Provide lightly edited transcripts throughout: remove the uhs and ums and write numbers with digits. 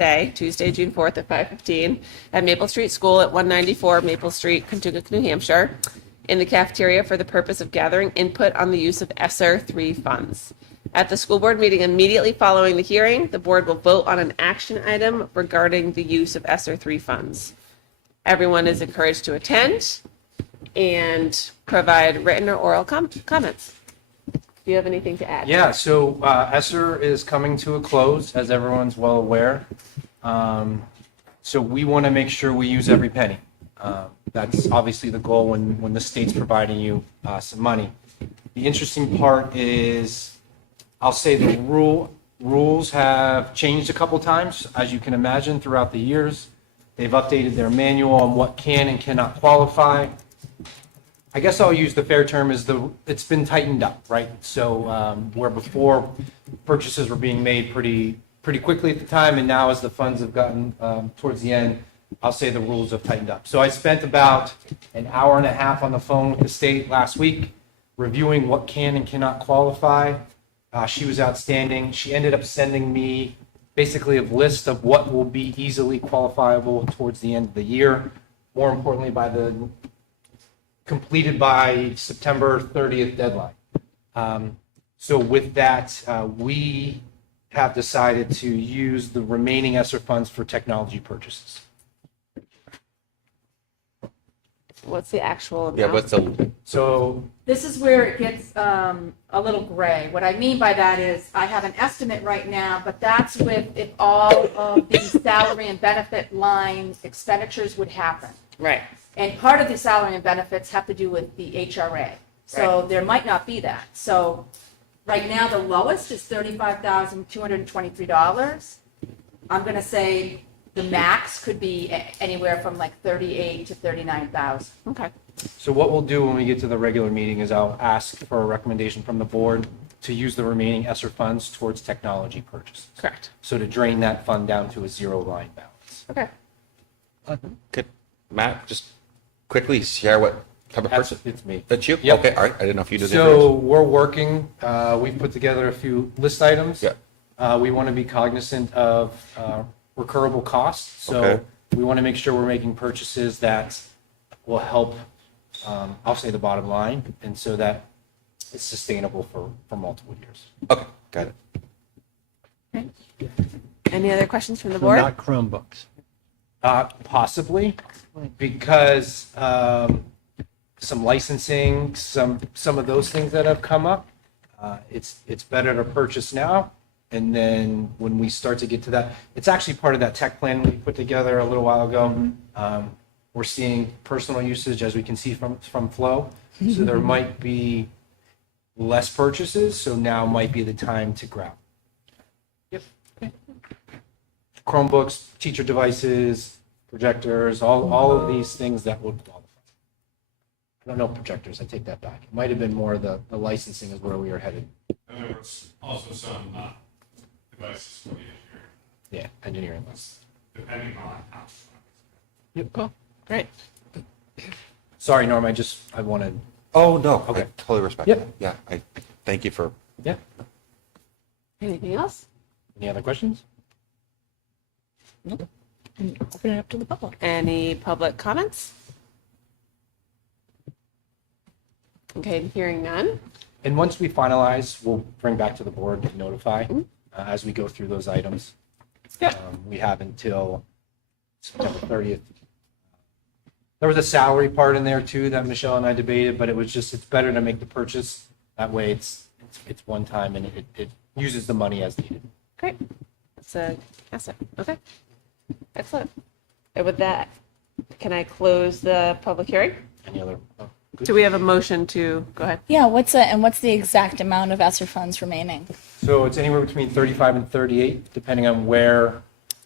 Day, Tuesday, June 4th at 5:15 at Maple Street School at 194 Maple Street, Contoocook, New Hampshire, in the cafeteria for the purpose of gathering input on the use of ESSER III funds. At the school board meeting immediately following the hearing, the board will vote on an action item regarding the use of ESSER III funds. Everyone is encouraged to attend and provide written or oral comments. Do you have anything to add? Yeah, so ESSER is coming to a close, as everyone's well aware. So we want to make sure we use every penny. That's obviously the goal when the state's providing you some money. The interesting part is, I'll say the rules have changed a couple times, as you can imagine, throughout the years. They've updated their manual on what can and cannot qualify. I guess I'll use the fair term is it's been tightened up, right? So where before purchases were being made pretty quickly at the time, and now as the funds have gotten towards the end, I'll say the rules have tightened up. So I spent about an hour and a half on the phone with the state last week, reviewing what can and cannot qualify. She was outstanding. She ended up sending me basically a list of what will be easily qualifiable towards the end of the year. More importantly, completed by September 30th deadline. So with that, we have decided to use the remaining ESSER funds for technology purchases. What's the actual amount? Yeah, what's the, So This is where it gets a little gray. What I mean by that is I have an estimate right now, but that's with if all of the salary and benefit line expenditures would happen. Right. And part of the salary and benefits have to do with the HRA. So there might not be that. So right now, the lowest is $35,223. I'm going to say the max could be anywhere from like $38,000 to $39,000. Okay. So what we'll do when we get to the regular meeting is I'll ask for a recommendation from the board to use the remaining ESSER funds towards technology purchases. Correct. So to drain that fund down to a zero line balance. Okay. could Matt just quickly share what type of person? It's me. That's you? Yep. Okay, all right. I didn't know if you did the So we're working, we've put together a few list items. Yeah. We want to be cognizant of recurrable costs. So Okay. we want to make sure we're making purchases that will help, I'll say the bottom line, and so that it's sustainable for multiple years. Okay, got it. Any other questions from the So board? not Chromebooks. Possibly, because some licensing, some of those things that have come up, it's better to purchase now. And then when we start to get to that, it's actually part of that tech plan we put together a little while ago. We're seeing personal usage, as we can see from Flow. So there might be less purchases, so now might be the time to grab. Yep. Chromebooks, teacher devices, projectors, all of these things that would qualify. I don't know projectors, I take that back. It might have been more the licensing is where we are headed. And there was also some devices for the engineering, Yeah, engineering. depending on how. Yep. Cool. Great. Sorry, Norm, I wanted, Oh, no. Okay. I totally respect Yep. that. Yeah, I thank you for, yeah. Anything else? Any other questions? Open it up to the public. Any public comments? Okay, hearing none. And once we finalize, we'll bring back to the board to notify as we go through those items. Yeah. We have until September 30th. There was a salary part in there too that Michelle and I debated, but it was just, it's better to make the purchase. That way it's one time and it uses the money as needed. Great. That's a asset. Okay. Excellent. And with that, can I close the public hearing? Any other? Good. Do we have a motion to go ahead? Yeah, what's the exact amount of ESSER funds remaining? So it's anywhere between 35 and 38, depending on where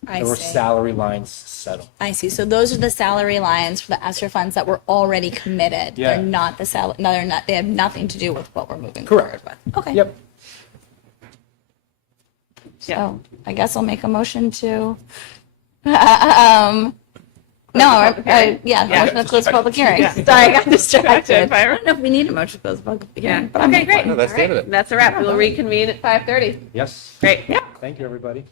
I the see. salary lines settle. I see. So those are the salary lines for the ESSER funds that were already committed. Yeah. They're not the no, they're not. They have nothing to do with what we're moving Correct. forward with. Okay. Yep. So I guess I'll make a motion to. No, yeah, motion to close the public hearing. Yeah. Sorry, I got distracted. Fire. I don't know if we need a motion to close the public hearing, but I'm Okay, great. No, that's the end of it. That's a wrap. We'll reconvene at 5:30. Yes. Great. Yeah. Thank you, everybody.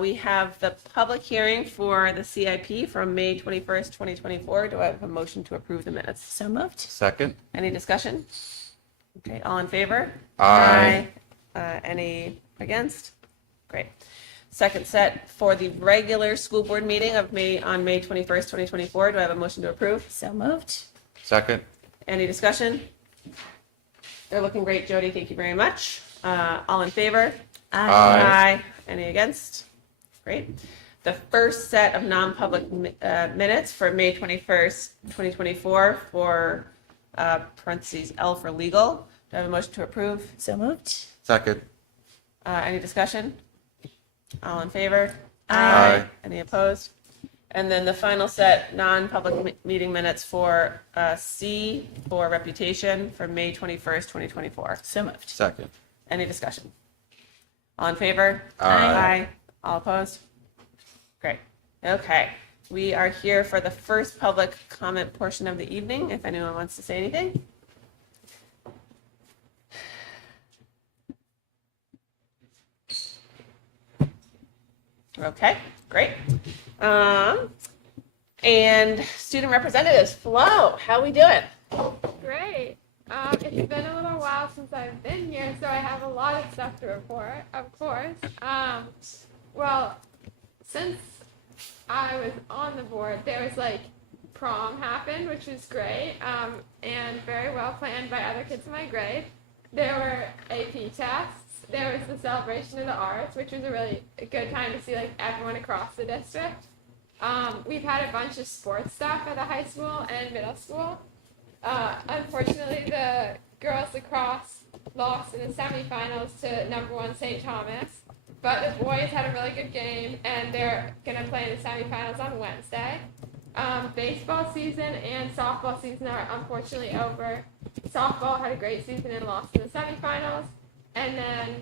We have the public hearing for the CIP from May 21st, 2024. Do I have a motion to approve the minutes? So moved. Second. Any discussion? Okay, all in favor? Aye. Any against? Great. Second set for the regular school board meeting of May 21st, 2024. Do I have a motion to approve? So moved. Second. Any discussion? They're looking great, Jody. Thank you very much. All in favor? Aye. Any against? Great. The first set of non-public minutes for May 21st, 2024 for parentheses L for legal. Do I have a motion to approve? So moved. Second. Any discussion? All in favor? Aye. Any opposed? And then the final set, non-public meeting minutes for C for reputation for May 21st, 2024. So moved. Second. Any discussion? All in favor? Aye. All opposed? Great. Okay. We are here for the first public comment portion of the evening, if anyone wants to say anything. Okay, great. And student representatives, Flo, how we doing? Great. It's been a little while since I've been here, so I have a lot of stuff to report, of course. Well, since I was on the board, there was like prom happened, which was great, and very well planned by other kids in my grade. There were AP tests. There was the celebration of the arts, which was a really good time to see like everyone across the district. We've had a bunch of sports stuff at the high school and middle school. Unfortunately, the girls lacrosse lost in the semifinals to #1 St. Thomas, but the boys had a really good game, and they're going to play in the semifinals on Wednesday. Baseball season and softball season are unfortunately over. Softball had a great season and lost in the semifinals, and then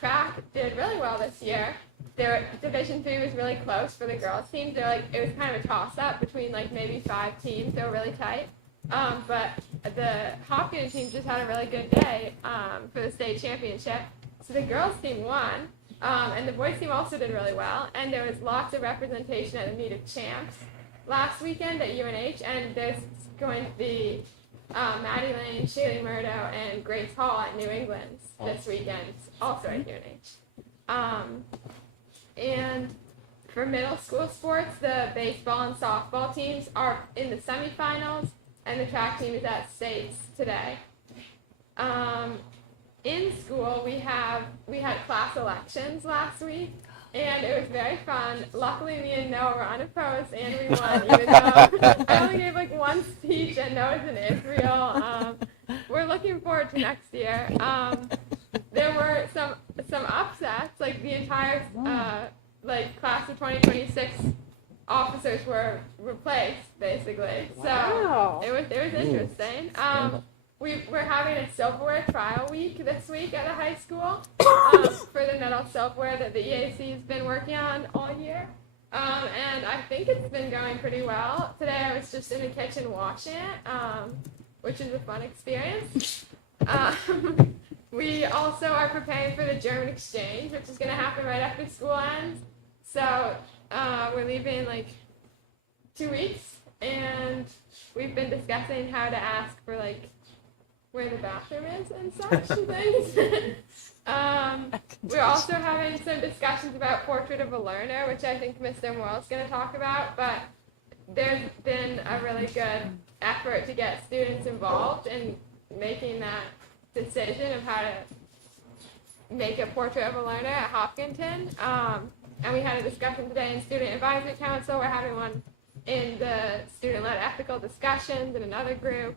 track did really well this year. Their Division III was really close for the girls team. It was kind of a toss-up between like maybe 5 teams. They were really tight. But the Hopkinton team just had a really good day for the state championship. So the girls team won, and the boys team also did really well. And there was lots of representation at the Meet of Champs last weekend at UNH. And there's going to be Maddie Lane, Shaylee Murdo, and Grace Hall at New England this weekend, also at UNH. And for middle school sports, the baseball and softball teams are in the semifinals, and the track team is at states today. In school, we had class elections last week, and it was very fun. Luckily, me and Noah were unopposed, and we won, even though I only gave like one speech, and Noah's in Israel. We're looking forward to next year. There were some upsets, like the entire class of 2026 officers were replaced, basically. Wow. So it was interesting. We're having a silverware trial week this week at the high school for the metal silverware that the EAC has been working on all year. And I think it's been going pretty well. Today I was just in the kitchen washing it, which is a fun experience. We also are preparing for the German exchange, which is going to happen right after school ends. So we're leaving in like 2 weeks, and we've been discussing how to ask for like where the bathroom is and such things. We're also having some discussions about Portrait of a Learner, which I think Mr. Morrell's going to talk about, but there's been a really good effort to get students involved in making that decision of how to make a Portrait of a Learner at Hopkinton. And we had a discussion today in Student Advisory Council. We're having one in the student-led ethical discussions in another group.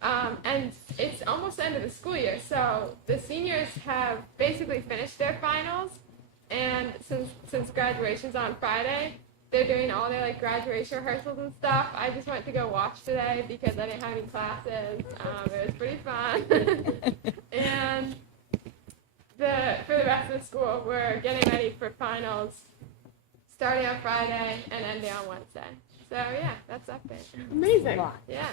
And it's almost the end of the school year, so the seniors have basically finished their finals, and since graduation's on Friday, they're doing all their like graduation rehearsals and stuff. I just went to go watch today because I didn't have any classes. It was pretty fun. And for the rest of the school, we're getting ready for finals starting on Friday and ending on Wednesday. So yeah, that's update. Amazing. Yeah.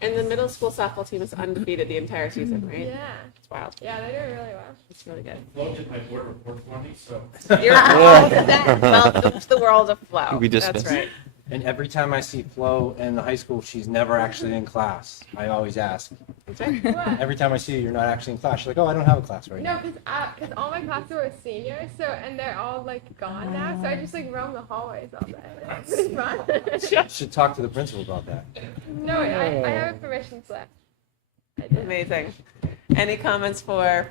And the middle school softball team is undefeated the entire season, right? Yeah. It's wild. Yeah, they're doing really well. It's really good. Flo did my board report for me, so. You're welcome to the world of Flo. We That's dismissed. right. And every time I see Flo in the high school, she's never actually in class. I always ask. That's right. What? Every time I see you, you're not actually in class. She's like, oh, I don't have a class right No, now. because all my classes were seniors, so and they're all like gone now, so I just like roam the hallways all day. It's pretty fun. You should talk to the principal about that. No, I have a permission slip. I did. Amazing. Any comments for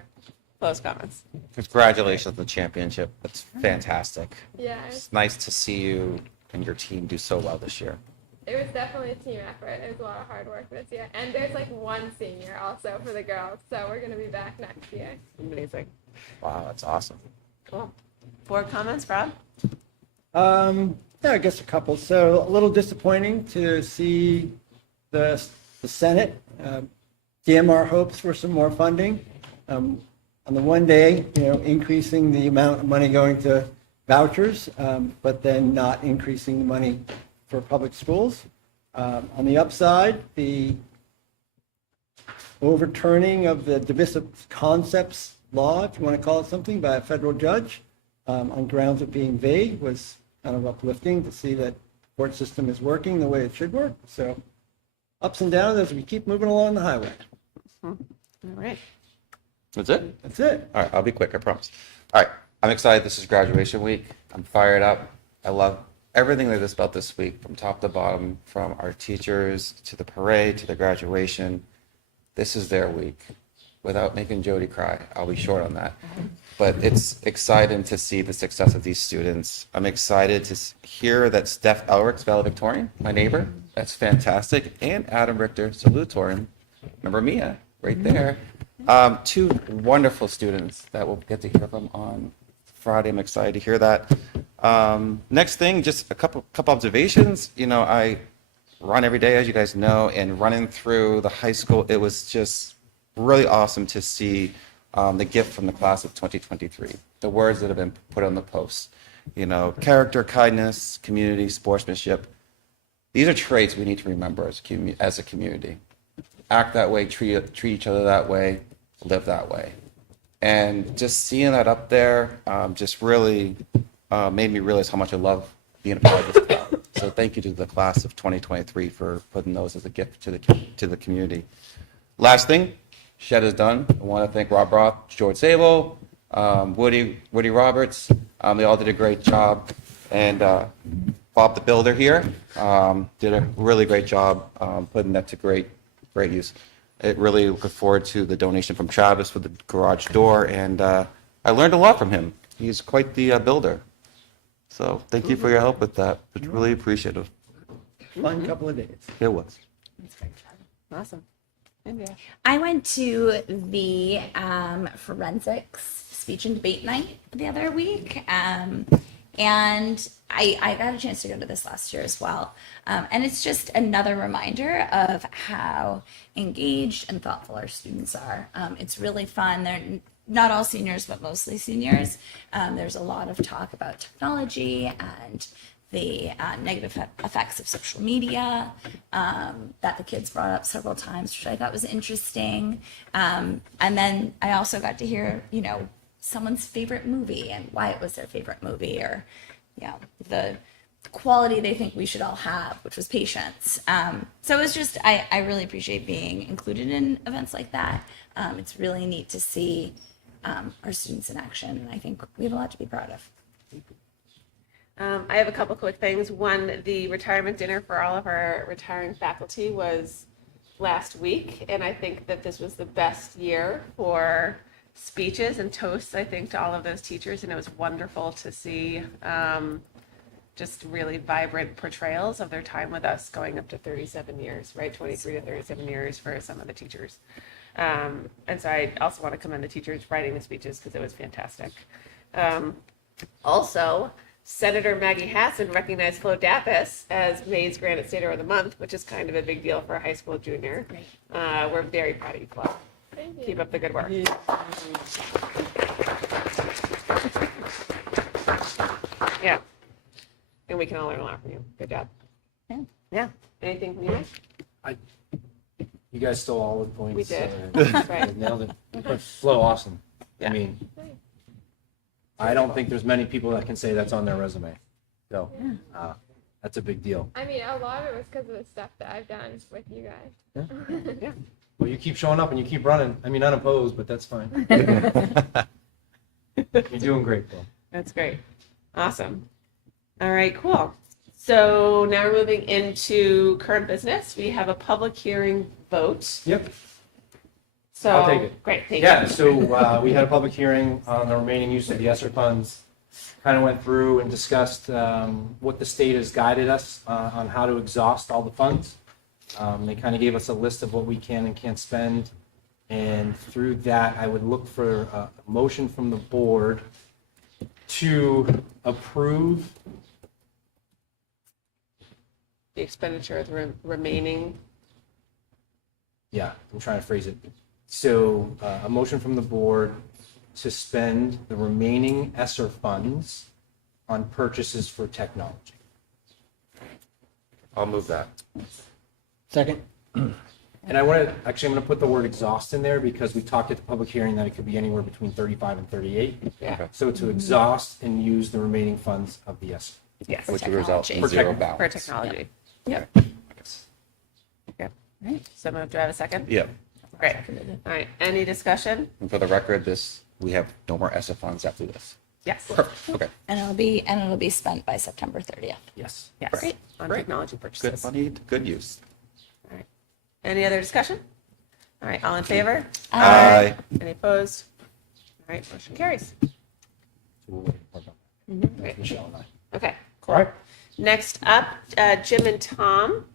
Flo's comments? Congratulations on the championship. That's fantastic. Yeah, It's nice to see you and your team do so well this year. it was definitely a team effort. It was a lot of hard work this year, and there's like one senior also for the girls, so we're gonna be back next year. Amazing. Wow, that's awesome. Cool. Board comments, Rob? Yeah, I guess a couple. So a little disappointing to see the Senate DMR hopes for some more funding. On the one day, increasing the amount of money going to vouchers, but then not increasing the money for public schools. On the upside, the overturning of the divisive concepts law, if you want to call it something, by a federal judge on grounds of being vague was kind of uplifting to see that the court system is working the way it should work. So ups and downs as we keep moving along the highway. All right. That's it? That's it. All right, I'll be quick, I promise. All right, I'm excited. This is graduation week. I'm fired up. I love everything that is about this week, from top to bottom, from our teachers to the parade to the graduation. This is their week. Without making Jody cry, I'll be short on that. But it's exciting to see the success of these students. I'm excited to hear that Steph Elrick's valedictorian, my neighbor. That's fantastic. And Adam Richter, salutatorian. Remember Mia, right there. Two wonderful students that we'll get to hear from on Friday. I'm excited to hear that. Next thing, just a couple observations. I run every day, as you guys know, and running through the high school, it was just really awesome to see the gift from the class of 2023, the words that have been put on the post. Character, kindness, community, sportsmanship. These are traits we need to remember as a community. Act that way, treat each other that way, live that way. And just seeing that up there just really made me realize how much I love being a part of this club. So thank you to the class of 2023 for putting those as a gift to the community. Last thing, Shed is done. I want to thank Rob Roth, George Sable, Woody Roberts. They all did a great job. And Bob the Builder here did a really great job putting that to great use. It really looking forward to the donation from Travis for the garage door, and I learned a lot from him. He's quite the builder. So thank you for your help with that. It's really appreciative. Fun couple of days. It was. Awesome. India. I went to the forensics speech and debate night the other week, and I got a chance to go to this last year as well. And it's just another reminder of how engaged and thoughtful our students are. It's really fun. They're not all seniors, but mostly seniors. There's a lot of talk about technology and the negative effects of social media that the kids brought up several times, which I thought was interesting. And then I also got to hear, someone's favorite movie and why it was their favorite movie, or, the quality they think we should all have, which was patience. So it was just, I really appreciate being included in events like that. It's really neat to see our students in action, and I think we have a lot to be proud of. I have a couple quick things. One, the retirement dinner for all of our retiring faculty was last week, and I think that this was the best year for speeches and toasts, I think, to all of those teachers, and it was wonderful to see just really vibrant portrayals of their time with us, going up to 37 years, right? 23 to 37 years for some of the teachers. And so I also want to commend the teachers writing the speeches because it was fantastic. Also, Senator Maggie Hassan recognized Flo Dapis as May's Granite Stater of the Month, which is kind of a big deal for a high school junior. We're very proud of you, Flo. Thank you. Keep up the good work. Yeah. And we can all learn a lot from you. Good job. Yeah. Yeah. Anything from you, Mike? You guys stole all the points. We did. Right. Nailed it. But Flo, awesome. Yeah. I mean, I don't think there's many people that can say that's on their resume. So, that's a big deal. I mean, a lot of it was because of the stuff that I've done with you guys. Yeah. Well, you keep showing up and you keep running. I mean, unopposed, but that's fine. You're doing great, Flo. That's great. Awesome. All right, cool. So now we're moving into current business. We have a public hearing vote. Yep. So I'll take it. Great, thank Yeah, you. so we had a public hearing on the remaining use of the ESSER funds. Kind of went through and discussed what the state has guided us on how to exhaust all the funds. They kind of gave us a list of what we can and can't spend. And through that, I would look for a motion from the board to approve. The expenditure of the remaining. Yeah, I'm trying to phrase it. So a motion from the board to spend the remaining ESSER funds on purchases for technology. I'll move that. Second? And I want to, actually, I'm going to put the word exhaust in there because we talked at the public hearing that it could be anywhere between 35 and 38. Yeah. Okay. So to exhaust and use the remaining funds of the ESSER. Yes. Which would result in For zero technology. balance. For technology. Yep. Yep. Right. So do I have a second? Yep. Great. All right. Any discussion? And for the record, we have no more ESSER funds after this. Yes. Perfect. Okay. And it'll be spent by September 30th. Yes. Yes. Great. On Great. technology Good purchases. money, good use. All right. Any other discussion? All right. All in favor? Aye. Any opposed? All right. Motion carries. So we'll work on that. Great. Michelle and I. Okay. All right. Next up, Jim and Tom.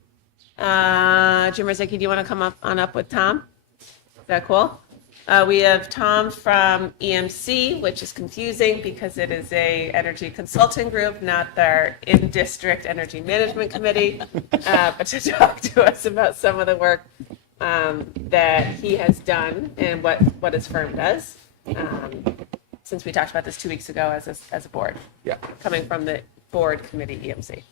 Jim Rizicki, do you want to come up with Tom? Is that cool? We have Tom from EMC, which is confusing because it is a energy consulting group, not their in-district energy management committee, but to talk to us about some of the work that he has done and what his firm does. Since we talked about this 2 weeks ago as a board, Yeah. coming from the board committee EMC.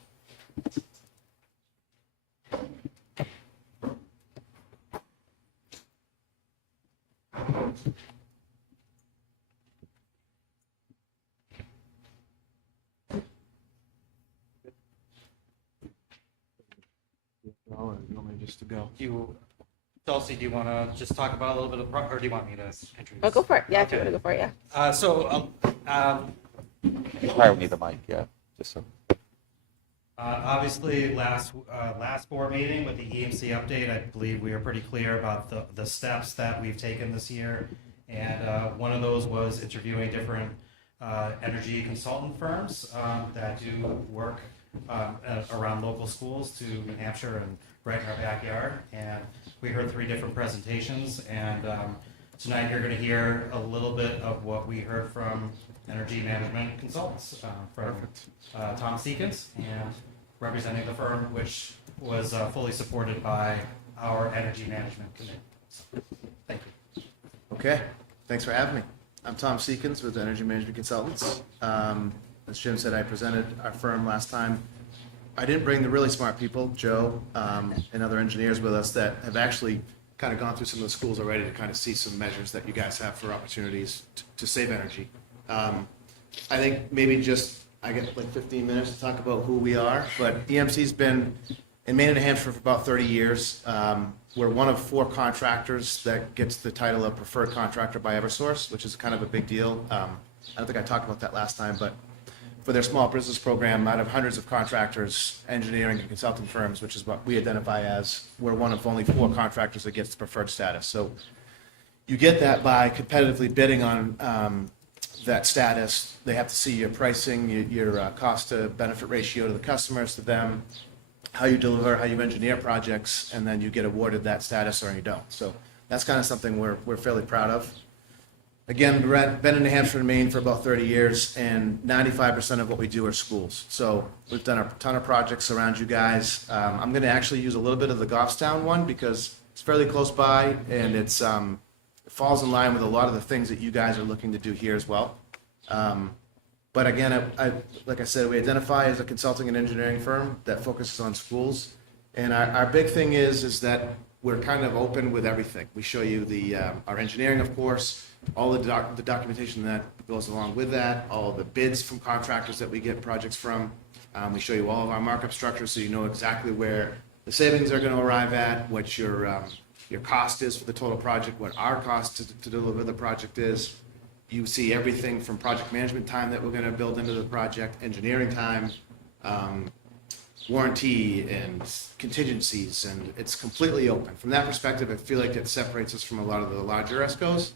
Or you want me just to go? Dulcie, do you want to just talk about a little bit of, or do you want me to introduce? Oh, go for it. Yeah, if you want to go for it, yeah. You probably need the mic, yeah, just so. Obviously, last board meeting with the EMC update, I believe we were pretty clear about the steps that we've taken this year. And one of those was interviewing different energy consultant firms that do work around local schools to New Hampshire and right in our backyard. And we heard 3 different presentations. And tonight you're going to hear a little bit of what we heard from energy management consultants from Tom Seekins, and representing the firm, which was fully supported by our energy management committee. So, thank you. Okay, thanks for having me. I'm Tom Seekins with Energy Management Consultants. As Jim said, I presented our firm last time. I didn't bring the really smart people, Joe, and other engineers with us that have actually kind of gone through some of the schools already to kind of see some measures that you guys have for opportunities to save energy. I think maybe I get like 15 minutes to talk about who we are, but EMC's been in Maine and New Hampshire for about 30 years. We're one of 4 contractors that gets the title of preferred contractor by Eversource, which is kind of a big deal. I don't think I talked about that last time, but for their small business program, out of hundreds of contractors, engineering and consulting firms, which is what we identify as, we're one of only 4 contractors that gets the preferred status. So you get that by competitively bidding on that status. They have to see your pricing, your cost to benefit ratio to the customers, to them, how you deliver, how you engineer projects, and then you get awarded that status or you don't. So that's kind of something we're fairly proud of. Again, we've been in New Hampshire and Maine for about 30 years, and 95% of what we do are schools. So we've done a ton of projects around you guys. I'm going to actually use a little bit of the Goffstown one because it's fairly close by, and it falls in line with a lot of the things that you guys are looking to do here as well. But again, like I said, we identify as a consulting and engineering firm that focuses on schools. And our big thing is that we're kind of open with everything. We show you our engineering, of course, all the documentation that goes along with that, all the bids from contractors that we get projects from. We show you all of our markup structures so you know exactly where the savings are going to arrive at, what your cost is for the total project, what our cost to deliver the project is. You see everything from project management time that we're going to build into the project, engineering time, warranty and contingencies, and it's completely open. From that perspective, I feel like it separates us from a lot of the larger ESCOs.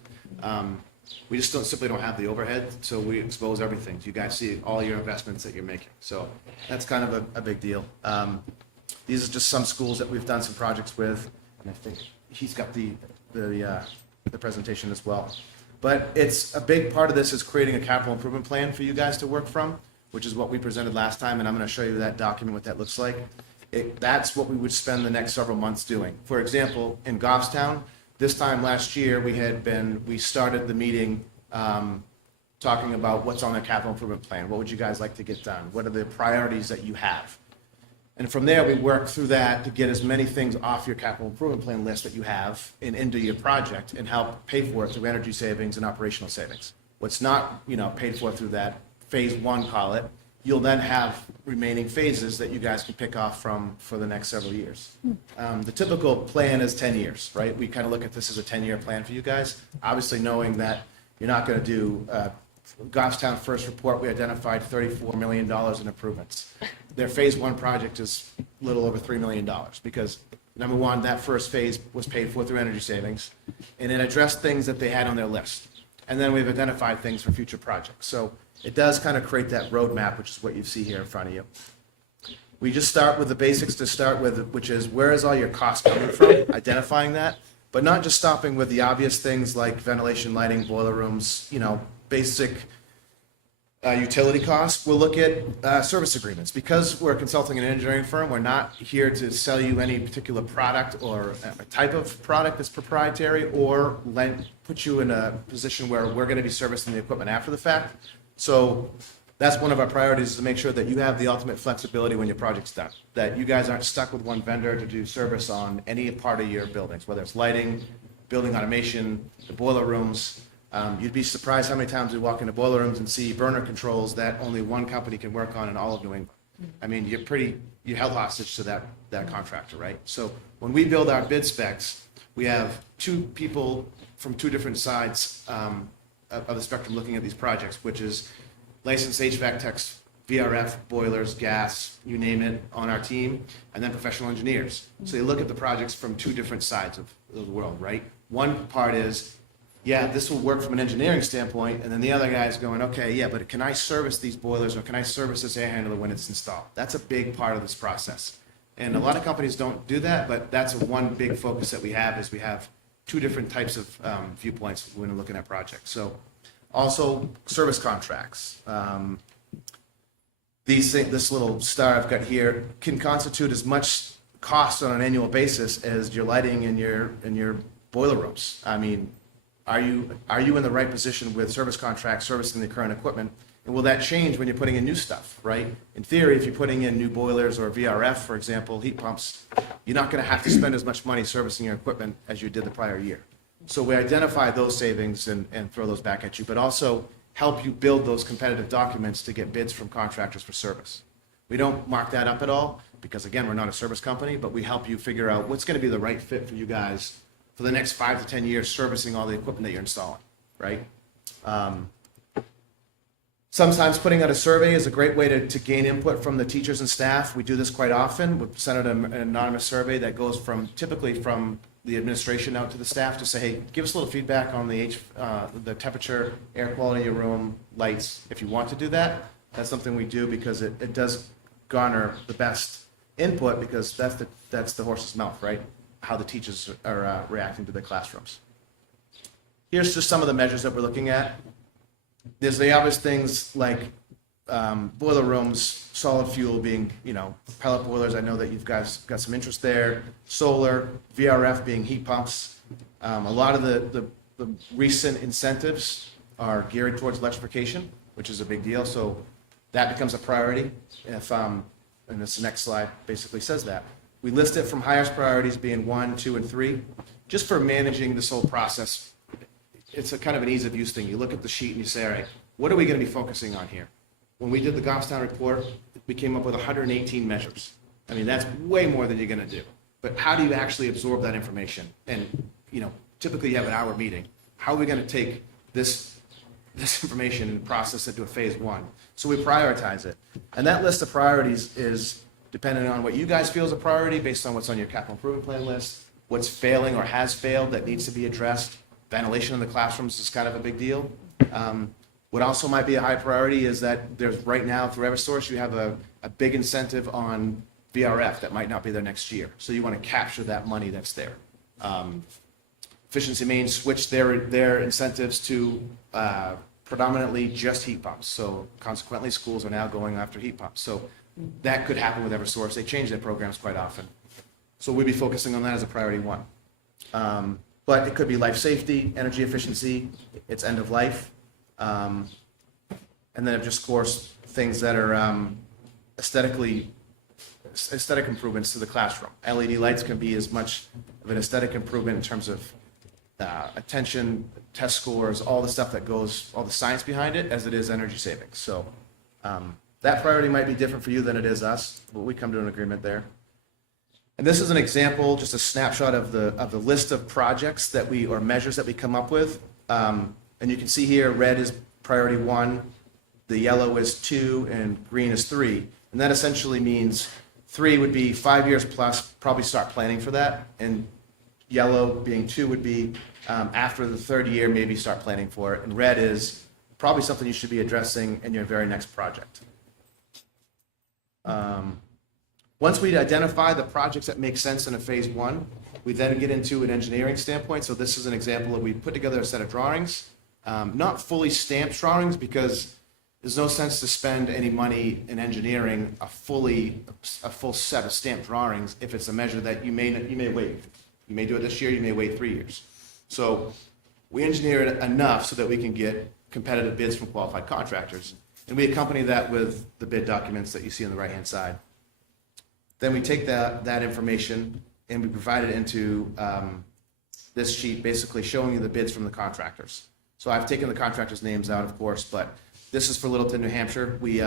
We just simply don't have the overhead, so we expose everything. You guys see all your investments that you're making. So that's kind of a big deal. These are just some schools that we've done some projects with, and I think he's got the presentation as well. But it's a big part of this is creating a capital improvement plan for you guys to work from, which is what we presented last time, and I'm going to show you that document, what that looks like. That's what we would spend the next several months doing. For example, in Goffstown, this time last year, we started the meeting talking about what's on the capital improvement plan. What would you guys like to get done? What are the priorities that you have? And from there, we work through that to get as many things off your capital improvement plan list that you have and into your project and help pay for it through energy savings and operational savings. What's not, paid for through that phase one, call it, you'll then have remaining phases that you guys can pick off from for the next several years. The typical plan is 10 years, right? We kind of look at this as a 10-year plan for you guys, obviously knowing that you're not going to do Goffstown first report, we identified $34 million in improvements. Their phase one project is a little over $3 million because, number one, that first phase was paid for through energy savings, and it addressed things that they had on their list. And then we've identified things for future projects. So it does kind of create that roadmap, which is what you see here in front of you. We just start with the basics to start with, which is where is all your costs coming from, identifying that, but not just stopping with the obvious things like ventilation, lighting, boiler rooms, basic utility costs. We'll look at service agreements. Because we're a consulting and engineering firm, we're not here to sell you any particular product or a type of product that's proprietary or put you in a position where we're going to be servicing the equipment after the fact. So that's one of our priorities, is to make sure that you have the ultimate flexibility when your project's done, that you guys aren't stuck with one vendor to do service on any part of your buildings, whether it's lighting, building automation, the boiler rooms. You'd be surprised how many times we walk into boiler rooms and see burner controls that only one company can work on in all of New England. I mean, you're held hostage to that contractor, right? So when we build our bid specs, we have two people from two different sides of the spectrum looking at these projects, which is licensed HVAC techs, VRF, boilers, gas, you name it, on our team, and then professional engineers. So you look at the projects from two different sides of the world, right? One part is, yeah, this will work from an engineering standpoint, and then the other guy is going, okay, yeah, but can I service these boilers or can I service this air handler when it's installed? That's a big part of this process. And a lot of companies don't do that, but that's one big focus that we have, is we have two different types of viewpoints when we're looking at projects. So also service contracts. This little star I've got here can constitute as much cost on an annual basis as your lighting and your boiler rooms. I mean, are you in the right position with service contracts, servicing the current equipment? And will that change when you're putting in new stuff, right? In theory, if you're putting in new boilers or VRF, for example, heat pumps, you're not going to have to spend as much money servicing your equipment as you did the prior year. So we identify those savings and throw those back at you, but also help you build those competitive documents to get bids from contractors for service. We don't mark that up at all because, again, we're not a service company, but we help you figure out what's going to be the right fit for you guys for the next 5 to 10 years servicing all the equipment that you're installing, right? Sometimes putting out a survey is a great way to gain input from the teachers and staff. We do this quite often. We send out an anonymous survey that goes typically from the administration out to the staff to say, hey, give us a little feedback on the temperature, air quality of your room, lights. If you want to do that, that's something we do because it does garner the best input, because that's the horse's mouth, right? How the teachers are reacting to their classrooms. Here's just some of the measures that we're looking at. There's the obvious things like boiler rooms, solid fuel being, pellet boilers. I know that you guys got some interest there. Solar, VRF being heat pumps. A lot of the recent incentives are geared towards electrification, which is a big deal. So that becomes a priority. And this next slide basically says that. We list it from highest priorities being 1, 2, and 3, just for managing this whole process. It's a kind of an ease of use thing. You look at the sheet and you say, all right, what are we going to be focusing on here? When we did the Goffstown report, we came up with 118 measures. I mean, that's way more than you're going to do. But how do you actually absorb that information? And, typically you have an hour meeting. How are we going to take this information and process it to a phase 1? So we prioritize it. And that list of priorities is dependent on what you guys feel is a priority based on what's on your capital improvement plan list, what's failing or has failed that needs to be addressed. Ventilation in the classrooms is kind of a big deal. What also might be a high priority is that there's right now through Eversource, you have a big incentive on VRF that might not be there next year. So you want to capture that money that's there. Efficiency Main switched their incentives to predominantly just heat pumps. So consequently, schools are now going after heat pumps. So that could happen with Eversource. They change their programs quite often. So we'd be focusing on that as a priority 1. But it could be life safety, energy efficiency, it's end of life. And then just, of course, things that are aesthetic improvements to the classroom. LED lights can be as much of an aesthetic improvement in terms of attention, test scores, all the stuff that goes, all the science behind it, as it is energy savings. So that priority might be different for you than it is us, but we come to an agreement there. And this is an example, just a snapshot of the list of projects or measures that we come up with. And you can see here, red is priority 1, the yellow is 2, and green is 3. And that essentially means 3 would be 5 years plus, probably start planning for that. And yellow being 2 would be after the 3rd year, maybe start planning for it. And red is probably something you should be addressing in your very next project. Once we identify the projects that make sense in a phase 1, we then get into an engineering standpoint. So this is an example of we put together a set of drawings, not fully stamped drawings because there's no sense to spend any money in engineering a full set of stamped drawings if it's a measure that you may waive. You may do it this year, you may wait 3 years. So we engineer it enough so that we can get competitive bids from qualified contractors. And we accompany that with the bid documents that you see on the right-hand side. Then we take that information and we provide it into this sheet, basically showing you the bids from the contractors. So I've taken the contractors' names out, of course, but this is for Littleton, New Hampshire. We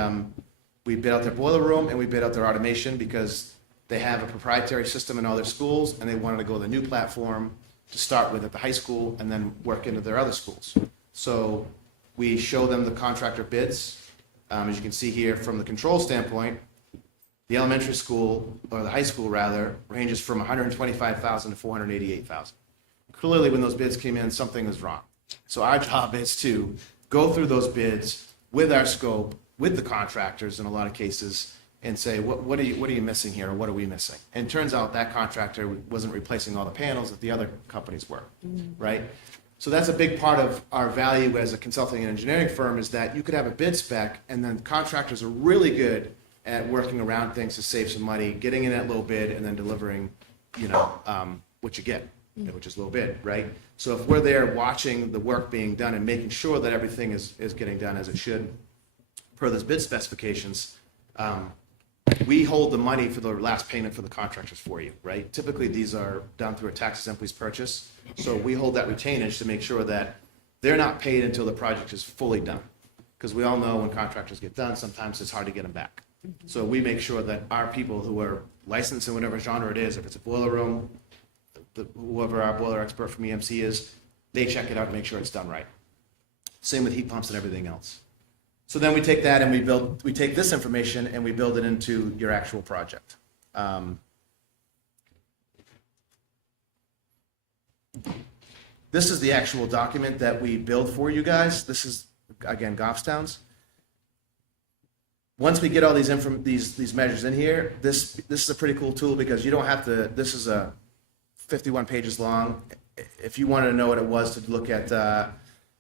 bid out their boiler room and we bid out their automation because they have a proprietary system in all their schools and they wanted to go to the new platform to start with at the high school and then work into their other schools. So we show them the contractor bids. As you can see here from the control standpoint, the elementary school, or the high school rather, ranges from $125,000 to $488,000. Clearly, when those bids came in, something is wrong. So our job is to go through those bids with our scope, with the contractors in a lot of cases, and say, what are you missing here, or what are we missing? And it turns out that contractor wasn't replacing all the panels that the other companies were, right? So that's a big part of our value as a consulting and engineering firm is that you could have a bid spec, and then contractors are really good at working around things to save some money, getting in at low bid, and then delivering, what you get, which is low bid, right? So if we're there watching the work being done and making sure that everything is getting done as it should per those bid specifications, we hold the money for the last payment for the contractors for you, right? Typically, these are done through a tax-exempt lease purchase, so we hold that retainage to make sure that they're not paid until the project is fully done. Because we all know when contractors get done, sometimes it's hard to get them back. So we make sure that our people who are licensed in whatever genre it is, if it's a boiler room, whoever our boiler expert from EMC is, they check it out and make sure it's done right. Same with heat pumps and everything else. So then we take that and we take this information and we build it into your actual project. This is the actual document that we build for you guys. This is, again, Goffstown's. Once we get all these measures in here, this is a pretty cool tool because you don't have to, this is a 51 pages long. If you wanted to know what it was to look at the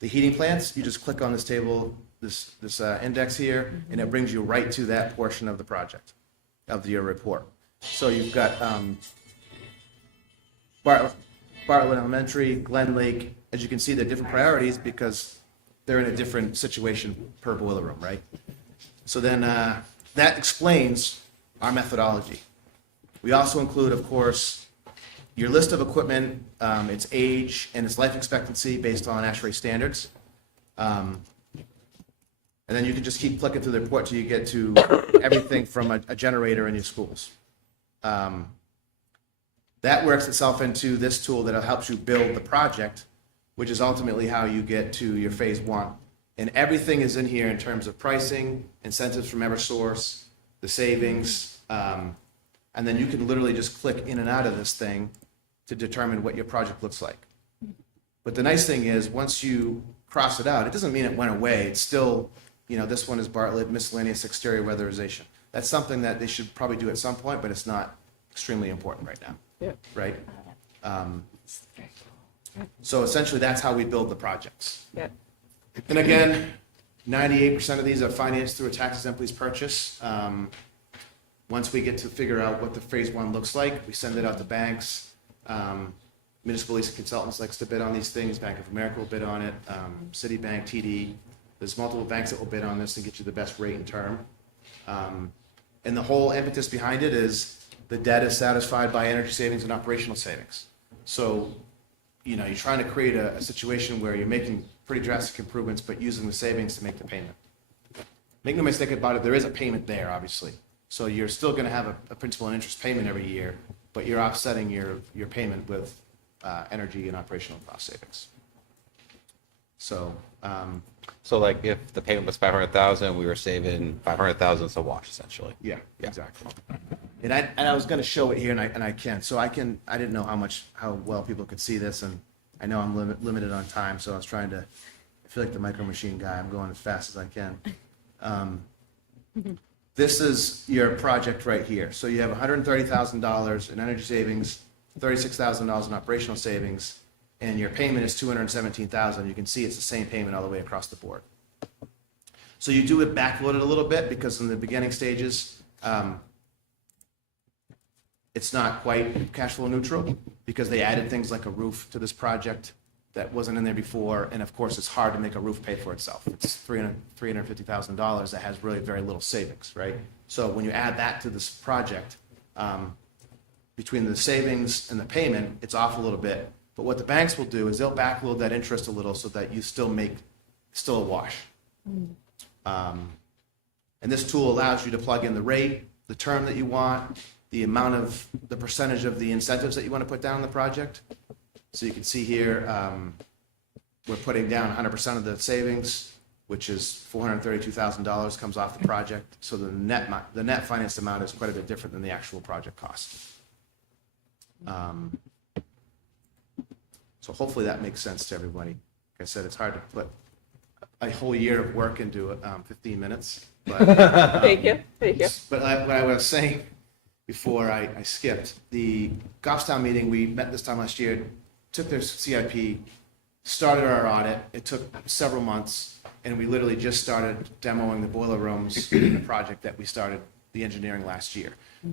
heating plants, you just click on this table, this index here, and it brings you right to that portion of the project, of your report. So you've got Bartlett Elementary, Glen Lake. As you can see, they're different priorities because they're in a different situation per boiler room, right? So then that explains our methodology. We also include, of course, your list of equipment, its age, and its life expectancy based on ASHRAE standards. And then you can just keep clicking through the report till you get to everything from a generator in your schools. That works itself into this tool that helps you build the project, which is ultimately how you get to your phase one. And everything is in here in terms of pricing, incentives from Eversource, the savings, and then you can literally just click in and out of this thing to determine what your project looks like. But the nice thing is, once you cross it out, it doesn't mean it went away. It's still, this one is Bartlett miscellaneous exterior weatherization. That's something that they should probably do at some point, but it's not extremely important right now. Yeah. Right? So essentially, that's how we build the projects. Yeah. And again, 98% of these are financed through a tax-exempt lease purchase. Once we get to figure out what the phase one looks like, we send it out to banks. Municipal Leasing Consultants likes to bid on these things. Bank of America will bid on it. Citibank, TD. There's multiple banks that will bid on this and get you the best rate and term. And the whole impetus behind it is the debt is satisfied by energy savings and operational savings. So, you're trying to create a situation where you're making pretty drastic improvements, but using the savings to make the payment. Make no mistake about it, there is a payment there, obviously. So you're still going to have a principal and interest payment every year, but you're offsetting your payment with energy and operational cost savings. So, So like if the payment was 500,000, we were saving 500,000 to wash essentially. yeah, exactly. And I was going to show it here, and I can. So I didn't know how well people could see this, and I know I'm limited on time, so I was trying to. I feel like the Micro Machine guy. I'm going as fast as I can. This is your project right here. So you have $130,000 in energy savings, $36,000 in operational savings, and your payment is $217,000. You can see it's the same payment all the way across the board. So you do it backloaded a little bit because in the beginning stages, it's not quite cash flow neutral because they added things like a roof to this project that wasn't in there before. And of course, it's hard to make a roof pay for itself. It's $350,000 that has really very little savings, right? So when you add that to this project, between the savings and the payment, it's off a little bit. But what the banks will do is they'll backload that interest a little so that you still a wash. And this tool allows you to plug in the rate, the term that you want, the percentage of the incentives that you want to put down in the project. So you can see here, we're putting down 100% of the savings, which is $432,000 comes off the project. So the net financed amount is quite a bit different than the actual project cost. So hopefully that makes sense to everybody. Like I said, it's hard to put a whole year of work into 15 minutes. But, Thank you. But what I was saying before I skipped, the Goffstown meeting, we met this time last year, took their CIP, started our audit. It took several months, and we literally just started demoing the boiler rooms in the project that we started the engineering last year.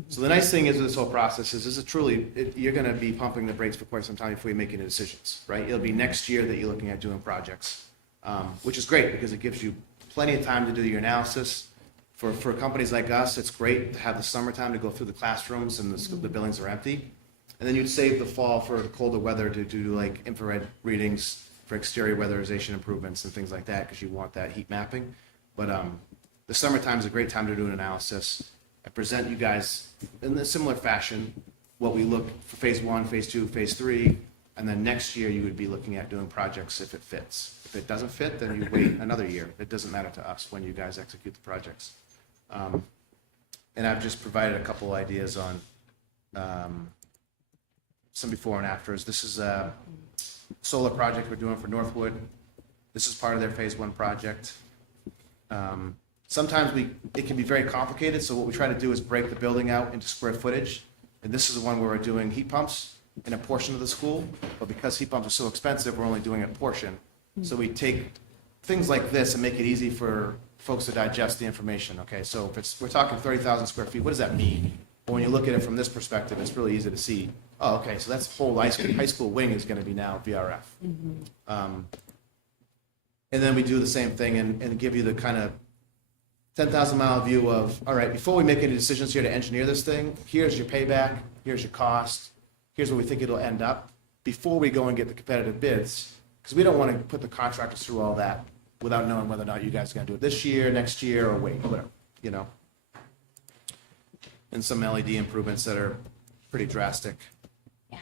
So the nice thing is with this whole process is you're going to be pumping the brakes for quite some time before you make any decisions, right? It'll be next year that you're looking at doing projects, which is great because it gives you plenty of time to do your analysis. For companies like us, it's great to have the summertime to go through the classrooms and the buildings are empty. And then you'd save the fall for colder weather to do like infrared readings for exterior weatherization improvements and things like that because you want that heat mapping. But the summertime is a great time to do an analysis. I present you guys in a similar fashion what we look for phase one, phase two, phase three, and then next year you would be looking at doing projects if it fits. If it doesn't fit, then you wait another year. It doesn't matter to us when you guys execute the projects. And I've just provided a couple ideas on some before and afters. This is a solar project we're doing for Northwood. This is part of their phase one project. Sometimes it can be very complicated, so what we try to do is break the building out into square footage. And this is the one where we're doing heat pumps in a portion of the school, but because heat pumps are so expensive, we're only doing a portion. So we take things like this and make it easy for folks to digest the information, okay? So if we're talking 30,000 square feet, what does that mean? But when you look at it from this perspective, it's really easy to see, oh, okay, so that's whole high school wing is gonna be now VRF. And then we do the same thing and give you the kind of 10,000 mile view of, all right, before we make any decisions here to engineer this thing, here's your payback, here's your cost, here's where we think it'll end up, before we go and get the competitive bids, because we don't want to put the contractors through all that without knowing whether or not you guys are going to do it this year, next year, or wait, whatever, you know? And some LED improvements that are pretty drastic. Yeah.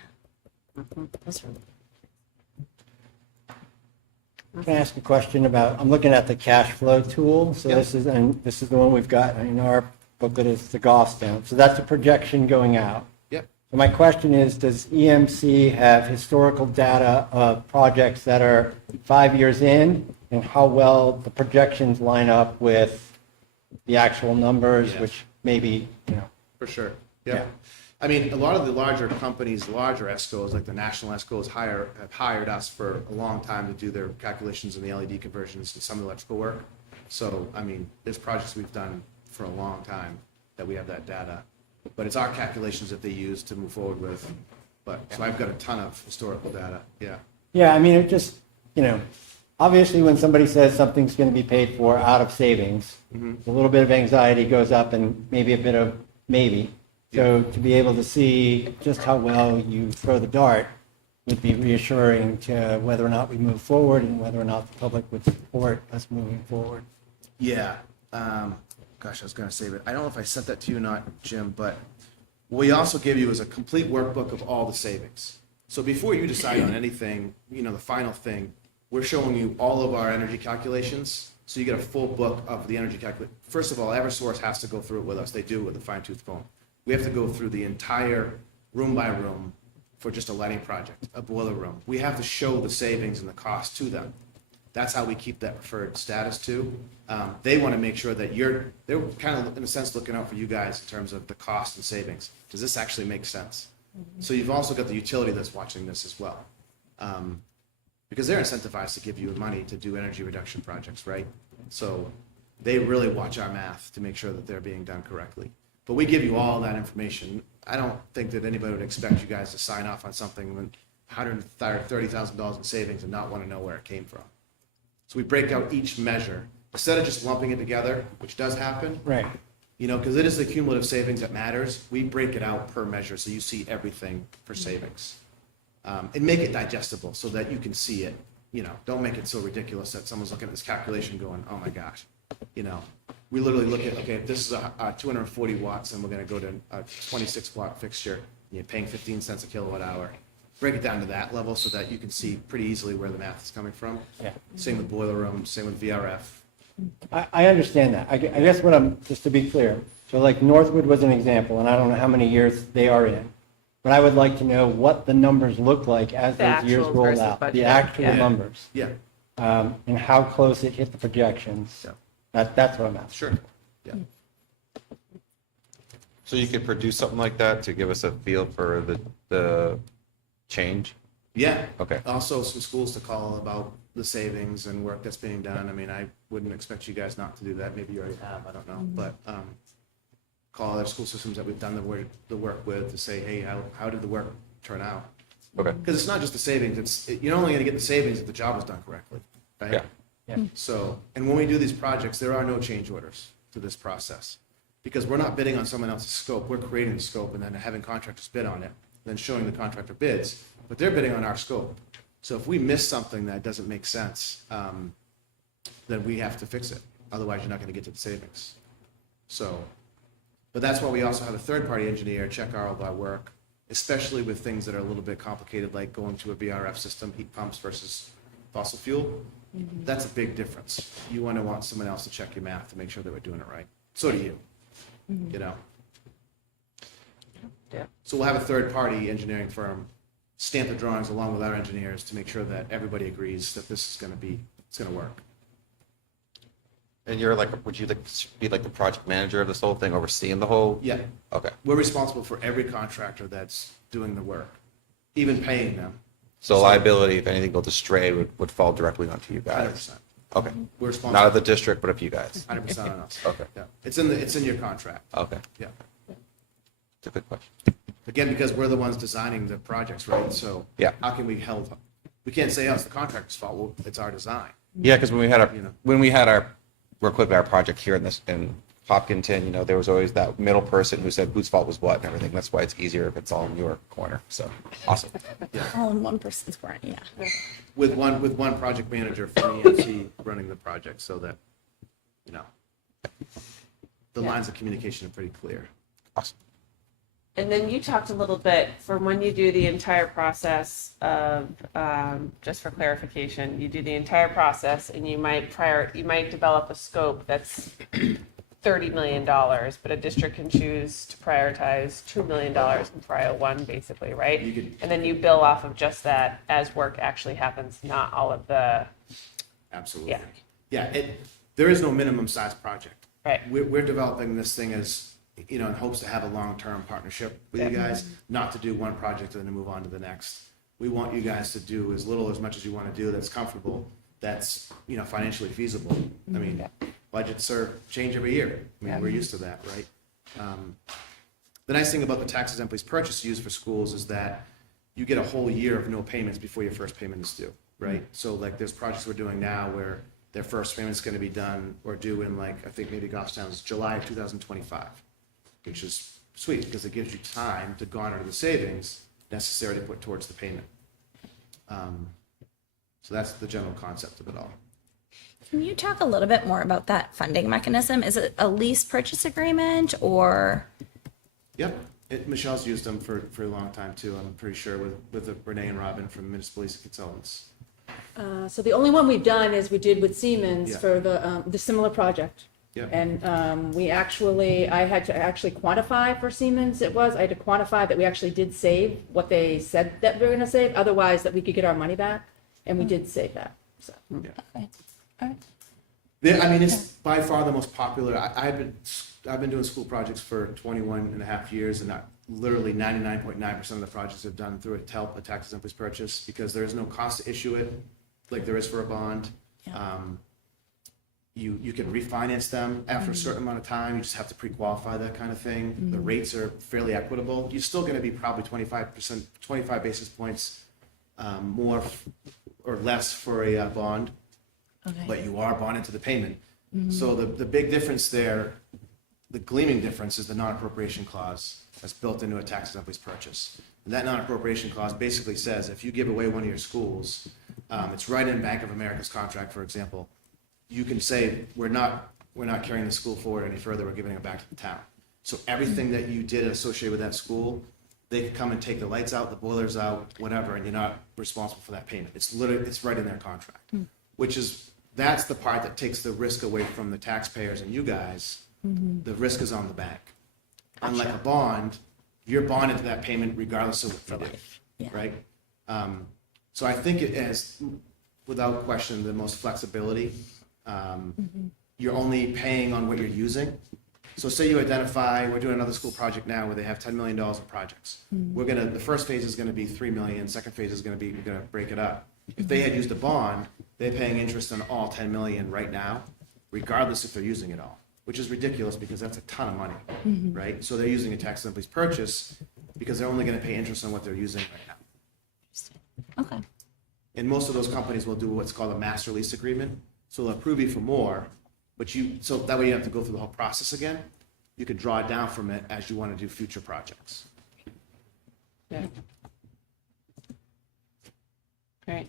Can I ask a question about, I'm looking at the cash flow tool, so Yep. this is the one we've got in our booklet, is the Goffstown. So that's a projection going out. Yep. So my question is, does EMC have historical data of projects that are 5 years in, and how well the projections line up with the actual numbers, Yeah. which maybe, you know, For sure. Yeah. Yeah. I mean, a lot of the larger companies, larger ESCOs, like the national ESCOs, have hired us for a long time to do their calculations and the LED conversions and some of the electrical work. So, I mean, there's projects we've done for a long time that we have that data. But it's our calculations that they use to move forward with. But, so I've got a ton of historical data, yeah. yeah, I mean, it just, you know, obviously when somebody says something's going to be paid for out of savings, a little bit of anxiety goes up and maybe a bit of maybe. So to be able to see just how well you throw the dart would be reassuring to whether or not we move forward and whether or not the public would support us moving forward. Yeah. Gosh, I was going to save it. I don't know if I sent that to you or not, Jim, but what we also give you is a complete workbook of all the savings. So before you decide on anything, you know, the final thing, we're showing you all of our energy calculations. So you get a full book of the energy calculation. First of all, Eversource has to go through it with us. They do it with a fine-tooth comb. We have to go through the entire room by room for just a lighting project, a boiler room. We have to show the savings and the cost to them. That's how we keep that preferred status too. They want to make sure that they're kind of, in a sense, looking out for you guys in terms of the cost and savings. Does this actually make sense? So you've also got the utility that's watching this as well. Because they're incentivized to give you money to do energy reduction projects, right? So they really watch our math to make sure that they're being done correctly. But we give you all that information. I don't think that anybody would expect you guys to sign off on something with $130,000 in savings and not want to know where it came from. So we break out each measure instead of just lumping it together, which does happen. Right. You know, because it is the cumulative savings that matters. We break it out per measure so you see everything for savings. And make it digestible so that you can see it. You know, don't make it so ridiculous that someone's looking at this calculation going, oh my gosh. You know, we literally look at, okay, if this is a 240 watts and we're going to go to a 26 watt fixture, and you're paying 15 cents a kilowatt hour. Break it down to that level so that you can see pretty easily where the math is coming from. Yeah. Same with boiler room, same with VRF. I understand that. I guess just to be clear, so like Northwood was an example, and I don't know how many years they are in, but I would like to know what the numbers look like as The those years actual roll versus out. The budget. actual Yeah. numbers. Yeah, And how close it hit the projections. That's what I'm asking. sure. Yeah. So you could produce something like that to give us a feel for the change? Yeah. Okay. Also, some schools to call about the savings and work that's being done. I mean, I wouldn't expect you guys not to do that. Maybe you already have, I don't know. But call other school systems that we've done the work with to say, hey, how did the work turn out? Okay. Because it's not just the savings. You're only going to get the savings if the job was done correctly, right? Yeah. Yeah. So, and when we do these projects, there are no change orders to this process. Because we're not bidding on someone else's scope. We're creating the scope and then having contractors bid on it, then showing the contractor bids. But they're bidding on our scope. So if we miss something that doesn't make sense, then we have to fix it. Otherwise, you're not going to get to the savings. So, but that's why we also have a third-party engineer check all of our work, especially with things that are a little bit complicated, like going to a VRF system, heat pumps versus fossil fuel. That's a big difference. You want someone else to check your math to make sure that we're doing it right. So do you, you know? Yeah. So we'll have a third-party engineering firm stamp the drawings along with our engineers to make sure that everybody agrees that this is going to work. And you're like, would you be like the project manager of this whole thing, overseeing the whole? Yeah. Okay. We're responsible for every contractor that's doing the work, even paying them. So liability, if anything goes astray, would fall directly onto you guys? 100%. Okay. We're responsible. Not of the district, but of you guys? 100% on us. Okay. Yeah. It's in your contract. Okay. Yeah. It's a good question. Again, because we're the ones designing the projects, right? So Yeah. how can we we can't say, oh, it's the contractor's fault. Well, it's our design. Yeah, because when we had You know. when we had our real quick, our project here in Hopkinton, there was always that middle person who said whose fault was what and everything. That's why it's easier if it's all in your corner. So awesome. All in one person's corner, yeah. With one project manager from EMC running the project, so that, the lines of communication are pretty clear. Awesome. And then you talked a little bit from when you do the entire process of, just for clarification, you do the entire process and you might develop a scope that's $30 million, but a district can choose to prioritize $2 million in prio one, basically, right? You could- And then you bill off of just that as work actually happens, not all of the, Absolutely. Yeah. Yeah, there is no minimum size project. right? We're developing this thing as, in hopes to have a long-term partnership with you guys, not to do one project and then move on to the next. We want you guys to do as little, as much as you want to do that's comfortable, that's, financially feasible. I mean, budgets change every year. I mean, we're used to that, right? The nice thing about the tax exempt lease purchase used for schools is that you get a whole year of no payments before your first payment is due, right? So like there's projects we're doing now where their first payment's going to be done or due in I think maybe Goffstown's July of 2025, which is sweet because it gives you time to garner the savings necessary to put towards the payment. So that's the general concept of it all. Can you talk a little bit more about that funding mechanism? Is it a lease purchase agreement or? Yep, Michelle's used them for a long time too, I'm pretty sure, with Renee and Robin from Municipal Leasing Consultants. So the only one we've done is we did with Siemens Yeah. for the similar project. Yep. And I had to actually quantify for Siemens I had to quantify that we actually did save what they said that we were gonna save, otherwise that we could get our money back, and we did save that, so. Yeah. Okay. All right. I mean, it's by far the most popular. I've been doing school projects for 21 and a half years, and literally 99.9% of the projects have done through a TELP, a tax exempt lease purchase, because there is no cost to issue it, like there is for a bond. Yeah. You can refinance them after a certain amount of time. You just have to pre-qualify, that kind of thing. The rates are fairly equitable. You're still going to be probably 25 basis points more or less for a bond, Okay. but you are bonded to the payment. So the big difference there, the gleaming difference, is the non-appropriation clause that's built into a tax exempt lease purchase. And that non-appropriation clause basically says if you give away one of your schools, it's right in Bank of America's contract, for example, you can say, we're not carrying the school forward any further, we're giving it back to the town. So everything that you did associated with that school, they could come and take the lights out, the boilers out, whatever, and you're not responsible for that payment. It's right in their contract, that's the part that takes the risk away from the taxpayers and you guys. The risk is on the bank. Unlike a bond, you're bonded to that payment regardless of what you do, Yeah. right? So I think it has, without question, the most flexibility. You're only paying on what you're using. So say you identify, we're doing another school project now where they have $10 million in projects. The first phase is gonna be 3 million, second phase is gonna be, we're gonna break it up. If they had used a bond, they're paying interest on all 10 million right now, regardless if they're using it all, which is ridiculous because that's a ton of money, right? So they're using a tax exempt lease purchase because they're only gonna pay interest on what they're using right now. Okay. And most of those companies will do what's called a master lease agreement. So they'll approve you for more, so that way you have to go through the whole process again. You can draw down from it as you want to do future projects. Yeah. Great.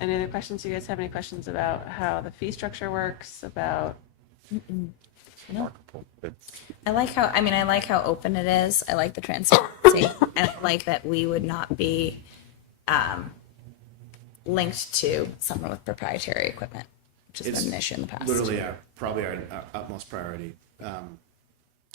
Any other questions? Do you guys have any questions about how the fee structure works, about? I like how open it is. I like the transparency, and I like that we would not be linked to someone with proprietary equipment, which has It's been an issue in the past. Literally probably our utmost priority.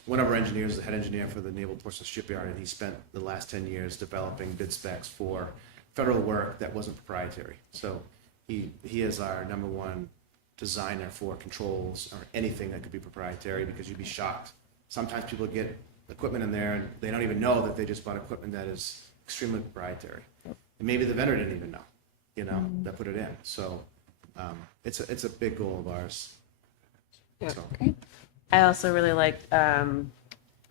One of our engineers is the head engineer for the Naval Portsmouth Shipyard, and he spent the last 10 years developing bid specs for federal work that wasn't proprietary. So he is our number one designer for controls or anything that could be proprietary, because you'd be shocked. Sometimes people get equipment in there and they don't even know that they just bought equipment that is extremely proprietary. And maybe the vendor didn't even know, that put it in. So it's a big goal of ours. Yeah. So, I also really like,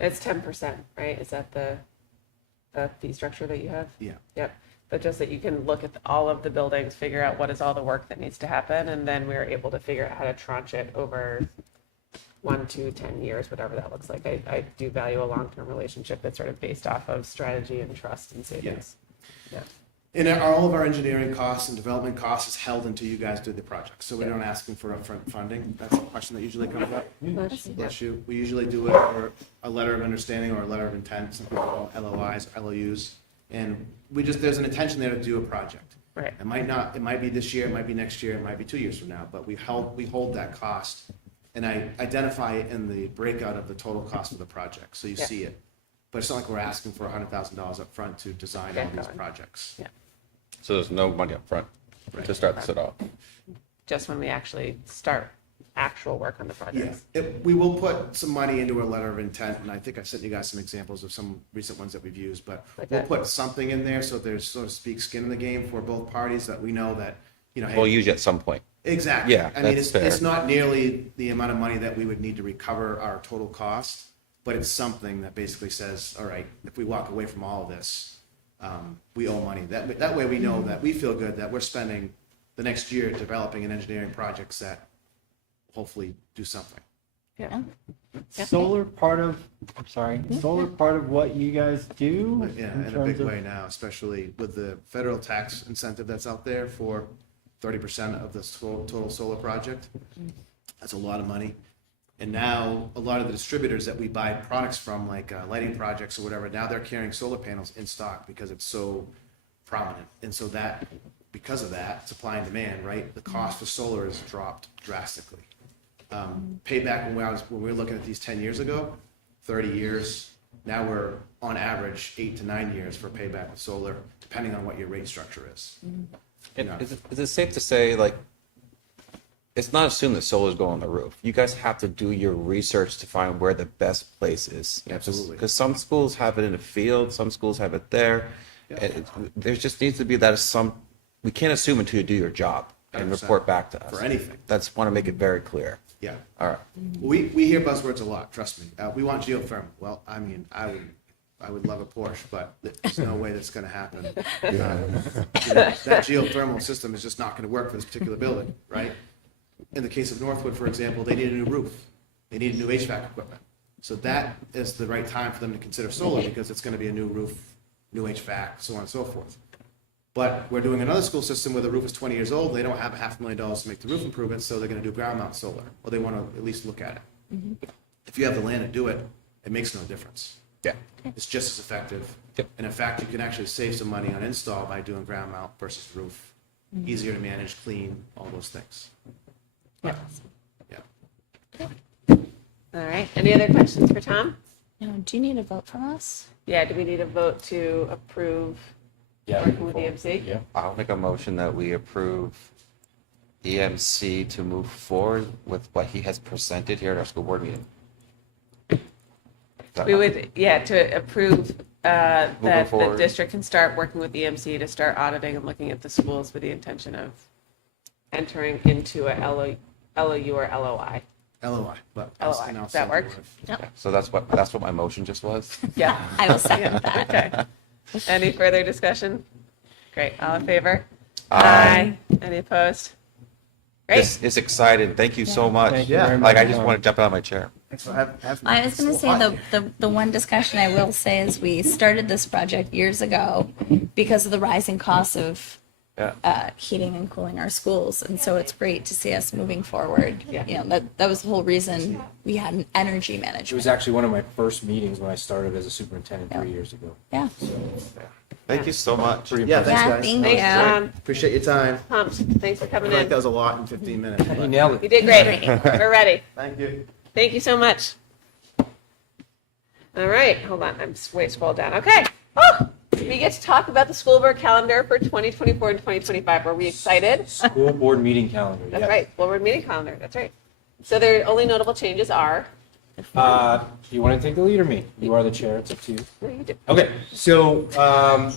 it's 10%, right? Is that the fee structure that you have? yeah. Yep. but just that you can look at all of the buildings, figure out what is all the work that needs to happen, and then we're able to figure out how to tranche it over 1 to 10 years, whatever that looks like. I do value a long-term relationship that's sort of based off of strategy and trust and savings. Yeah. And all of our engineering costs and development costs is held until you guys do the project. So we don't ask them for upfront funding. That's a question that usually comes up. Bless you. We usually do it for a letter of understanding or a letter of intent, some people call LOIs, LOUs. And there's an intention there to do a project. Right. It might be this year, it might be next year, it might be 2 years from now, but we hold that cost. And I identify it in the breakout of the total cost of the project, so you see it. But it's not like we're asking for $100,000 up front to design all these projects. Yeah. So there's no money up front to start this at all. Just when we actually start actual work on the Yeah, projects. we will put some money into a letter of intent, and I think I sent you guys some examples of some recent ones that we've used, but we'll put something in there so there's, so to speak, skin in the game for both parties, that we know that, hey. We'll use it at some point. Exactly. Yeah, I mean, that's it's fair. not nearly the amount of money that we would need to recover our total cost, but it's something that basically says, all right, if we walk away from all of this, we owe money. That way we know that we feel good that we're spending the next year developing and engineering projects that hopefully do something. Yeah. Solar part of, I'm sorry, solar part of what you guys do? Yeah, in in a terms big of- way now, especially with the federal tax incentive that's out there for 30% of the total solar project. That's a lot of money. And now a lot of the distributors that we buy products from, like lighting projects or whatever, now they're carrying solar panels in stock because it's so prominent. And so that, because of that, supply and demand, right, the cost for solar has dropped drastically. Payback when we were looking at these 10 years ago, 30 years. Now we're on average 8 to 9 years for payback with solar, depending on what your rate structure is. Is it safe to say, like, it's not assumed that solar's going on the roof? You guys have to do your research to find where the best place is. Absolutely. Because some schools have it in the field, some schools have it there. And there just needs to be we can't assume until you do your job and 100%. report back to us. For anything. That's, want to make it very clear. Yeah. All right. We hear buzzwords a lot, trust me. We want geothermal. Well, I mean, I would love a Porsche, but there's no way that's going to happen. That geothermal system is just not going to work for this particular building, right? In the case of Northwood, for example, they need a new roof. They need new HVAC equipment. So that is the right time for them to consider solar, because it's going to be a new roof, new HVAC, so on and so forth. But we're doing another school system where the roof is 20 years old. They don't have $500,000 to make the roof improvements, so they're going to do ground mount solar, or they want to at least look at it. If you have the land to do it, it makes no difference. Yeah. It's just as effective. Yep. And in fact, you can actually save some money on install by doing ground mount versus roof. Easier to manage, clean, all those things. Yeah. Yeah. All right. Any other questions for Tom? No, do you need a vote from us? Yeah, do we need a vote to approve working with EMC? Yeah. I'll make a motion that we approve EMC to move forward with what he has presented here at our school board meeting. We would, to approve that the forward. district can start working with EMC to start auditing and looking at the schools with the intention of entering into a LOU or LOI. LOI, but. LOI. Does that work? So that's what my motion just was. Yeah. I will second that. Okay. Any further discussion? Great. All in favor? Aye. Any opposed? Great. This is exciting. Thank you so much. Thank you very Like, I much. just want to jump out of my chair. Thanks for having me. I was going to say the one discussion I will say is we started this project years ago because of the rising costs of Yeah. heating and cooling our schools, and so it's great to see us moving forward. Yeah. You know, that was the whole reason we had an energy It was management. actually one of my first meetings when I started as a superintendent Yeah. 3 years ago. Yeah. Thank you so much. Yeah, thanks, Yeah, guys. thank Thanks, you. Tom. Appreciate your time. Pumped. Thanks for I coming feel like in. that was a lot in 15 minutes. You but nailed You it. did great. We're ready. Thank you. Thank you so much. All right, hold on. I'm way scrolled down. Okay. Oh, we get to talk about the school board calendar for 2024 and 2025. Are we excited? School board meeting calendar. That's yes. right. School board meeting calendar. That's right. So the only notable changes are. You want to take the lead or me? You are the chair. It's up to you. What do you do? Okay, so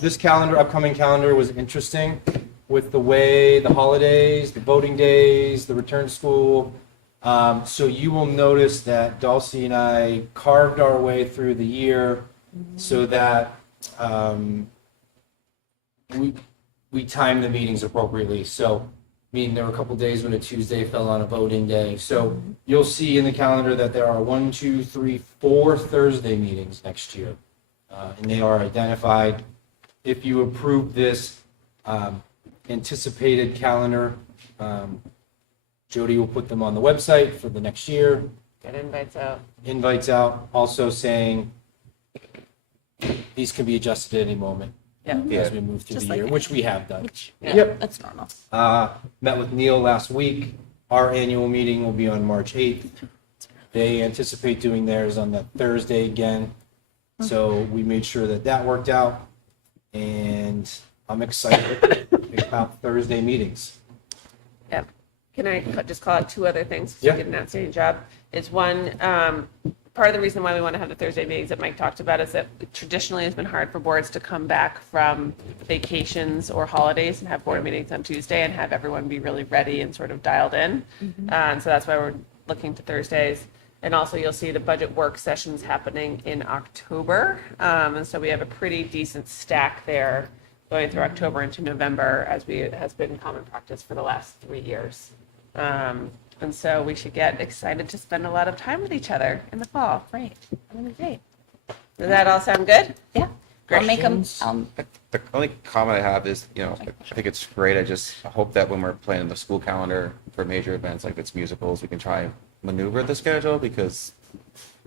this upcoming calendar was interesting with the way the holidays, the voting days, the return to school. So you will notice that Dulcie and I carved our way through the year so that we timed the meetings appropriately. So, I mean, there were a couple days when a Tuesday fell on a voting day. So you'll see in the calendar that there are 1, 2, 3, 4 Thursday meetings next year. And they are identified. If you approve this anticipated calendar, Jody will put them on the website for the next year. Get invites out. Also saying these can be adjusted at any moment Yeah. as we move through Just the like year, which we have done. Yeah. Yep. That's normal. Met with Neil last week. Our annual meeting will be on March 8th. They anticipate doing theirs on that Thursday again. So we made sure that that worked out. And I'm excited about Thursday meetings. Yep. Can I just call out 2 other things? 'Cause Yeah. You did an outstanding job. Is one, part of the reason why we want to have the Thursday meetings that Mike talked about is that traditionally it's been hard for boards to come back from vacations or holidays and have board meetings on Tuesday and have everyone be really ready and sort of dialed in. And so that's why we're looking to Thursdays. And also you'll see the budget work sessions happening in October. And so we have a pretty decent stack there going through October into November as has been common practice for the last 3 years. And so we should get excited to spend a lot of time with each other in the fall. Great. That'll be great. Does that all sound good? Yeah. I'll make them. The only comment I have is, I think it's great. I just hope that when we're planning the school calendar for major events like it's musicals, we can try and maneuver the schedule because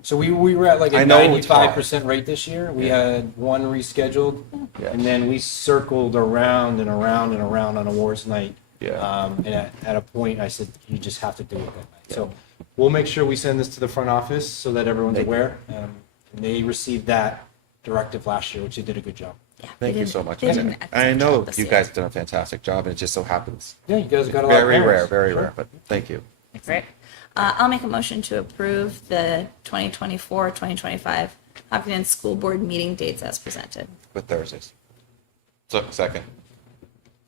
So we were at like a I know it's 95% rate this year. We had one rescheduled, Yeah. and then we circled around and around and around on awards night. Yeah. And at a point, I said, you just have to do it that night. So we'll make sure we send this to the front office so that everyone's Thank you. aware. And they received that directive last year, which they did a good job. Yeah, thank they you did- so much. they did an I excellent know job this you year. guys done a fantastic job, and it just so happens. Yeah, you guys got a lot of Very rare, parents. very Sure. rare, but thank you. Great. I'll make a motion to approve the 2024-2025 Hopkinton School Board meeting dates as presented. With Thursdays. So, second.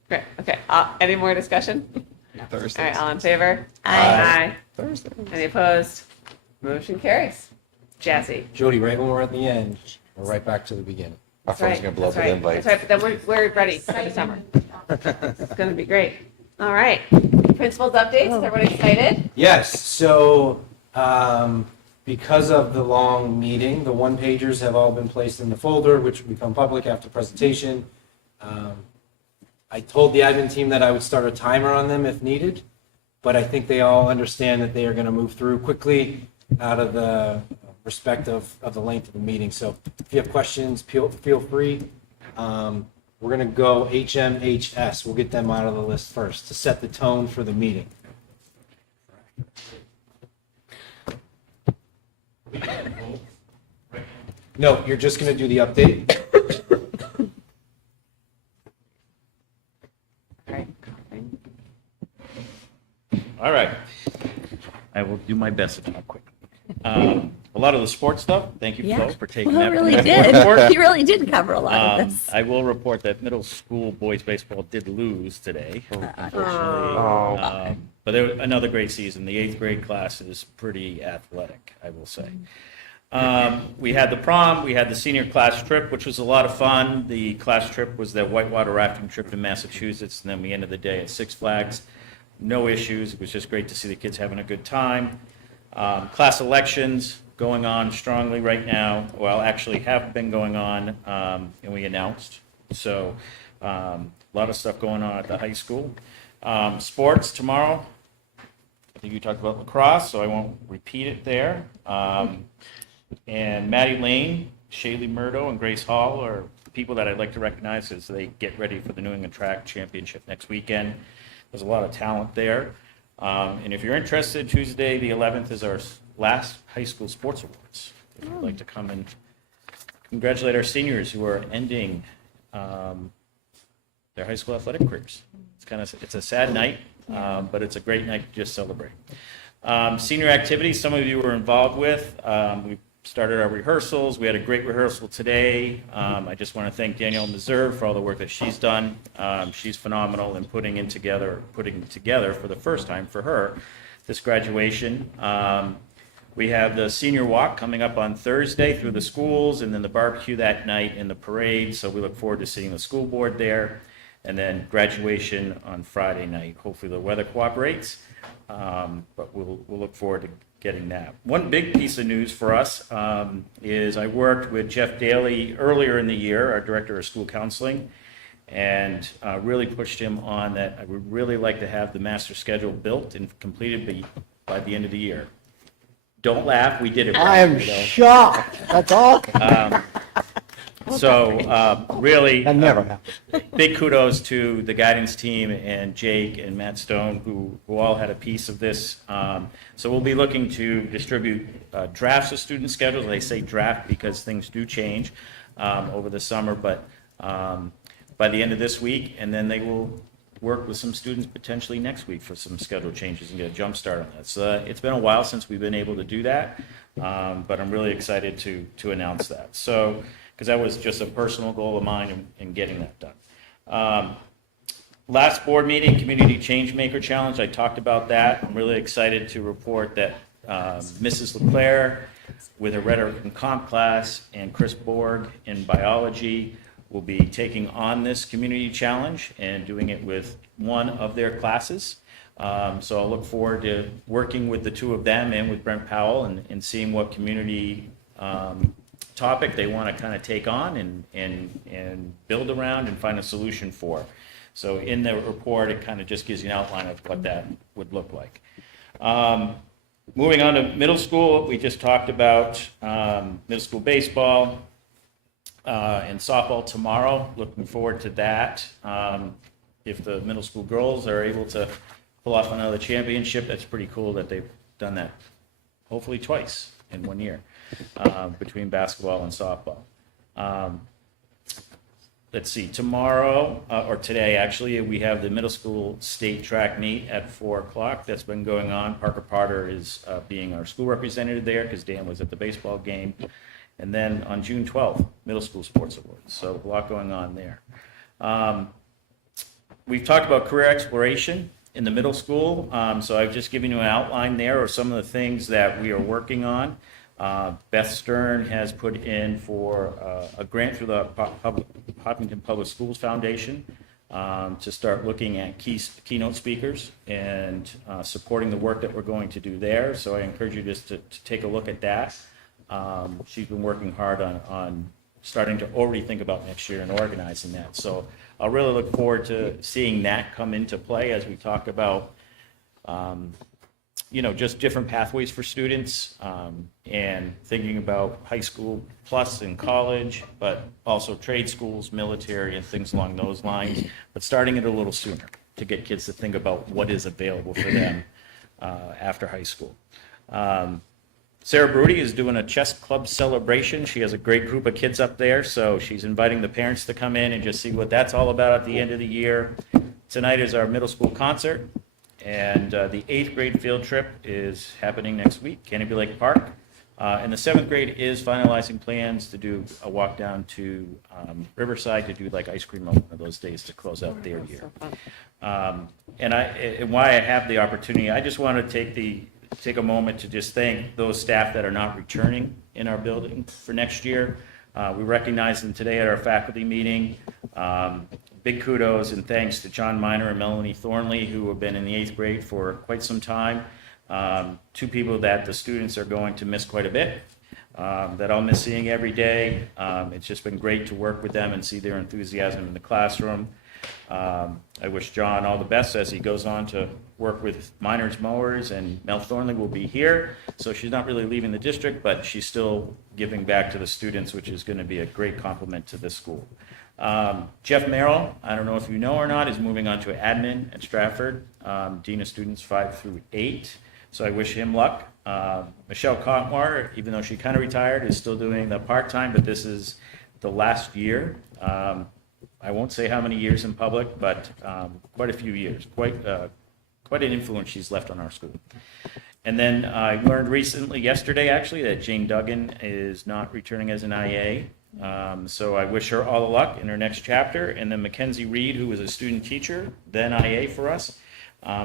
Great. Okay. Any more discussion? Thursdays. All right. All in favor? Aye. Thursday. Any opposed? Motion carries. Jazzy. Jody, right when we're at the end, we're right back to the beginning. My That's phone's right. gonna blow up That's with right. invites. That's right. But then we're ready for the summer. It's going to be great. All right. Principals updates. Is everyone excited? Yes, so because of the long meeting, the one-pagers have all been placed in the folder, which will become public after presentation. I told the admin team that I would start a timer on them if needed, but I think they all understand that they are going to move through quickly out of the respect of the length of the meeting. So if you have questions, feel free. We're going to go HMHS. We'll get them out of the list first to set the tone for the meeting. No, you're just going to do the update. All right. All right. I will do my best to talk quickly. A lot of the sports stuff, thank you, Yeah. folks, for taking Well, that. he from really the did. report. He really did cover a lot of this. I will report that middle school boys baseball did lose today, unfortunately. But they were another great season. The 8th grade class is pretty athletic, I will say. We had the prom, we had the senior class trip, which was a lot of fun. The class trip was the whitewater rafting trip to Massachusetts, and then we ended the day at Six Flags. No issues. It was just great to see the kids having a good time. Class elections going on strongly right now. Well, actually have been going on, and we announced. So a lot of stuff going on at the high school. Sports tomorrow. I think you talked about lacrosse, so I won't repeat it there. And Maddie Lane, Shaylee Murdo, and Grace Hall are people that I'd like to recognize as they get ready for the New England Track Championship next weekend. There's a lot of talent there. And if you're interested, Tuesday the 11th is our last high school sports awards. If you'd like to come and congratulate our seniors who are ending their high school athletic careers. It's a sad night, but it's a great night to just celebrate. Senior activities, some of you were involved with. We started our rehearsals. We had a great rehearsal today. I just want to thank Danielle Meserve for all the work that she's done. She's phenomenal in putting together for the first time for her this graduation. We have the senior walk coming up on Thursday through the schools, and then the barbecue that night and the parade. So we look forward to seeing the school board there. And then graduation on Friday night. Hopefully the weather cooperates, but we'll look forward to getting that. One big piece of news for us is I worked with Jeff Daly earlier in the year, our director of school counseling, and really pushed him on that I would really like to have the master schedule built and completed by the end of the year. Don't laugh, we did it. I am shocked. That's awesome. So really, That never happened. big kudos to the guidance team and Jake and Matt Stone, who all had a piece of this. So we'll be looking to distribute drafts of student schedules. They say draft because things do change over the summer, but by the end of this week, and then they will work with some students potentially next week for some schedule changes and get a jump start on that. So it's been a while since we've been able to do that, but I'm really excited to announce that. So, because that was just a personal goal of mine in getting that done. Last board meeting, Community Changemaker Challenge, I talked about that. I'm really excited to report that Mrs. LeClaire with her rhetoric and comp class and Chris Borg in biology will be taking on this community challenge and doing it with one of their classes. So I'll look forward to working with the two of them and with Brent Powell and seeing what community topic they want to kind of take on and build around and find a solution for. So in the report, it kind of just gives you an outline of what that would look like. Moving on to middle school, we just talked about middle school baseball and softball tomorrow. Looking forward to that. If the middle school girls are able to pull off another championship, that's pretty cool that they've done that hopefully twice in 1 year between basketball and softball. Let's see, tomorrow, or today actually, we have the middle school state track meet at 4 o'clock. That's been going on. Parker Potter is being our school representative there because Dan was at the baseball game. And then on June 12th, middle school sports awards. So a lot going on there. We've talked about career exploration in the middle school. So I've just given you an outline there of some of the things that we are working on. Beth Stern has put in for a grant through the Hopkinton Public Schools Foundation to start looking at keynote speakers and supporting the work that we're going to do there. So I encourage you just to take a look at that. She's been working hard on starting to already think about next year and organizing that. So I'll really look forward to seeing that come into play as we talk about just different pathways for students and thinking about high school plus in college, but also trade schools, military, and things along those lines, but starting it a little sooner to get kids to think about what is available for them after high school. Sarah Brody is doing a chess club celebration. She has a great group of kids up there, so she's inviting the parents to come in and just see what that's all about at the end of the year. Tonight is our middle school concert. And the 8th grade field trip is happening next week, Canopy Lake Park. And the 7th grade is finalizing plans to do a walk down to Riverside to do like ice cream on one of those days to close out their year. And why I have the opportunity, I just want to take a moment to just thank those staff that are not returning in our building for next year. We recognize them today at our faculty meeting. Big kudos and thanks to John Miner and Melanie Thornley, who have been in the 8th grade for quite some time. Two people that the students are going to miss quite a bit, that I'll miss seeing every day. It's just been great to work with them and see their enthusiasm in the classroom. I wish John all the best as he goes on to work with Miner's Mowers, and Mel Thornley will be here. So she's not really leaving the district, but she's still giving back to the students, which is going to be a great compliment to this school. Jeff Merrill, I don't know if you know or not, is moving on to admin at Stratford, Dean of Students 5 through 8. So I wish him luck. Michelle Cotmore, even though she kind of retired, is still doing the part-time, but this is the last year. I won't say how many years in public, but quite a few years. Quite an influence she's left on our school. And then I learned recently, yesterday actually, that Jane Duggan is not returning as an IA. So I wish her all the luck in her next chapter. And then Mackenzie Reed, who was a student teacher, then IA for us,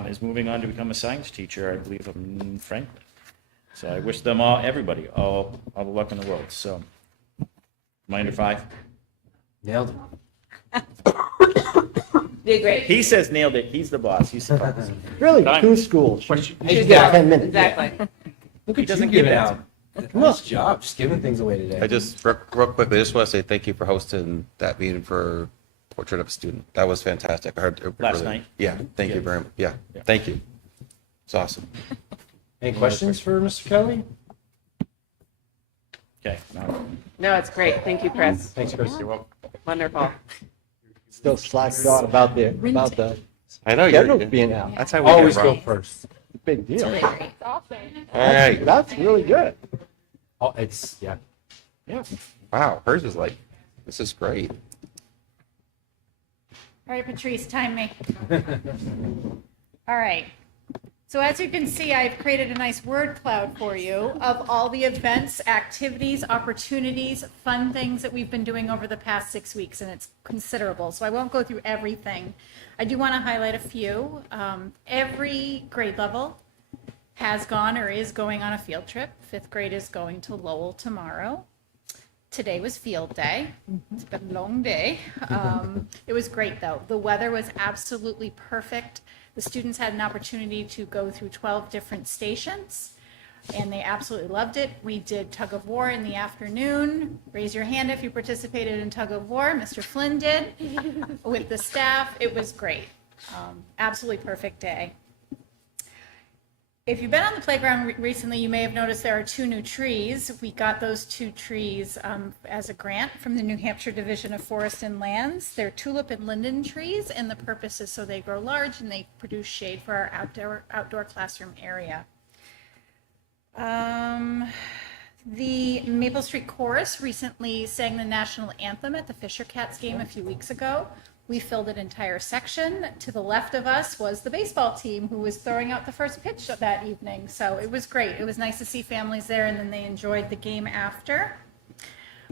is moving on to become a science teacher, I believe, in Franklin. So I wish them all, everybody, all the luck in the world. So, am I under 5? Nailed it. Did great. He says nailed it. He's the boss. He's the boss. Really, Time. 2 schools. You should get Yeah, 10 minutes. Exactly. Look He at doesn't you give giving it. out. Nice job, just giving things away today. I just, real quickly, I just want to say thank you for hosting that meeting for Portrait of a Student. That was fantastic. I heard it Last really- night? Yeah, thank you very much. Yeah, thank you. It's awesome. Any questions for Mr. Kelly? Okay. now- No, it's great. Thank you, Chris. Thanks, Chris. Wonderful. Still slacked out about the I know schedule you're, being out. that's how we Always get go wrong. first. Big deal. Really great. It's awesome. All right. That's really good. Oh, it's, yeah. Wow, hers is like, this is great. All right, Patrice, time me. All right. So as you can see, I've created a nice word cloud for you of all the events, activities, opportunities, fun things that we've been doing over the past 6 weeks, and it's considerable. So I won't go through everything. I do want to highlight a few. Every grade level has gone or is going on a field trip. 5th grade is going to Lowell tomorrow. Today was field day. It's been a long day. It was great though. The weather was absolutely perfect. The students had an opportunity to go through 12 different stations and they absolutely loved it. We did tug of war in the afternoon. Raise your hand if you participated in tug of war. Mr. Flynn did with the staff. It was great. Absolutely perfect day. If you've been on the playground recently, you may have noticed there are 2 new trees. We got those 2 trees as a grant from the New Hampshire Division of Forest and Lands. They're tulip and linden trees, and the purpose is so they grow large and they produce shade for our outdoor classroom area. The Maple Street Chorus recently sang the national anthem at the Fisher Cats game a few weeks ago. We filled an entire section. To the left of us was the baseball team who was throwing out the first pitch that evening. So it was great. It was nice to see families there, and then they enjoyed the game after.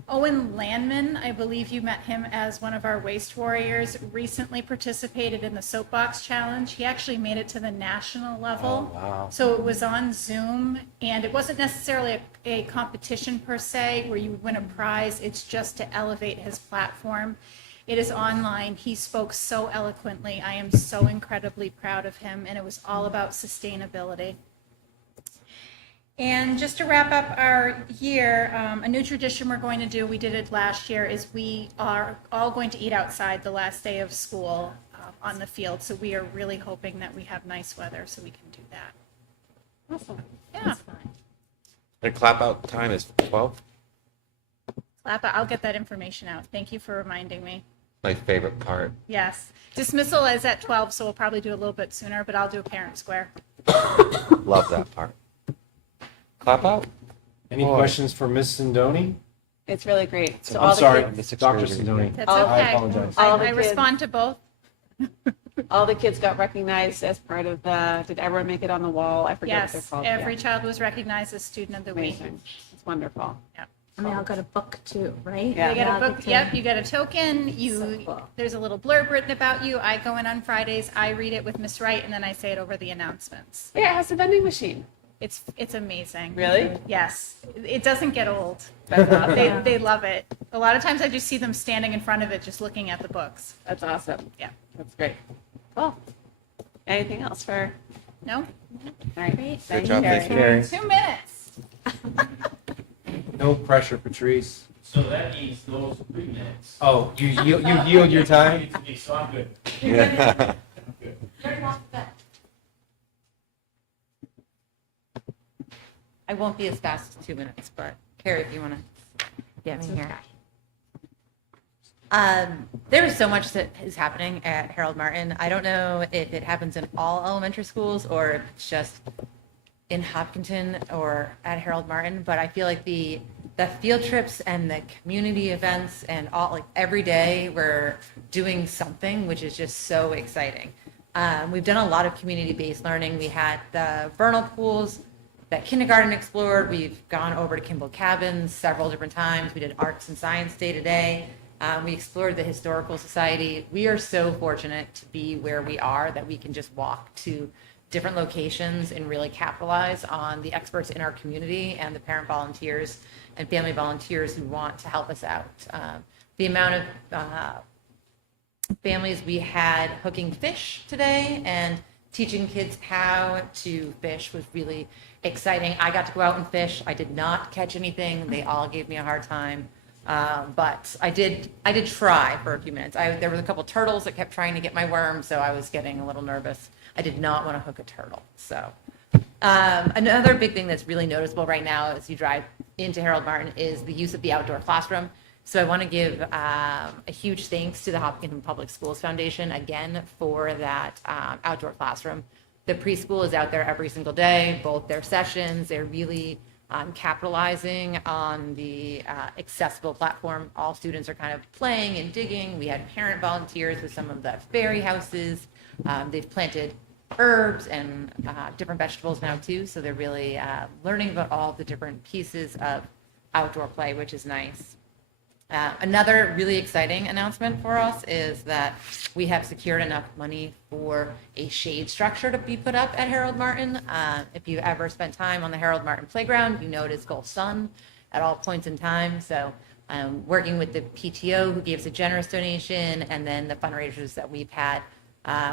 Owen Landman, I believe you met him as one of our waste warriors, recently participated in the Soapbox Challenge. He actually made it to the national level. Oh, wow. So it was on Zoom, and it wasn't necessarily a competition per se where you would win a prize. It's just to elevate his platform. It is online. He spoke so eloquently. I am so incredibly proud of him, and it was all about sustainability. And just to wrap up our year, a new tradition we're going to do, we did it last year, is we are all going to eat outside the last day of school on the field. So we are really hoping that we have nice weather so we can do that. Awesome. Yeah. The clap out time is 12. I'll get that information out. Thank you for reminding me. My favorite part. Yes. Dismissal is at 12, so we'll probably do a little bit sooner, but I'll do a parent square. Love that part. Clap out. Any questions for Ms. Sindoni? It's really great. So I'm all sorry, the kids, Dr. Sindoni. That's Oh, okay. I apologize. All the I kids. respond to both. all the kids got recognized as part of did everyone make it on the wall? I forget what Yes, they're called. every child was recognized as student of the week. Amazing. It's wonderful. And they all got a book too, right? Yeah. You get a They all book, to- yep, you get a token, So cool. there's a little blurb written about you. I go in on Fridays, I read it with Miss Wright, and then I say it over the announcements. Yeah, it has a vending machine. It's amazing. Really? Yes, it doesn't get old. That's awesome. They love it. A lot of times I just see them standing in front of it, just looking at the books. That's awesome. Yeah. That's great. Well, anything else for? No? All right. Great. Good job, thank you. Carrie. 2 minutes. No pressure, Patrice. So that means those 3 minutes. Oh, you yield your time? To me, so I'm good. Yeah. I won't be as fast as 2 minutes, but Carrie, if you want to get me here. There is so much that is happening at Harold Martin. I don't know if it happens in all elementary schools or if it's just in Hopkinton or at Harold Martin, but I feel like the field trips and the community events and all, like every day we're doing something, which is just so exciting. We've done a lot of community-based learning. We had the vernal pools that kindergarten explored. We've gone over to Kimball Cabins several different times. We did Arts and Science Day today. We explored the Historical Society. We are so fortunate to be where we are that we can just walk to different locations and really capitalize on the experts in our community and the parent volunteers and family volunteers who want to help us out. The amount of families we had hooking fish today and teaching kids how to fish was really exciting. I got to go out and fish. I did not catch anything. They all gave me a hard time. But I did try for a few minutes. There were a couple turtles that kept trying to get my worm, so I was getting a little nervous. I did not want to hook a turtle. So another big thing that's really noticeable right now as you drive into Harold Martin is the use of the outdoor classroom. So I want to give a huge thanks to the Hopkinton Public Schools Foundation again for that outdoor classroom. The preschool is out there every single day, both their sessions, they're really capitalizing on the accessible platform. All students are kind of playing and digging. We had parent volunteers with some of the fairy houses. They've planted herbs and different vegetables now too, so they're really learning about all the different pieces of outdoor play, which is nice. Another really exciting announcement for us is that we have secured enough money for a shade structure to be put up at Harold Martin. If you ever spent time on the Harold Martin playground, you know it is full sun at all points in time. So working with the PTO who gave us a generous donation and then the fundraisers that we've had,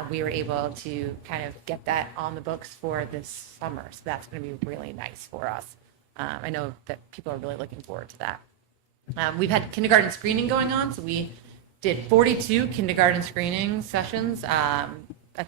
we were able to kind of get that on the books for this summer. So that's going to be really nice for us. I know that people are really looking forward to that. We've had kindergarten screening going on, so we did 42 kindergarten screening sessions. A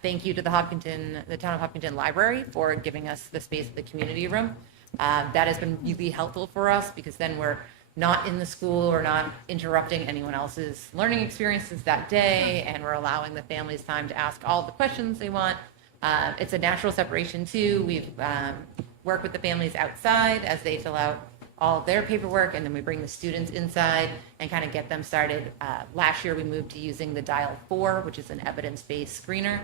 thank you to the town of Hopkinton Library for giving us the space of the community room. That has been really helpful for us because then we're not in the school or not interrupting anyone else's learning experiences that day, and we're allowing the families time to ask all the questions they want. It's a natural separation too. We've worked with the families outside as they fill out all of their paperwork, and then we bring the students inside and kind of get them started. Last year we moved to using the Dial 4, which is an evidence-based screener.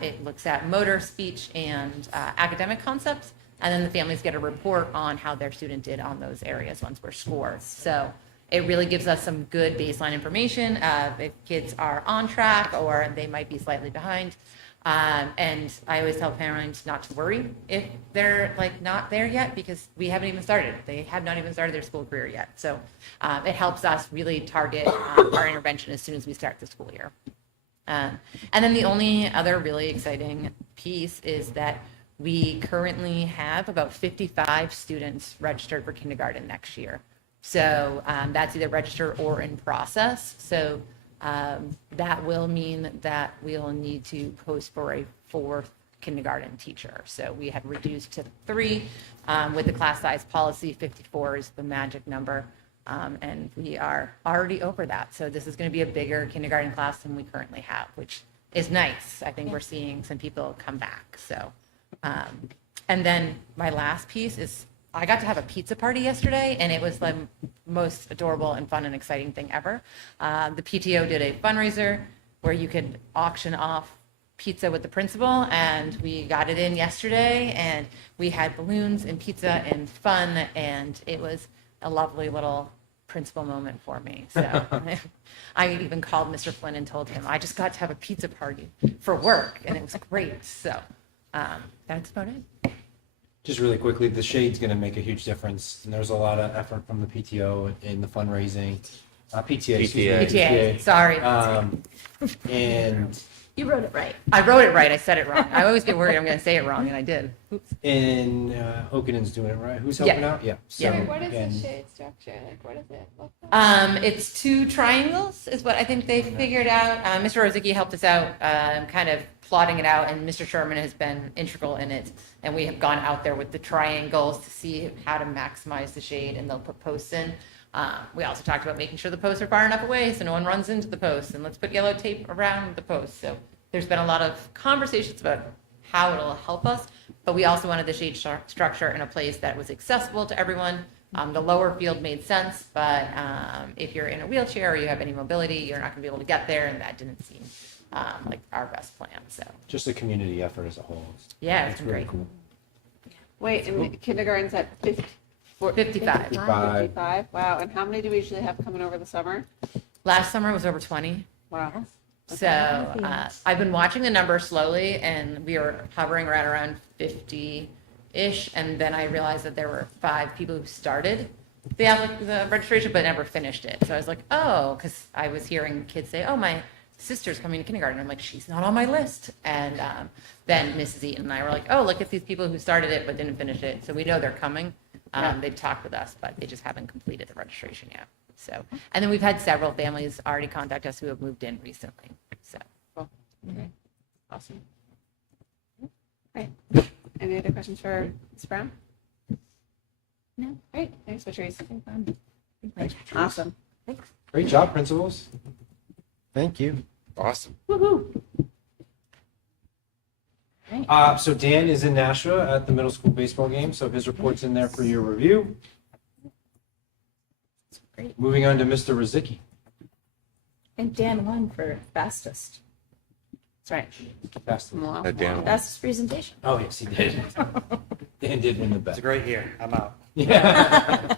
It looks at motor, speech, and academic concepts, and then the families get a report on how their student did on those areas once we're scored. So it really gives us some good baseline information if kids are on track or they might be slightly behind. And I always tell parents not to worry if they're like not there yet because we haven't even started. They have not even started their school career yet. So it helps us really target our intervention as soon as we start the school year. And then the only other really exciting piece is that we currently have about 55 students registered for kindergarten next year. So that's either registered or in process. So that will mean that we'll need to post for a 4th kindergarten teacher. So we had reduced to 3 with the class size policy. 54 is the magic number, and we are already over that. So this is going to be a bigger kindergarten class than we currently have, which is nice. I think we're seeing some people come back. So, and then my last piece is I got to have a pizza party yesterday, and it was the most adorable and fun and exciting thing ever. The PTO did a fundraiser where you could auction off pizza with the principal, and we got it in yesterday, and we had balloons and pizza and fun, and it was a lovely little principal moment for me. So I even called Mr. Flynn and told him I just got to have a pizza party for work, and it was great. So that's about it. Just really quickly, the shade's going to make a huge difference, and there's a lot of effort from the PTO in the fundraising, PTA, excuse me, PTA, sorry. And You wrote it right. I wrote it right. I said it wrong. I always get worried I'm going to say it wrong, and I did. Oops. in Hopkinton's doing it right. Who's helping out? Yeah. So, Wait, what is and the shade structure? Like, what does it look like? It's 2 triangles is what I think they figured out. Mr. Rozicki helped us out kind of plotting it out, and Mr. Sherman has been integral in it. And we have gone out there with the triangles to see how to maximize the shade, and they'll put posts in. We also talked about making sure the posts are far enough away so no one runs into the posts, and let's put yellow tape around the posts. So there's been a lot of conversations about how it'll help us, but we also wanted the shade structure in a place that was accessible to everyone. The lower field made sense, but if you're in a wheelchair or you have any mobility, you're not going to be able to get there, and that didn't seem like our best plan. So just the community effort as a whole. yeah, It's it's really great. cool. Wait, and kindergarten's at 55. 55? Wow, and how many do we usually have coming over the summer? Last summer was over 20. Wow. So I've been watching the numbers slowly, and we are hovering right around 50-ish. And then I realized that there were 5 people who started the registration but never finished it. So I was like, oh, because I was hearing kids say, oh, my sister's coming to kindergarten. I'm like, she's not on my list. And then Mrs. Eaton and I were like, oh, look at these people who started it but didn't finish it. So we know they're coming. They've talked with us, but they just haven't completed the registration yet. So, and then we've had several families already contact us who have moved in recently. So, Cool. Okay. Awesome. Right. Any other questions for Ms. Brown? No. Great. Thanks, Patrice. Thanks, Patrice. Awesome. Great job, principals. Thank you. Awesome. Woohoo. So Dan is in Nashua at the middle school baseball game, so his report's in there for your review. Great. Moving on to Mr. Rozicki. And Dan won for fastest. That's right. Fast. Dan. Fastest presentation. Oh, yes, he did. Dan did win the It's bet. a great year. I'm out. Yeah.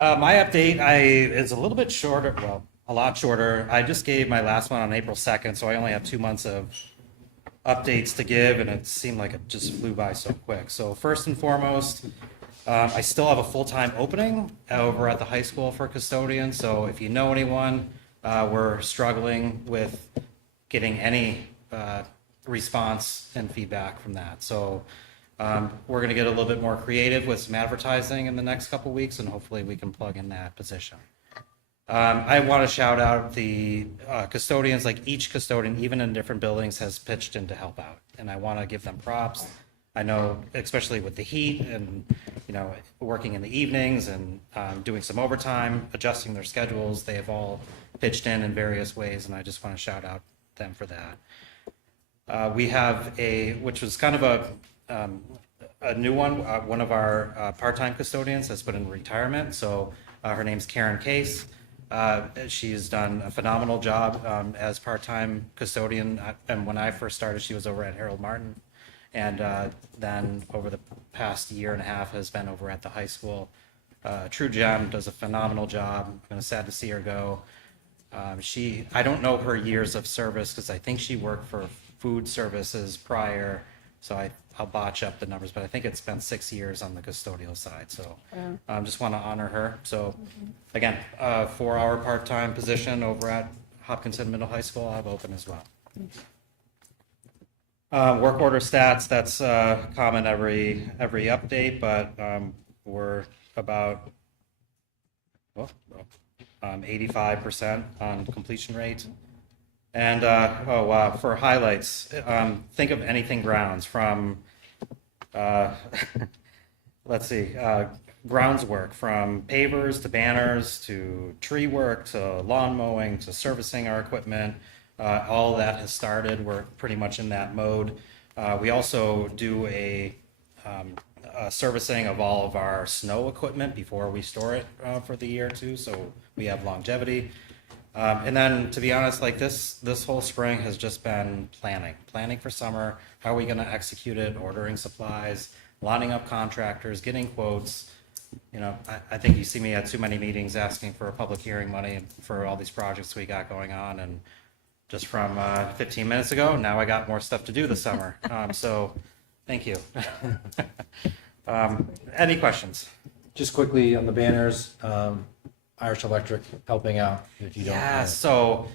My update is a little bit shorter, well, a lot shorter. I just gave my last one on April 2nd, so I only have 2 months of updates to give, and it seemed like it just flew by so quick. So first and foremost, I still have a full-time opening over at the high school for custodian, so if you know anyone, we're struggling with getting any response and feedback from that. So we're going to get a little bit more creative with some advertising in the next couple weeks, and hopefully we can plug in that position. I want to shout out the custodians, like each custodian, even in different buildings, has pitched in to help out. And I want to give them props. I know, especially with the heat and, working in the evenings and doing some overtime, adjusting their schedules, they have all pitched in various ways, and I just want to shout out them for that. We have which was kind of a new one. One of our part-time custodians has put in retirement, so her name's Karen Case. She's done a phenomenal job as part-time custodian. And when I first started, she was over at Harold Martin. And then over the past year and a half has been over at the high school. True gem, does a phenomenal job. I'm kind of sad to see her go. I don't know her years of service because I think she worked for food services prior. So I'll botch up the numbers, but I think it's been 6 years on the custodial side. So just want to honor her. So again, 4-hour part-time position over at Hopkinton Middle High School I'll have open as well. Work order stats, that's common every update, but we're about 85% on completion rate. And for highlights, think of anything grounds from let's see, grounds work from pavers to banners to tree work to lawn mowing to servicing our equipment. All that has started. We're pretty much in that mode. We also do a servicing of all of our snow equipment before we store it for the year too, so we have longevity. And then, to be honest, like this whole spring has just been planning for summer. How are we going to execute it? Ordering supplies, lining up contractors, getting quotes. I think you see me at too many meetings asking for public hearing money for all these projects we got going on, and just from 15 minutes ago, now I got more stuff to do this summer. So, thank you. Any questions? Just quickly on the banners, Irish Electric helping out if you don't. Yeah, so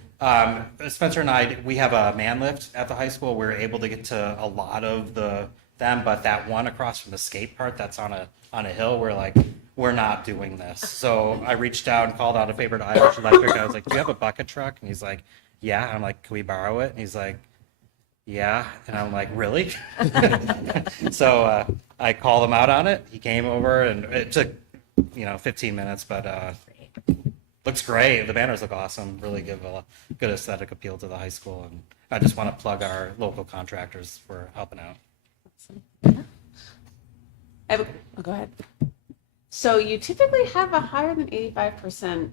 Spencer and I, we have a man lift at the high school. We're able to get to a lot of them, but that one across from the skate park that's on a hill, we're not doing this. So I reached out and called out a favorite Irish Electric. I was like, do you have a bucket truck? And he's like, yeah. I'm like, can we borrow it? And he's like, yeah. And I'm like, really? So I called him out on it. He came over, and it took 15 minutes, but looks great. The banners look awesome. Really give a good aesthetic appeal to the high school. And I just want to plug our local contractors for helping out. Go ahead. So you typically have a higher than 85%,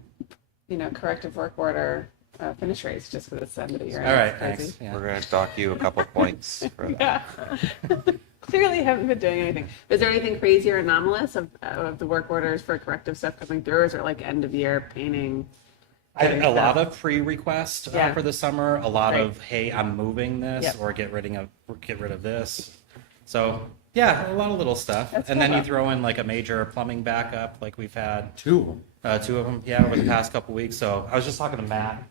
corrective work order finish rates just because it's the end of the year. All right, It's crazy. thanks. Yeah. We're going to dock you a couple points for that. Yeah. Clearly haven't been doing anything. Is there anything crazy or anomalous of the work orders for corrective stuff coming through, or is it like end of year painting? I had a lot of pre-requests Yeah. for the summer, a lot Great. of, hey, I'm moving this, Yep. or get rid of this. So, yeah, a lot of little stuff. That's And then cool, you though. throw in like a major plumbing backup, like we've had. Two of them. Two of them, yeah, over the past couple weeks. So I was just talking to Matt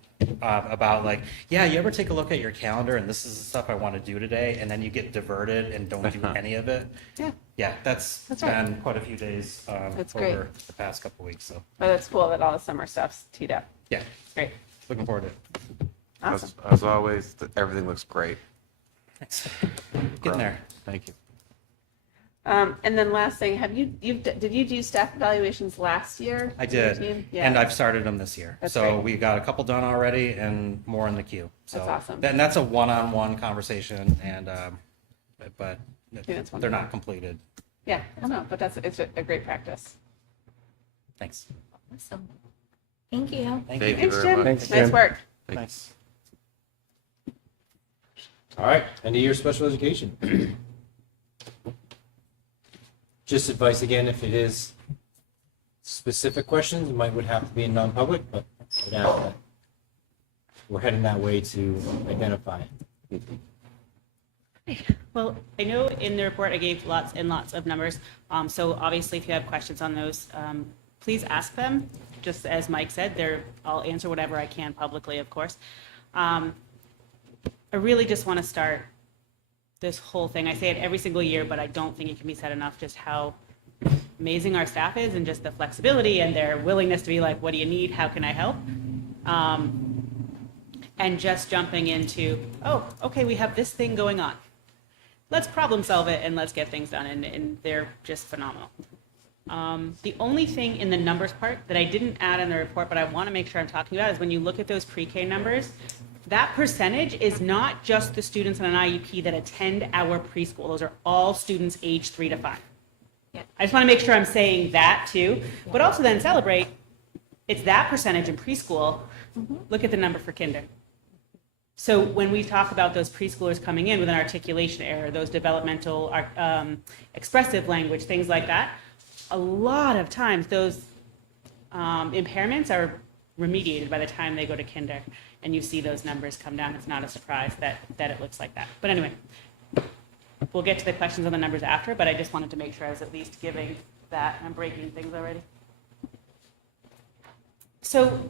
about like, yeah, you ever take a look at your calendar and this is the stuff I want to do today, and then you get diverted and don't do any of it. Yeah. Yeah, that's right. been quite a few days That's over great. the past couple weeks. So But it's cool that all the summer stuff's teed up. yeah, Great. looking forward to it. Awesome. As always, everything looks great. Thanks. Getting there. Thank you. And then last thing, did you do staff evaluations last year? I for your did, team? Yeah. and I've started them this year. That's So great. we got a couple done already, and more in the queue. So That's awesome. And that's a one-on-one conversation, and but that's they're wonderful. not completed. Yeah, well, no, but it's a great practice. Thanks. Awesome. Thank you. Thank Thank you. you Thanks, very Jim. much. Thanks, Nice Jim. work. Thanks. All right, end of year special education. Just advice again, if it is specific questions, it would have to be in non-public, but I would ask that we're heading that way to identify it. Well, I know in the report I gave lots and lots of numbers. So obviously, if you have questions on those, please ask them. Just as Mike said, I'll answer whatever I can publicly, of course. I really just want to start this whole thing. I say it every single year, but I don't think it can be said enough just how amazing our staff is and just the flexibility and their willingness to be like, what do you need? How can I help? And just jumping into, oh, okay, we have this thing going on. Let's problem solve it and let's get things done. And they're just phenomenal. The only thing in the numbers part that I didn't add in the report, but I want to make sure I'm talking about is when you look at those pre-K numbers, that percentage is not just the students on an IEP that attend our preschool. Those are all students age 3 to 5. Yeah. I just want to make sure I'm saying that too, but also then celebrate, it's that percentage in preschool. Look at the number for kinder. So when we talk about those preschoolers coming in with an articulation error, those developmental expressive language, things like that, a lot of times those impairments are remediated by the time they go to kinder, and you see those numbers come down. It's not a surprise that it looks like that. But anyway, we'll get to the questions on the numbers after, but I just wanted to make sure I was at least giving that. I'm breaking things already. So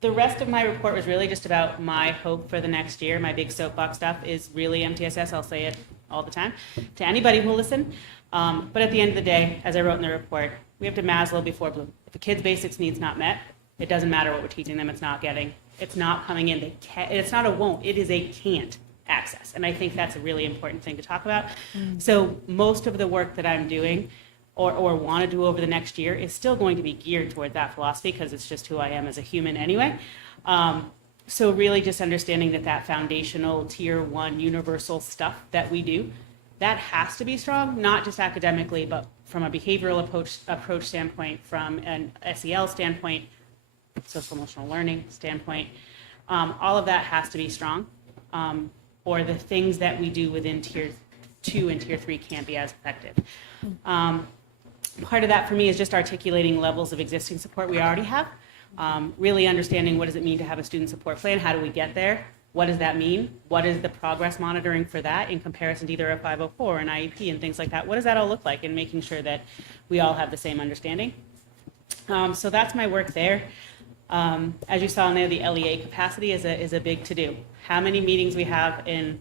the rest of my report was really just about my hope for the next year. My big soapbox stuff is really MTSS. I'll say it all the time to anybody who will listen. But at the end of the day, as I wrote in the report, we have to Maslow before Bloom. If a kid's basics needs not met, it doesn't matter what we're teaching them. It's not getting. It's not coming in. It's not a won't. It is a can't access. And I think that's a really important thing to talk about. So most of the work that I'm doing or want to do over the next year is still going to be geared toward that philosophy because it's just who I am as a human anyway. So really just understanding that foundational tier 1 universal stuff that we do, that has to be strong, not just academically, but from a behavioral approach standpoint, from an SEL standpoint, social emotional learning standpoint, all of that has to be strong, or the things that we do within tier 2 and tier 3 can't be as effective. Part of that for me is just articulating levels of existing support we already have, really understanding what does it mean to have a student support plan, how do we get there, what does that mean, what is the progress monitoring for that in comparison to either a 504 or an IEP and things like that, what does that all look like, and making sure that we all have the same understanding. So that's my work there. As you saw in there, the LEA capacity is a big to-do. How many meetings we have in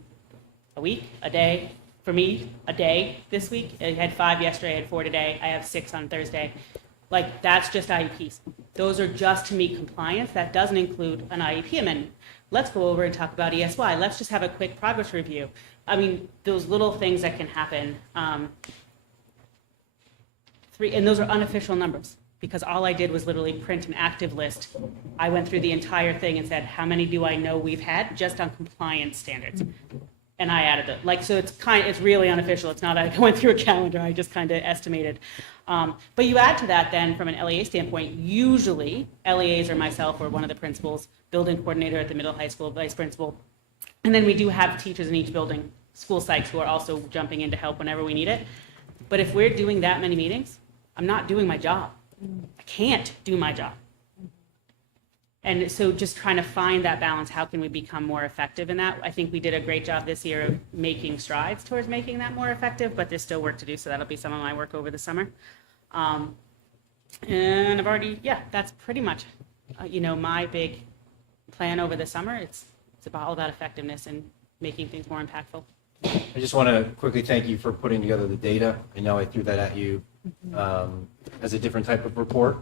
a week, a day? For me, a day this week. I had 5 yesterday, I had 4 today. I have 6 on Thursday. Like, that's just IEPs. Those are just to meet compliance. That doesn't include an IEP amendment. Let's go over and talk about ESY. Let's just have a quick progress review. I mean, those little things that can happen. And those are unofficial numbers, because all I did was literally print an active list. I went through the entire thing and said, how many do I know we've had just on compliance standards? And I added it. Like, so it's really unofficial. It's not I went through a calendar. I just kind of estimated. But you add to that then from an LEA standpoint, usually LEAs or myself or one of the principals, building coordinator at the middle high school, vice principal. And then we do have teachers in each building, school sites, who are also jumping in to help whenever we need it. But if we're doing that many meetings, I'm not doing my job. I can't do my job. And so just trying to find that balance, how can we become more effective in that? I think we did a great job this year of making strides towards making that more effective, but there's still work to do, so that'll be some of my work over the summer. And I've already, that's pretty much, my big plan over the summer. It's all about effectiveness and making things more impactful. I just want to quickly thank you for putting together the data. I know I threw that at you as a different type of report.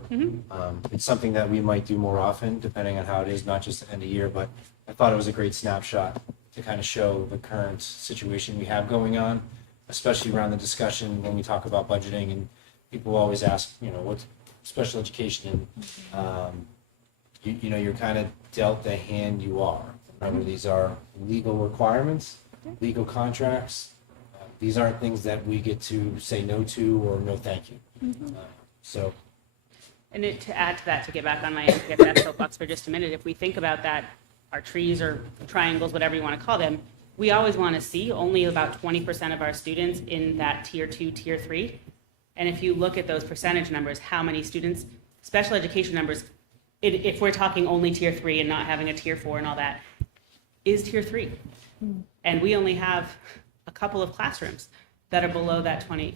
It's something that we might do more often, depending on how it is, not just at the end of the year, but I thought it was a great snapshot to kind of show the current situation we have going on, especially around the discussion when we talk about budgeting, and people always ask, what's special education, and you're kind of dealt the hand you are. Remember, these are legal requirements, legal contracts. These aren't things that we get to say no to or no thank you. So. And to add to that, to get back on my MTSS soapbox for just a minute, if we think about that, our trees or triangles, whatever you want to call them, we always want to see only about 20% of our students in that tier 2, tier 3. And if you look at those percentage numbers, how many students, special education numbers, if we're talking only tier 3 and not having a tier 4 and all that, is tier 3. And we only have a couple of classrooms that are below that 20.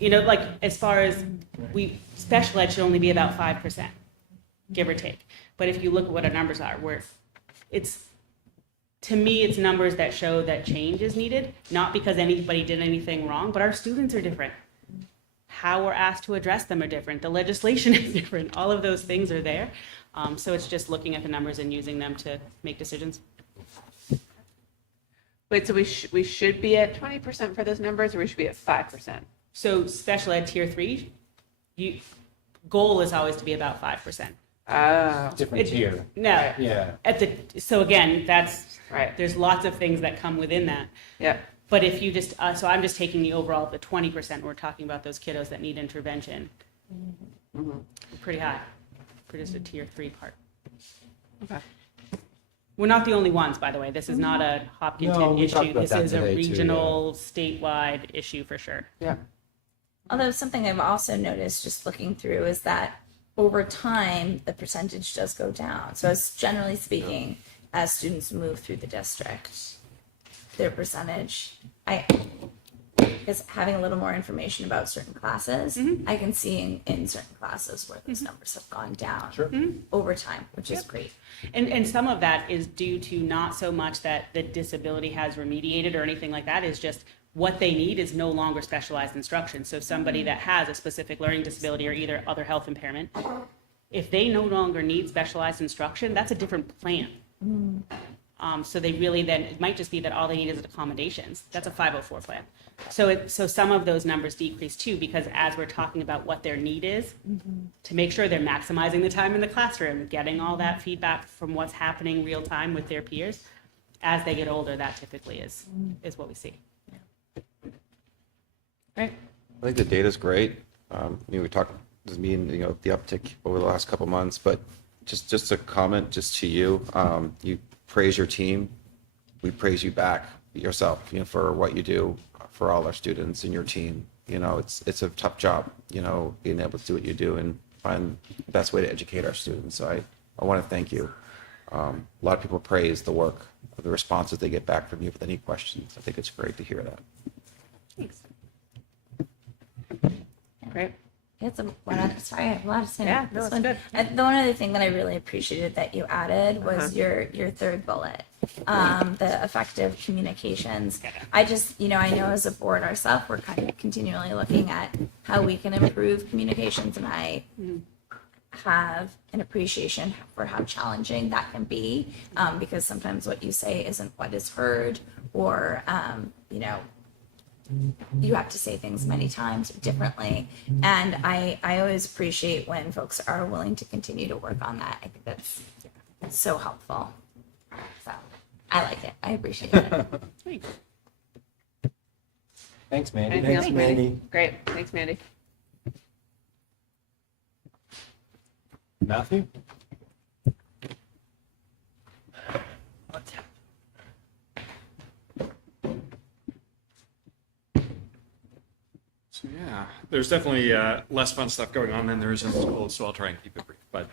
As far as special ed should only be about 5%, give or take. But if you look at what our numbers are, to me, it's numbers that show that change is needed, not because anybody did anything wrong, but our students are different. How we're asked to address them are different. The legislation is different. All of those things are there. So it's just looking at the numbers and using them to make decisions. Wait, so we should be at 20% for those numbers, or we should be at 5%? So special ed tier 3, goal is always to be about 5%. Different tier. No. Yeah. So again, that's right. There's lots of things that come within that. Yeah. But if you just, so I'm just taking the overall, the 20%, we're talking about those kiddos that need intervention. Pretty high for just a tier 3 part. Okay. We're not the only ones, by the way. This is not a Hopkinton No, we talked issue. about This that is a today, too, regional, statewide issue for sure. Yeah. Although something I've also noticed just looking through is that over time, the percentage does go down. So as generally speaking, as students move through the district, their percentage, because having a little more information about certain classes, I can see in certain classes where those numbers have gone down over time, which is great. And some of that is due to not so much that the disability has remediated or anything like that, is just what they need is no longer specialized instruction. So somebody that has a specific learning disability or either other health impairment, if they no longer need specialized instruction, that's a different plan. So they really then, it might just be that all they need is accommodations. That's a 504 plan. So some of those numbers decrease too, because as we're talking about what their need is, to make sure they're maximizing the time in the classroom, getting all that feedback from what's happening real time with their peers, as they get older, that typically is what we see. Right. I think the data's great. We talked, doesn't mean, the uptick over the last couple months, but just a comment just to you. You praise your team. We praise you back yourself, for what you do for all our students and your team. It's a tough job, being able to do what you do and find the best way to educate our students. So I want to thank you. A lot of people praise the work, the responses they get back from you with any questions. I think it's great to hear that. Thanks. Great. It's I have a lot to say. Yeah, about no, this it's one. good. And the one other thing that I really appreciated that you added was your third bullet, the effective communications. I just, I know as a board ourselves, we're kind of continually looking at how we can improve communications, and I have an appreciation for how challenging that can be, because sometimes what you say isn't what is heard, or you have to say things many times differently. And I always appreciate when folks are willing to continue to work on that. I think that's so helpful. So I like it. I appreciate it. Thanks. Thanks, Mandy. Anything else, Thanks, Mandy. Great. Thanks, Mandy. Matthew? So yeah, there's definitely less fun stuff going on than there is in school, so I'll try and keep it brief. But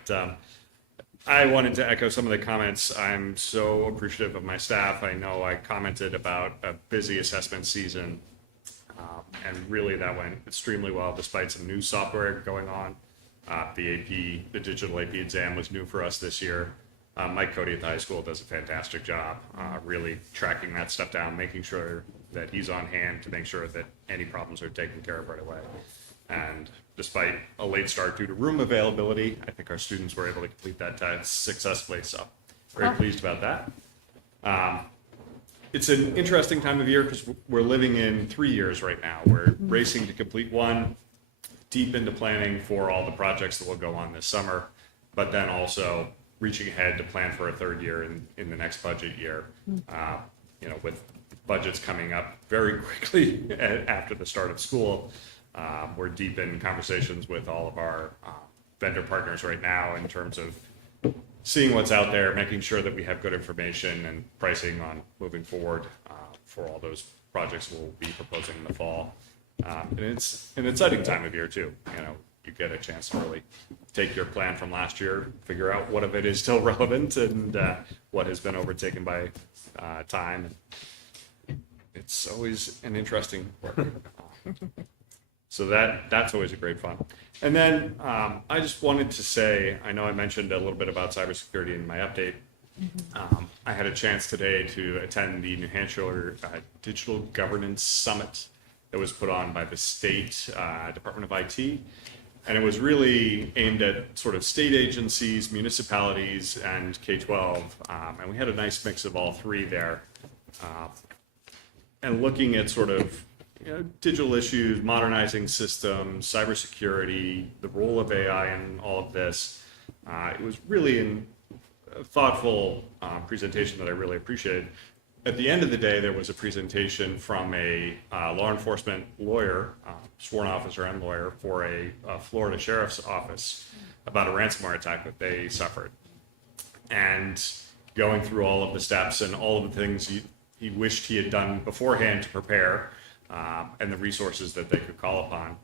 I wanted to echo some of the comments. I'm so appreciative of my staff. I know I commented about a busy assessment season, and really that went extremely well despite some new software going on. The digital AP exam was new for us this year. Mike Cody at the high school does a fantastic job, really tracking that stuff down, making sure that he's on hand to make sure that any problems are taken care of right away. And despite a late start due to room availability, I think our students were able to complete that test successfully. So very pleased about that. It's an interesting time of year because we're living in 3 years right now. We're racing to complete one, deep into planning for all the projects that will go on this summer, but then also reaching ahead to plan for a third year in the next budget year. With budgets coming up very quickly after the start of school, we're deep in conversations with all of our vendor partners right now in terms of seeing what's out there, making sure that we have good information and pricing on moving forward for all those projects we'll be proposing in the fall. And it's an exciting time of year too. You get a chance to really take your plan from last year, figure out what of it is still relevant and what has been overtaken by time. It's always an interesting work. So that's always a great fun. And then I just wanted to say, I know I mentioned a little bit about cybersecurity in my update. I had a chance today to attend the New Hampshire Digital Governance Summit that was put on by the state Department of IT. And it was really aimed at sort of state agencies, municipalities, and K-12. And we had a nice mix of all three there. And looking at sort of digital issues, modernizing systems, cybersecurity, the role of AI in all of this. It was really a thoughtful presentation that I really appreciated. At the end of the day, there was a presentation from a law enforcement lawyer, sworn officer and lawyer for a Florida Sheriff's Office about a ransomware attack that they suffered. And going through all of the steps and all of the things he wished he had done beforehand to prepare, and the resources that they could call upon.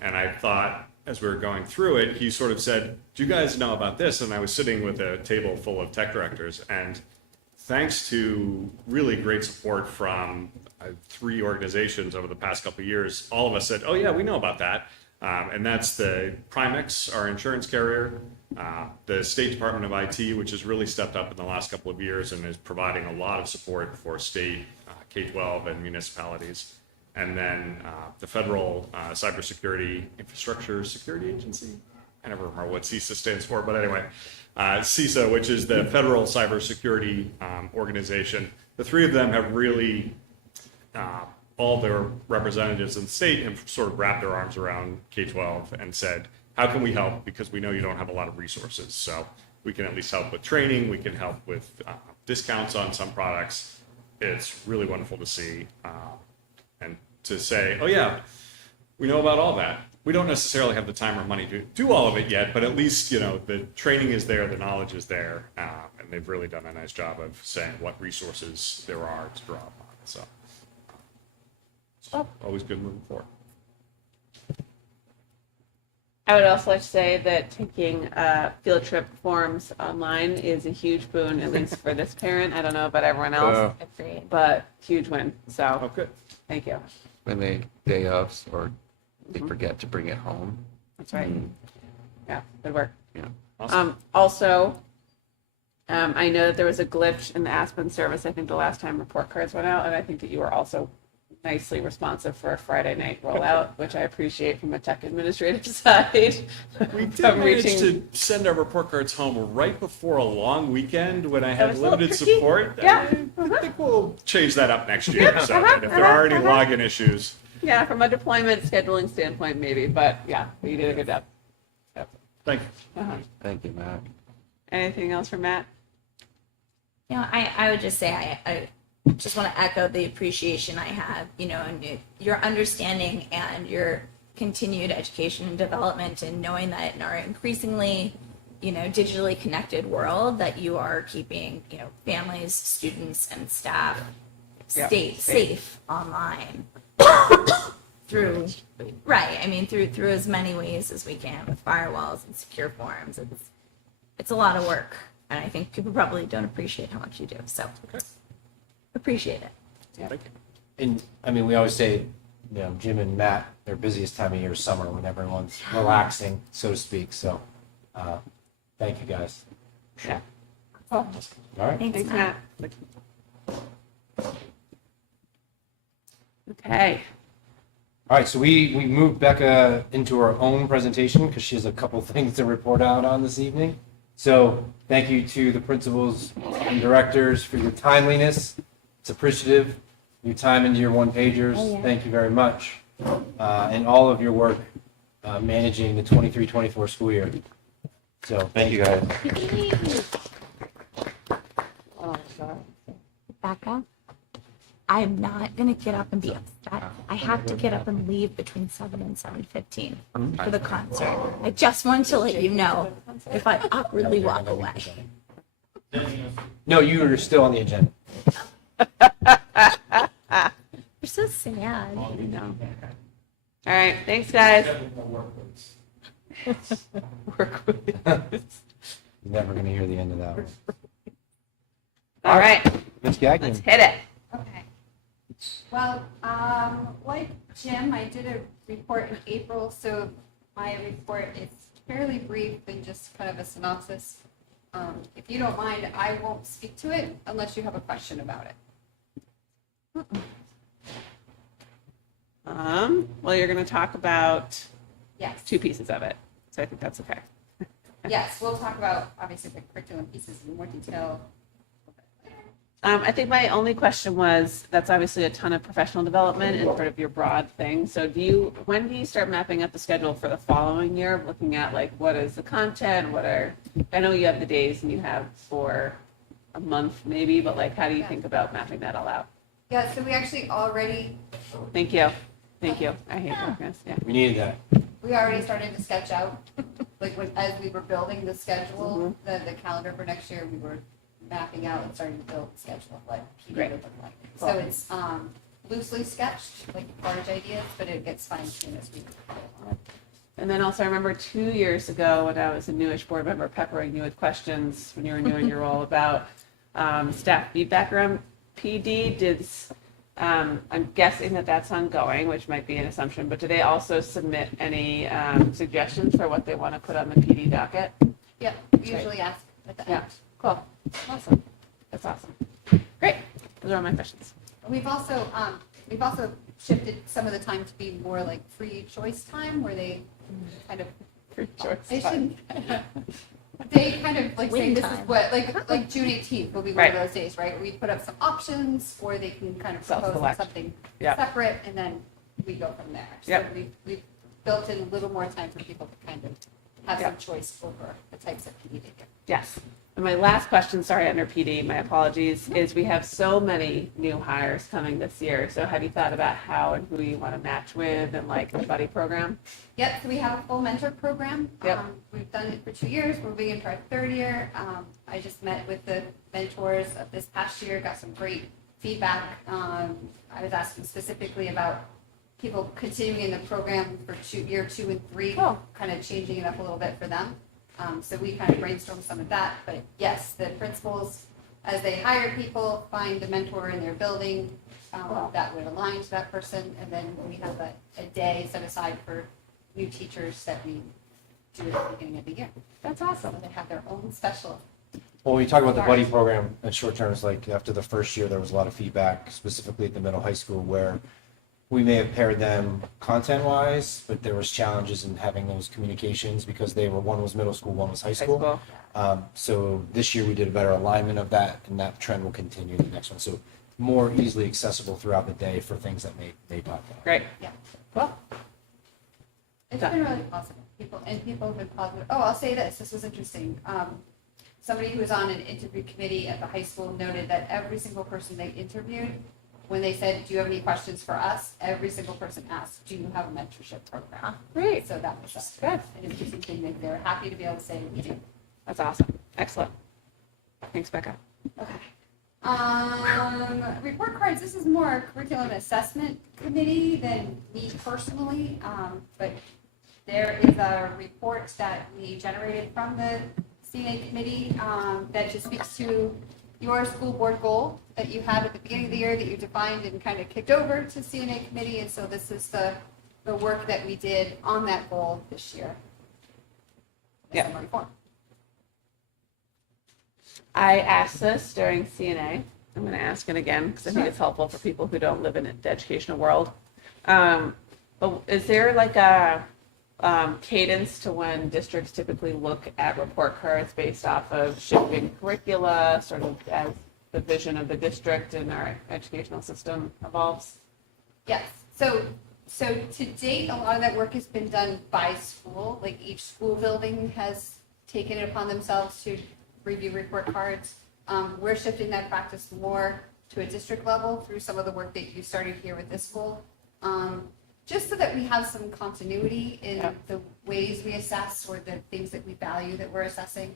And I thought, as we were going through it, he sort of said, do you guys know about this? And I was sitting with a table full of tech directors, and thanks to really great support from 3 organizations over the past couple of years, all of us said, oh yeah, we know about that. And that's the Primex, our insurance carrier, the State Department of IT, which has really stepped up in the last couple of years and is providing a lot of support for state K-12 and municipalities. And then the Federal Cybersecurity Infrastructure Security Agency. I never remember what CISA stands for, but anyway, CISA, which is the Federal Cybersecurity Organization. The 3 of them have really, all their representatives in the state have sort of wrapped their arms around K-12 and said, how can we help? Because we know you don't have a lot of resources. So we can at least help with training. We can help with discounts on some products. It's really wonderful to see. And to say, oh yeah, we know about all that. We don't necessarily have the time or money to do all of it yet, but at least, the training is there, the knowledge is there, and they've really done a nice job of saying what resources there are to draw upon. So, it's always good moving forward. I would also like to say that taking field trip forms online is a huge boon, at least for this parent. I don't know about everyone else, but huge win. So, good. Thank you. When they day offs or they forget to bring it home. That's right. Yeah, good work. Yeah. Awesome. Also, I know that there was a glitch in the Aspen service, I think the last time report cards went out, and I think that you were also nicely responsive for a Friday night rollout, which I appreciate from a tech administrative side. We did manage to send our report cards home right before a long weekend when I had was a little limited tricky. support. Yeah. I think we'll change that up next year. So if there are any login issues, Yeah, from a deployment scheduling standpoint, maybe, but yeah, you did a good job. Yep. thank you. Thank you, Matt. Anything else from Matt? I would just say I just want to echo the appreciation I have, and your understanding and your continued education and development, and knowing that in our increasingly, digitally connected world, that you are keeping, families, students, and staff safe online through through as many ways as we can with firewalls and secure forms. it's a lot of work. And I think people probably don't appreciate how much you do. So appreciate it. And, I mean, we always say, you know, Jim and Matt, their busiest time of year is summer when everyone's relaxing, so to speak. So, thank you guys. Yeah. Cool. All right. Thanks, Thanks, Matt. Matt. Okay. All right, so we moved Becca into her own presentation because she has a couple things to report out on this evening. So thank you to the principals and directors for your timeliness. It's appreciative. Your time into your one-pagers. Oh, yeah. Thank you very much. And all of your work managing the 23-24 school year. So Thank you, guys. Becca, I'm not gonna get up and be upset. I have to get up and leave between 7 and 7:15 for the concert. I just wanted to let you know if I awkwardly walk away. no, you are still on the agenda. You're so sad. No. All right. Thanks, guys. Work with it. You're never going to hear the end of that one. All right. Ms. Gagnon. Let's hit it. Okay. Well, like Jim, I did a report in April, so my report is fairly brief and just kind of a synopsis. If you don't mind, I won't speak to it unless you have a question about it. Well, you're going to talk about Yes. 2 pieces of it. So I think that's okay. Yes, we'll talk about, obviously, the curriculum pieces in more detail. I think my only question was, that's obviously a ton of professional development and sort of your broad thing. So when do you start mapping out the schedule for the following year, looking at like, what is the content, I know you have the days and you have for a month maybe, but like, how do you think about mapping that all out? Yeah, so we actually already, Thank you. Thank you. I hate darkness. Yeah. We needed that. we already started to sketch out, like as we were building the schedule, the calendar for next year, we were mapping out and starting to build the schedule of what PD Great. would look like. So it's loosely sketched, like large ideas, but it gets fine-tuned as we go along. And then also I remember 2 years ago when I was a newish board member peppering you with questions when you were new in your role about staff feedback around PD. I'm guessing that that's ongoing, which might be an assumption, but do they also submit any suggestions for what they want to put on the PD docket? Yep, we usually ask at the Yeah, end. cool. Awesome. That's awesome. Great. Those are all my questions. We've also shifted some of the time to be more like free choice time, where they kind of Free choice they time. should they kind of like say Win this time. is what like June 18th will be one of Right. those days, right? We put up some options, or they can kind of propose Self-select. something Yeah. separate, and then we go from there. So Yep. we've built in a little more time for people to kind of have Yeah. some choice over the types of PD they get. Yes. And my last question, sorry, under PD, my apologies, is we have so many new hires coming this year. So have you thought about how and who you want to match with and like the buddy program? Yep, so we have a full mentor program. Yep. We've done it for 2 years. We're moving into our 3rd year. I just met with the mentors of this past year, got some great feedback. I was asking specifically about people continuing in the program for year 2 and 3, Cool. kind of changing it up a little bit for them. So we kind of brainstormed some of that. But yes, the principals, as they hire people, find a mentor in their building that would align to that person. And then we have a day set aside for new teachers that we do at the beginning of the year. That's awesome. So they have their own special. Well, when you talk about the buddy program in short terms, like after the first year, there was a lot of feedback, specifically at the middle high school, where we may have paired them content-wise, but there was challenges in having those communications because one was middle school, one was high High school. school. So this year we did a better alignment of that, and that trend will continue in the next one. So more easily accessible throughout the day for things that may pop up. Great. Yeah. Well, It's Done. been really positive. People have been positive. Oh, I'll say this. This was interesting. Somebody who was on an interview committee at the high school noted that every single person they interviewed, when they said, "Do you have any questions for us?" every single person asked, "Do you have a mentorship program?" great. So that was Good. an interesting thing that they're happy to be able to say we do. That's awesome. Excellent. Thanks, Becca. Okay. Report cards, this is more curriculum assessment committee than me personally, but there is a report that we generated from the CNA committee that just speaks to your school board goal that you had at the beginning of the year that you defined and kind of kicked over to CNA committee. And so this is the work that we did on that goal this year. Yeah. Summary form. I asked this during CNA. I'm going to ask it again because I think it's helpful for people who don't live in the educational world. But is there like a cadence to when districts typically look at report cards based off of shifting curricula, sort of as the vision of the district and our educational system evolves? Yes. So to date, a lot of that work has been done by school. Like each school building has taken it upon themselves to review report cards. We're shifting that practice more to a district level through some of the work that you started here with this school. Just so that we have some continuity in the ways we assess or the things that we value that we're assessing.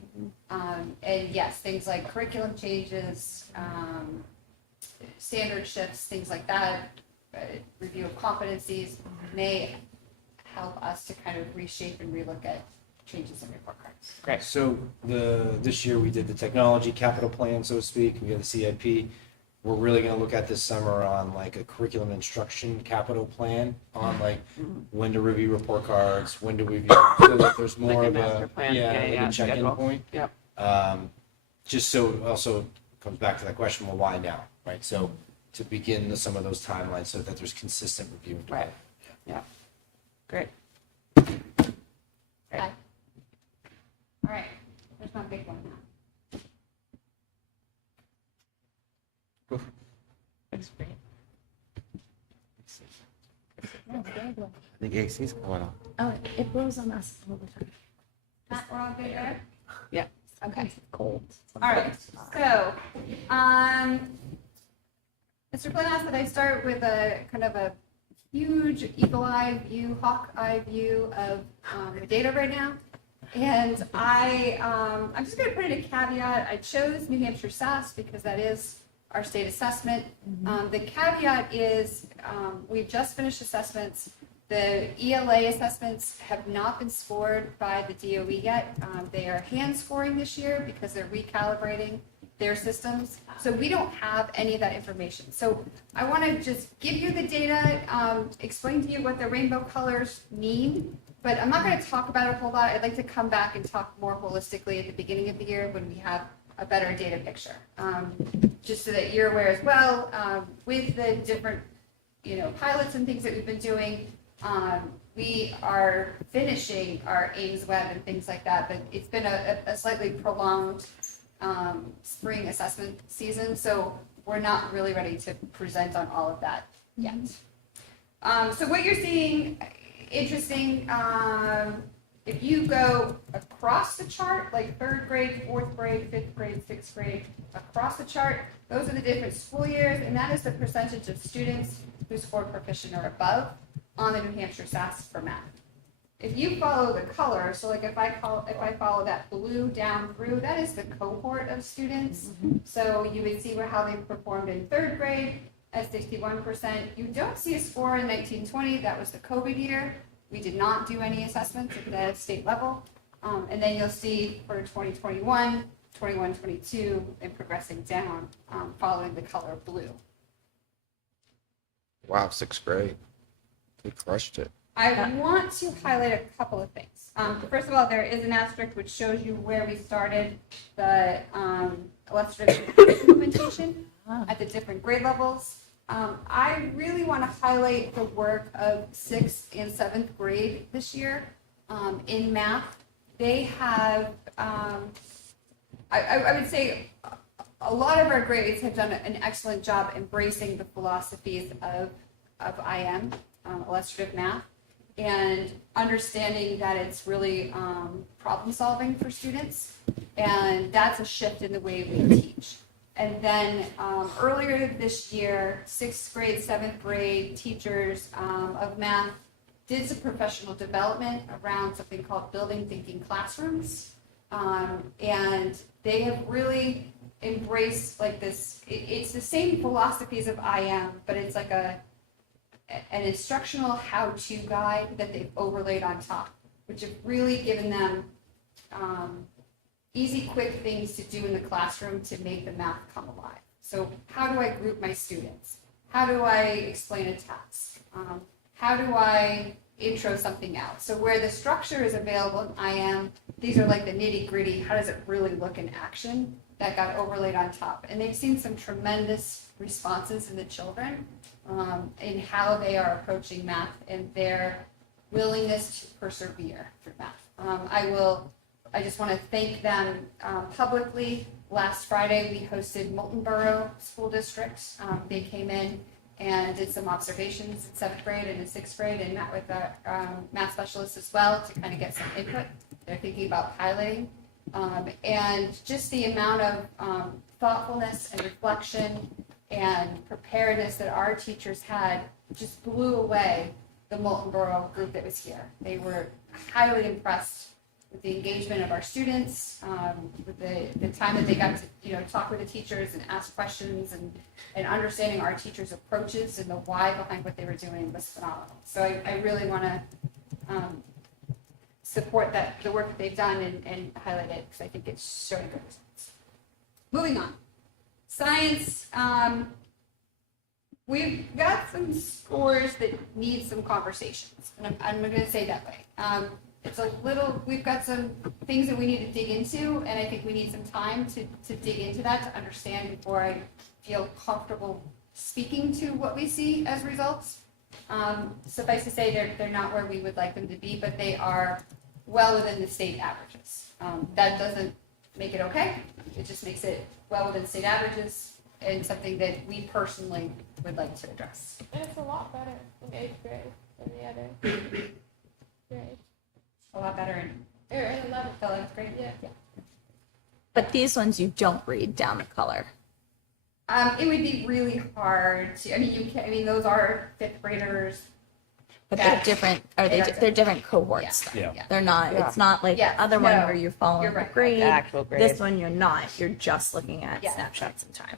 And yes, things like curriculum changes, standard shifts, things like that, review of competencies may help us to kind of reshape and relook at changes in report cards. Great. So this year we did the technology capital plan, so to speak. We have the CIP. We're really going to look at this summer on like a curriculum instruction capital plan on like when to review report cards, when to review, so that there's more Like a of master a plan. like a check-in Schedule. point. Yep. Just so it also comes back to that question, well, why now, right? So to begin some of those timelines so that there's consistent review. and Right. development. Yeah. Great. Okay. All right. There's my big one now. That's great. I think AC's going on. Oh, it blows on us all the time. Matt, we're all good there? Yeah. Okay. It's cold. All right, so, Mr. Flynn asked that I start with a kind of a huge eagle-eye view, hawk-eye view of the data right now. And I'm just going to put in a caveat. I chose New Hampshire SAS because that is our state assessment. The caveat is we've just finished assessments. The ELA assessments have not been scored by the DOE yet. They are hand scoring this year because they're recalibrating their systems. So we don't have any of that information. So I want to just give you the data, explain to you what the rainbow colors mean, but I'm not going to talk about it a whole lot. I'd like to come back and talk more holistically at the beginning of the year when we have a better data picture. Just so that you're aware as well, with the different, pilots and things that we've been doing, we are finishing our Ames Web and things like that, but it's been a slightly prolonged spring assessment season, so we're not really ready to present on all of that yet. So what you're seeing, interesting, if you go across the chart, like third grade, fourth grade, fifth grade, sixth grade, across the chart, those are the different school years, and that is the percentage of students who scored proficient or above on the New Hampshire SAS for math. If you follow the color, so like if I follow that blue down through, that is the cohort of students. So you would see how they performed in third grade at 61%. You don't see a score in 1920, that was the COVID year. We did not do any assessments at the state level. And then you'll see for 2021, 21, 22, and progressing down following the color blue. Wow, sixth grade. We crushed it. I want to highlight a couple of things. First of all, there is an asterisk which shows you where we started the illustrative implementation at the different grade levels. I really want to highlight the work of 6th and 7th grade this year in math. They have, I would say, a lot of our grades have done an excellent job embracing the philosophies of IM, illustrative math, and understanding that it's really problem solving for students, and that's a shift in the way we teach. And then earlier this year, 6th grade, 7th grade teachers of math did some professional development around something called building thinking classrooms, and they have really embraced like this, it's the same philosophies of IM, but it's like an instructional how-to guide that they've overlaid on top, which have really given them easy, quick things to do in the classroom to make the math come alive. So how do I group my students? How do I explain a task? How do I intro something out? So where the structure is available in IM, these are like the nitty gritty, how does it really look in action, that got overlaid on top. And they've seen some tremendous responses in the children in how they are approaching math and their willingness to persevere through math. I just want to thank them publicly. Last Friday, we hosted Moulton Borough School District. They came in and did some observations in 7th grade and in 6th grade and met with the math specialists as well to kind of get some input. They're thinking about piloting. And just the amount of thoughtfulness and reflection and preparedness that our teachers had just blew away the Moulton Borough group that was here. They were highly impressed with the engagement of our students, with the time that they got to talk with the teachers and ask questions and understanding our teachers' approaches and the why behind what they were doing was phenomenal. So I really want to support the work that they've done and highlight it because I think it's showing good results. Moving on. Science, we've got some scores that need some conversations, and I'm going to say that way. It's a little, we've got some things that we need to dig into, and I think we need some time to dig into that to understand before I feel comfortable speaking to what we see as results. Suffice to say, they're not where we would like them to be, but they are well within the state averages. That doesn't make it okay. It just makes it well within state averages and something that we personally would like to address. And it's a lot better in 8th grade than the other grades. A lot better in Or in 11th grade. Yeah. But these ones you don't read down the color. It would be really hard to. I mean, you can. I mean, those are 5th graders. But they're different. Are they? They're different cohorts. Yeah. Though. Yeah. They're not. It's not like Yeah. the other one No. where you're following You're the right. grade. The actual grade. This one you're not. You're just looking at Yeah. snapshots in time.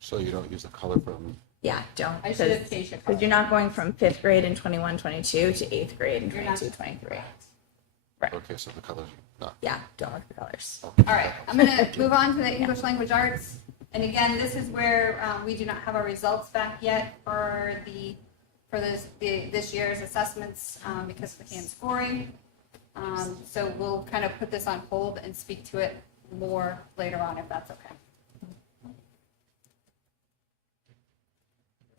So you don't use the color from, Yeah, don't. I should have changed it. Because you're not going from 5th grade in 21-22 to 8th grade in You're not 22-23. okay, so the color's not. Yeah, don't look at the colors. All right, I'm going to move on to the English language arts. And again, this is where we do not have our results back yet for this year's assessments because of the hand scoring. So we'll kind of put this on hold and speak to it more later on if that's okay.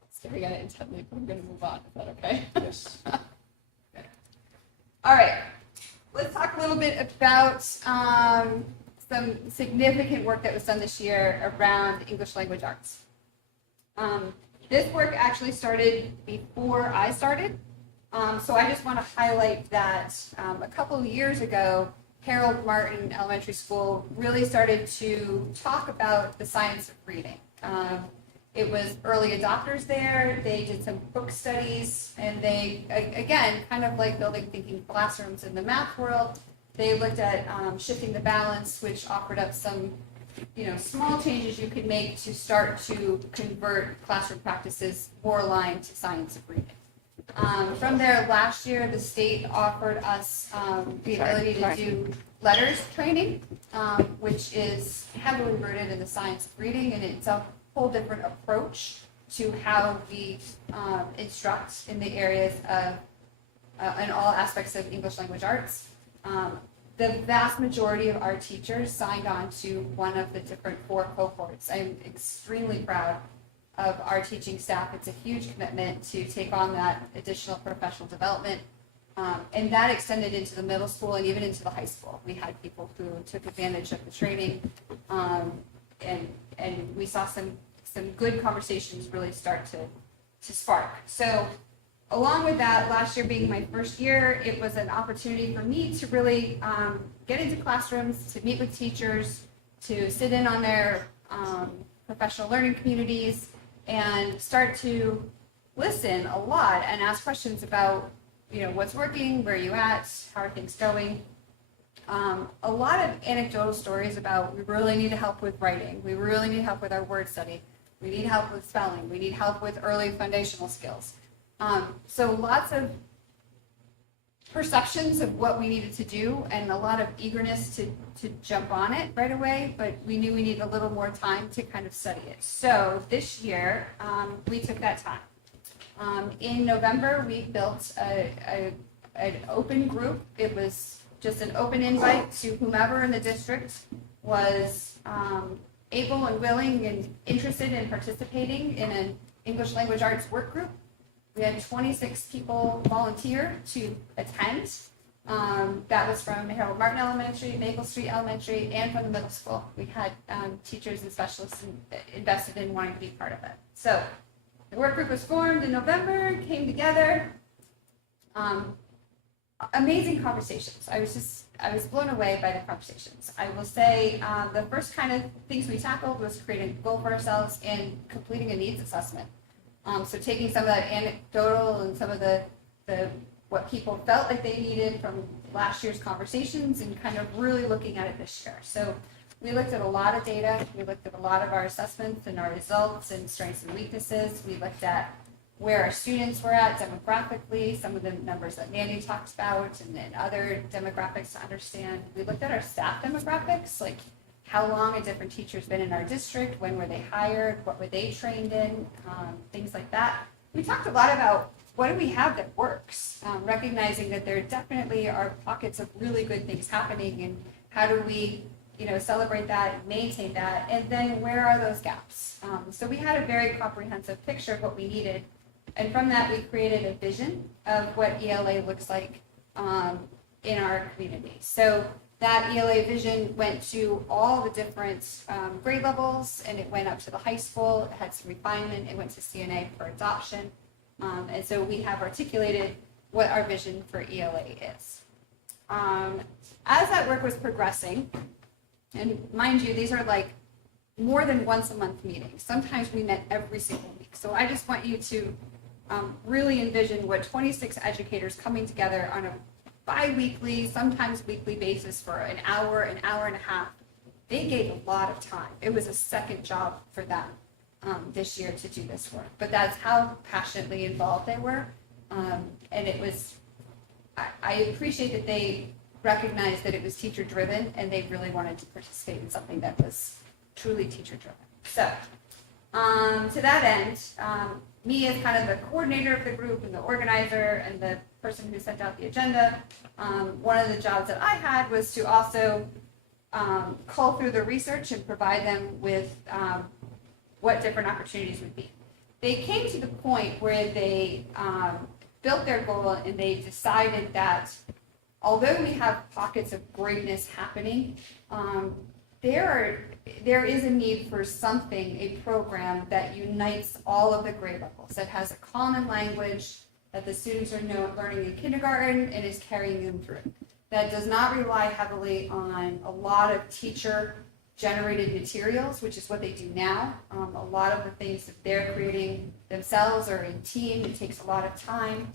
Staring at it intently, but I'm going to move on. Is that okay? Yes. All right, let's talk a little bit about some significant work that was done this year around English language arts. This work actually started before I started, so I just want to highlight that a couple of years ago, Harold Martin Elementary School really started to talk about the science of reading. It was early adopters there. They did some book studies, and they, again, kind of like building thinking classrooms in the math world, they looked at shifting the balance, which offered up some, small changes you could make to start to convert classroom practices more aligned to science of reading. From there, last year, the state offered us the ability to do letters training, which is heavily rooted in the science of reading, and it's a whole different approach to how we instruct in the areas of, in all aspects of English language arts. The vast majority of our teachers signed on to one of the different 4 cohorts. I'm extremely proud of our teaching staff. It's a huge commitment to take on that additional professional development. And that extended into the middle school and even into the high school. We had people who took advantage of the training, and we saw some good conversations really start to spark. So along with that, last year being my first year, it was an opportunity for me to really get into classrooms, to meet with teachers, to sit in on their professional learning communities, and start to listen a lot and ask questions about, what's working, where are you at, how are things going. A lot of anecdotal stories about we really need help with writing, we really need help with our word study, we need help with spelling, we need help with early foundational skills. So lots of perceptions of what we needed to do and a lot of eagerness to jump on it right away, but we knew we needed a little more time to kind of study it. So this year, we took that time. In November, we built an open group. It was just an open invite to whomever in the district was able and willing and interested in participating in an English language arts work group. We had 26 people volunteer to attend. That was from Harold Martin Elementary, Maple Street Elementary, and from the middle school. We had teachers and specialists invested in wanting to be part of it. So the work group was formed in November, came together. Amazing conversations. I was blown away by the conversations. I will say the first kind of things we tackled was creating a goal for ourselves and completing a needs assessment. So taking some of that anecdotal and some of the what people felt like they needed from last year's conversations and kind of really looking at it this year. So we looked at a lot of data. We looked at a lot of our assessments and our results and strengths and weaknesses. We looked at where our students were at demographically, some of the numbers that Mandy talked about, and then other demographics to understand. We looked at our staff demographics, like how long a different teacher's been in our district, when were they hired, what were they trained in, things like that. We talked a lot about what do we have that works, recognizing that there definitely are pockets of really good things happening, and how do we, celebrate that and maintain that, and then where are those gaps? So we had a very comprehensive picture of what we needed, and from that we created a vision of what ELA looks like in our community. So that ELA vision went to all the different grade levels, and it went up to the high school. It had some refinement. It went to CNA for adoption. And so we have articulated what our vision for ELA is. As that work was progressing, and mind you, these are like more than once a month meetings. Sometimes we met every single week. So I just want you to really envision what 26 educators coming together on a bi-weekly, sometimes weekly basis for an hour and a half. They gave a lot of time. It was a second job for them this year to do this work. But that's how passionately involved they were. And it was, I appreciate that they recognized that it was teacher-driven and they really wanted to participate in something that was truly teacher-driven. So to that end, me as kind of the coordinator of the group and the organizer and the person who sent out the agenda, one of the jobs that I had was to also cull through the research and provide them with what different opportunities would be. They came to the point where they built their goal and they decided that although we have pockets of greatness happening, there is a need for something, a program that unites all of the grade levels, that has a common language that the students are learning in kindergarten and is carrying them through. That does not rely heavily on a lot of teacher-generated materials, which is what they do now. A lot of the things that they're creating themselves or in team, it takes a lot of time.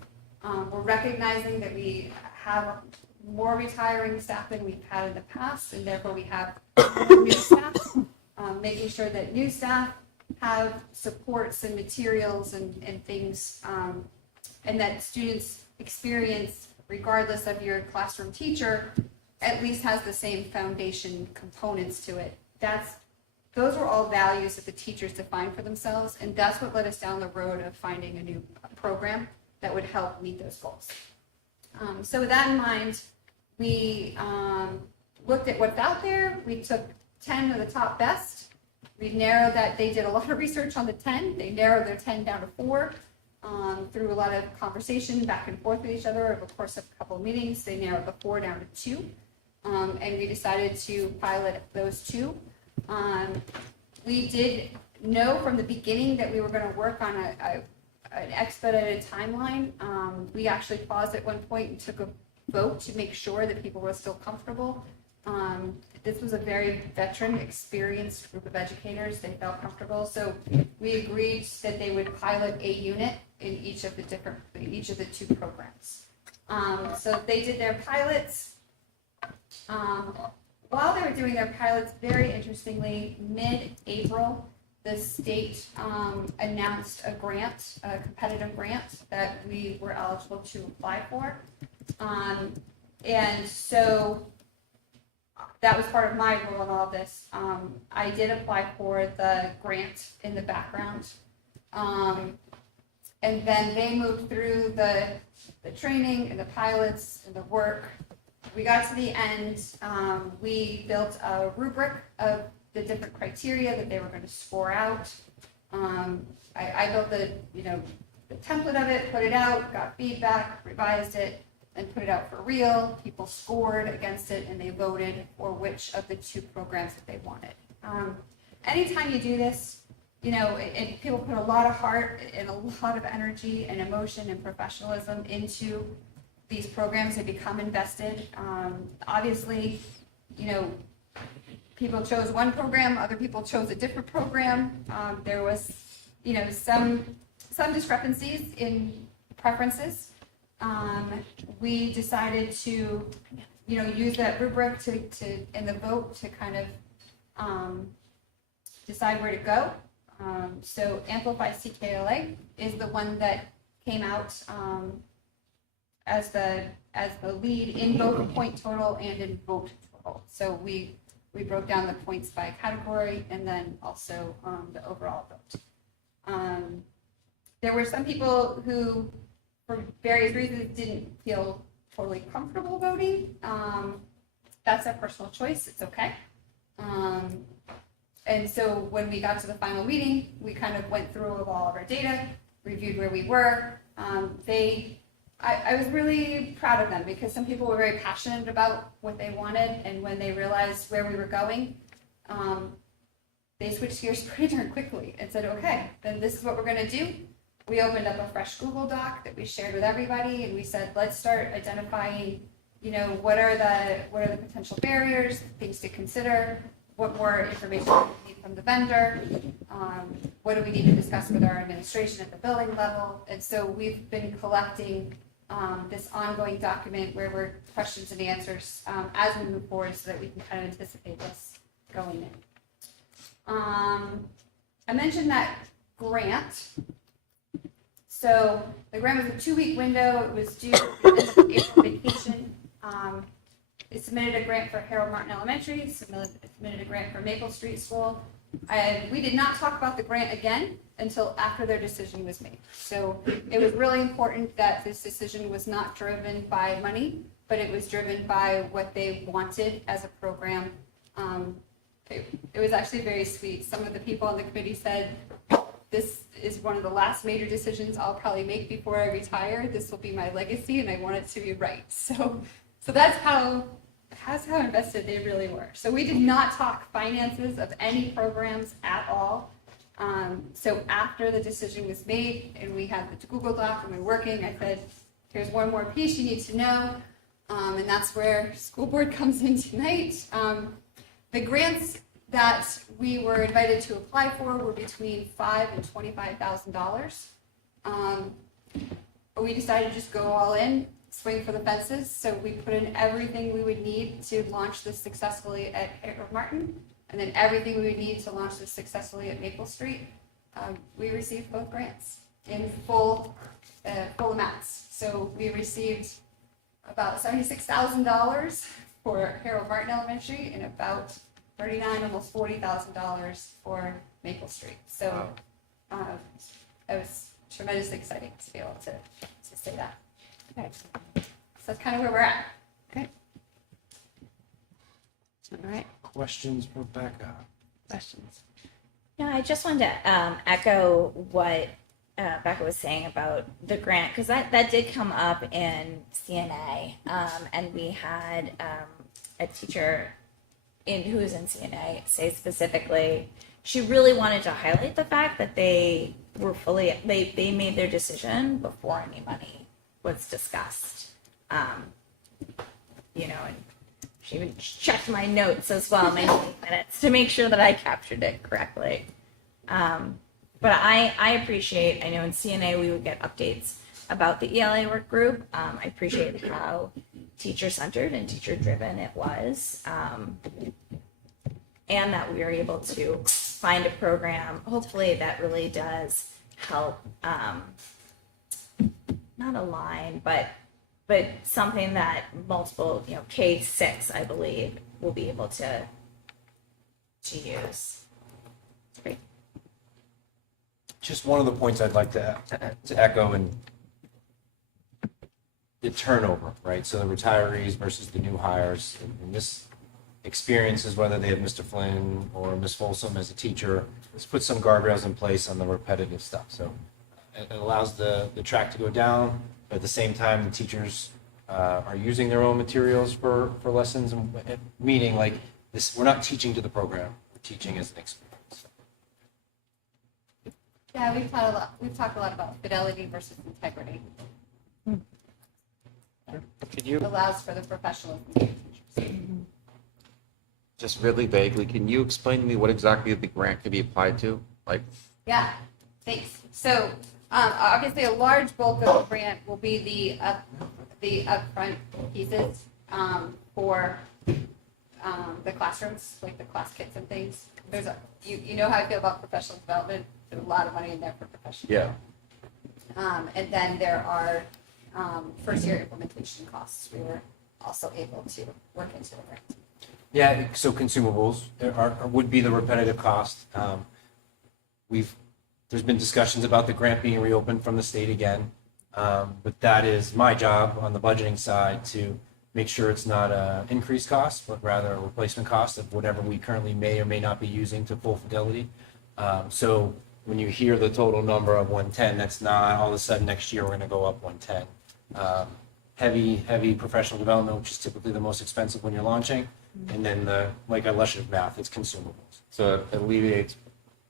We're recognizing that we have more retiring staff than we've had in the past, and therefore we have new staff, making sure that new staff have supports and materials and things, and that students experience, regardless of your classroom teacher, at least has the same foundation components to it. Those were all values that the teachers defined for themselves, and that's what led us down the road of finding a new program that would help meet those goals. So with that in mind, we looked at what's out there. We took 10 of the top best. We narrowed that. They did a lot of research on the 10. They narrowed their 10 down to 4 through a lot of conversation back and forth with each other over the course of a couple of meetings. They narrowed the 4 down to 2, and we decided to pilot those 2. We did know from the beginning that we were going to work on an expedited timeline. We actually paused at one point and took a vote to make sure that people were still comfortable. This was a very veteran, experienced group of educators. They felt comfortable, so we agreed that they would pilot a unit in each of the 2 programs. So they did their pilots. While they were doing their pilots, very interestingly, mid-April, the state announced a grant, a competitive grant that we were eligible to apply for. And so that was part of my role in all of this. I did apply for the grant in the background. And then they moved through the training and the pilots and the work. We got to the end. We built a rubric of the different criteria that they were going to score out. I built the template of it, put it out, got feedback, revised it, and put it out for real. People scored against it, and they voted for which of the two programs that they wanted. Anytime you do this, and people put a lot of heart and a lot of energy and emotion and professionalism into these programs. They become invested. Obviously, people chose one program, other people chose a different program. There was, some discrepancies in preferences. We decided to, use that rubric to in the vote to kind of decide where to go. So Amplify CKLA is the one that came out as the lead in both point total and in vote total. So we broke down the points by category and then also the overall vote. There were some people who, for various reasons, didn't feel totally comfortable voting. That's their personal choice. It's okay. And so when we got to the final meeting, we kind of went through all of our data, reviewed where we were. I was really proud of them because some people were very passionate about what they wanted, and when they realized where we were going, they switched gears pretty darn quickly and said, okay, then this is what we're going to do. We opened up a fresh Google Doc that we shared with everybody, and we said, let's start identifying, what are the potential barriers, things to consider, what more information do we need from the vendor, what do we need to discuss with our administration at the building level. And so we've been collecting this ongoing document where we're questions and answers as we move forward so that we can kind of anticipate this going in. I mentioned that grant. So the grant was a 2-week window. It was due at the end of April vacation. They submitted a grant for Harold Martin Elementary, submitted a grant for Maple Street School. We did not talk about the grant again until after their decision was made. So it was really important that this decision was not driven by money, but it was driven by what they wanted as a program. It was actually very sweet. Some of the people on the committee said, this is one of the last major decisions I'll probably make before I retire. This will be my legacy, and I want it to be right. So that's how invested they really were. So we did not talk finances of any programs at all. So after the decision was made and we had the Google Doc and we were working, I said, here's one more piece you need to know. And that's where school board comes in tonight. The grants that we were invited to apply for were between $5,000 and $25,000. But we decided to just go all in, swing for the fences. So we put in everything we would need to launch this successfully at Harold Martin, and then everything we would need to launch this successfully at Maple Street. We received both grants in full amounts. So we received about $76,000 for Harold Martin Elementary and about $39,000, almost $40,000 for Maple Street. So it was tremendously exciting to be able to say that. Okay, so that's kind of where we're at. Okay. All right. Questions, Rebecca? Questions? Yeah, I just wanted to echo what Becca was saying about the grant, because that did come up in CNA, and we had a teacher who was in CNA say specifically she really wanted to highlight the fact that they made their decision before any money was discussed. And she even checked my notes as well, my minutes, to make sure that I captured it correctly. But I appreciate, I know in CNA we would get updates about the ELA work group. I appreciate how teacher-centered and teacher-driven it was. And that we were able to find a program, hopefully, that really does help, not align, but but something that multiple, K-6, I believe, will be able to use. Great. Just one of the points I'd like to echo and the turnover, right? So the retirees versus the new hires. And this experience is whether they have Mr. Flynn or Ms. Folsom as a teacher. Let's put some guardrails in place on the repetitive stuff. So it allows the track to go down, but at the same time, the teachers are using their own materials for lessons, meaning like this, we're not teaching to the program, we're teaching as an experience. Yeah, we've talked a lot about fidelity versus integrity. Could you, Allows for the professionalism of the teachers. just really vaguely, can you explain to me what exactly the grant could be applied to? Like, Yeah, thanks. So, obviously, a large bulk of the grant will be the upfront pieces for the classrooms, like the class kits and things. You know how I feel about professional development. There's a lot of money in there for professional. yeah. And then there are first year implementation costs. We were also able to work into the grant. Yeah, so consumables would be the repetitive cost. There's been discussions about the grant being reopened from the state again. But that is my job on the budgeting side to make sure it's not an increased cost, but rather a replacement cost of whatever we currently may or may not be using to full fidelity. So when you hear the total number of 110, that's not all of a sudden next year we're going to go up 110. Heavy professional development, which is typically the most expensive when you're launching. And then like I luscious math, it's consumables. So it alleviates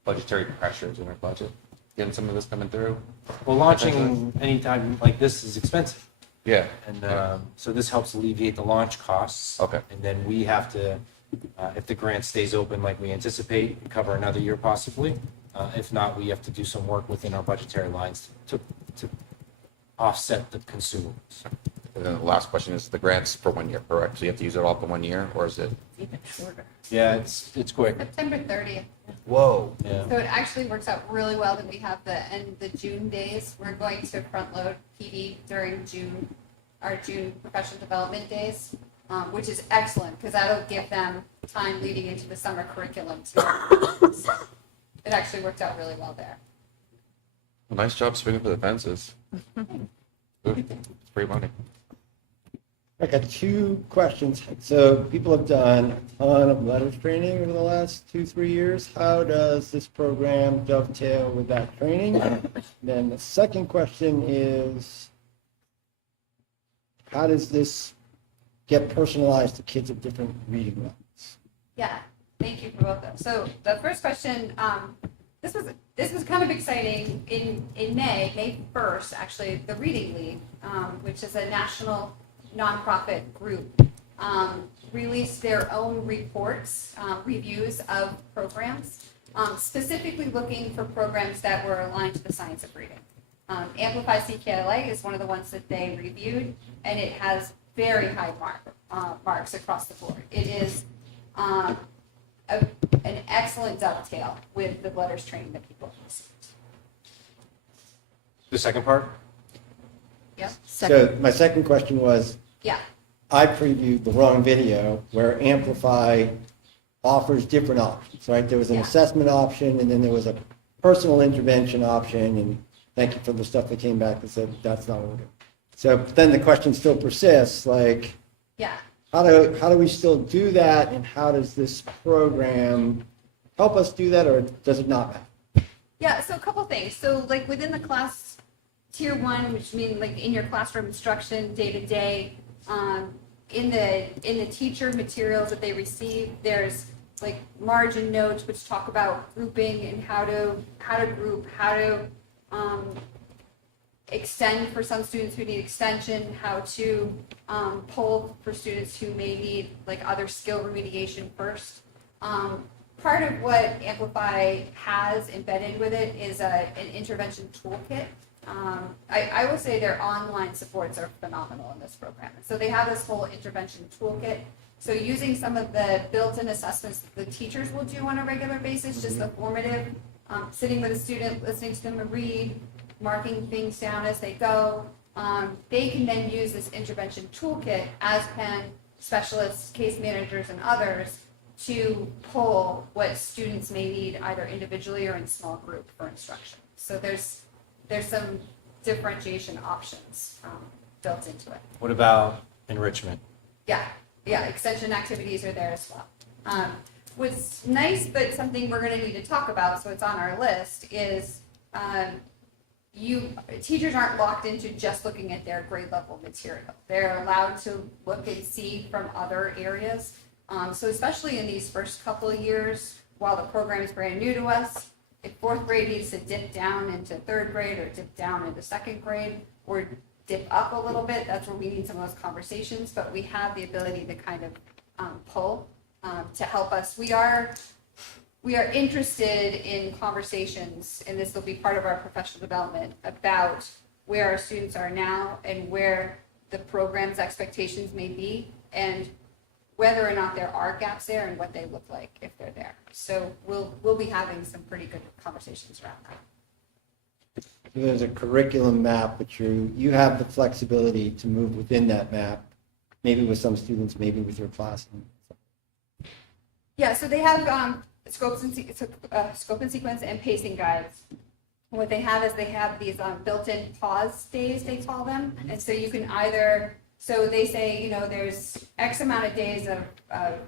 budgetary pressures in our budget, getting some of this coming through. Well, launching anytime like this is expensive. Yeah. And so this helps alleviate the launch costs. Okay. And then we have to, if the grant stays open like we anticipate, cover another year possibly. If not, we have to do some work within our budgetary lines to offset the consumables. And then the last question is the grants for 1 year, correct? So you have to use it all for 1 year, or is it? Even shorter. Yeah, it's quick. September 30th. Whoa. Yeah. So it actually works out really well that we have the June days. We're going to front load PD during June, our June professional development days, which is excellent because that'll give them time leading into the summer curriculum too. It actually worked out really well there. Well, nice job swinging for the fences. Ooh, it's free money. I got two questions. So people have done a ton of letters training over the last 2-3 years. How does this program dovetail with that training? Then the second question is, how does this get personalized to kids at different reading levels? Yeah, thank you for both of them. So the first question, this was kind of exciting. In May 1st, actually, the Reading League, which is a national nonprofit group, released their own reports, reviews of programs, specifically looking for programs that were aligned to the science of reading. Amplify CKLA is one of the ones that they reviewed, and it has very high marks across the board. It is an excellent dovetail with the letters training that people received. The second part? Yep. So my second question was, Yeah. I previewed the wrong video where Amplify offers different options, right? There was an Yeah. assessment option, and then there was a personal intervention option, and thank you for the stuff that came back that said that's not what we're doing. So then the question still persists, like, Yeah. how do we still do that, and how does this program help us do that, or does it not matter? Yeah, so a couple things. So like within the class tier 1, which means like in your classroom instruction day to day, in the teacher materials that they receive, there's like margin notes which talk about grouping and how to group, how to extend for some students who need extension, how to pull for students who may need like other skill remediation first. Part of what Amplify has embedded with it is an intervention toolkit. I will say their online supports are phenomenal in this program. So they have this whole intervention toolkit. So using some of the built-in assessments that the teachers will do on a regular basis, just the formative, sitting with a student, listening to them read, marking things down as they go, they can then use this intervention toolkit, as can specialists, case managers, and others, to pull what students may need either individually or in small group for instruction. So there's some differentiation options built into it. What about enrichment? Yeah, extension activities are there as well. What's nice, but something we're going to need to talk about, so it's on our list, is teachers aren't locked into just looking at their grade level material. They're allowed to look and see from other areas. So especially in these first couple of years, while the program is brand new to us, if fourth grade needs to dip down into third grade or dip down into second grade or dip up a little bit, that's where we need some of those conversations, but we have the ability to kind of pull to help us. We are interested in conversations, and this will be part of our professional development, about where our students are now and where the program's expectations may be, and whether or not there are gaps there and what they look like if they're there. So we'll be having some pretty good conversations around that. There's a curriculum map, but you have the flexibility to move within that map, maybe with some students, maybe with your class. Yeah, so they have scope and sequence and pacing guides. What they have is they have these built-in pause days, they call them. And so you can either, so they say, there's X amount of days of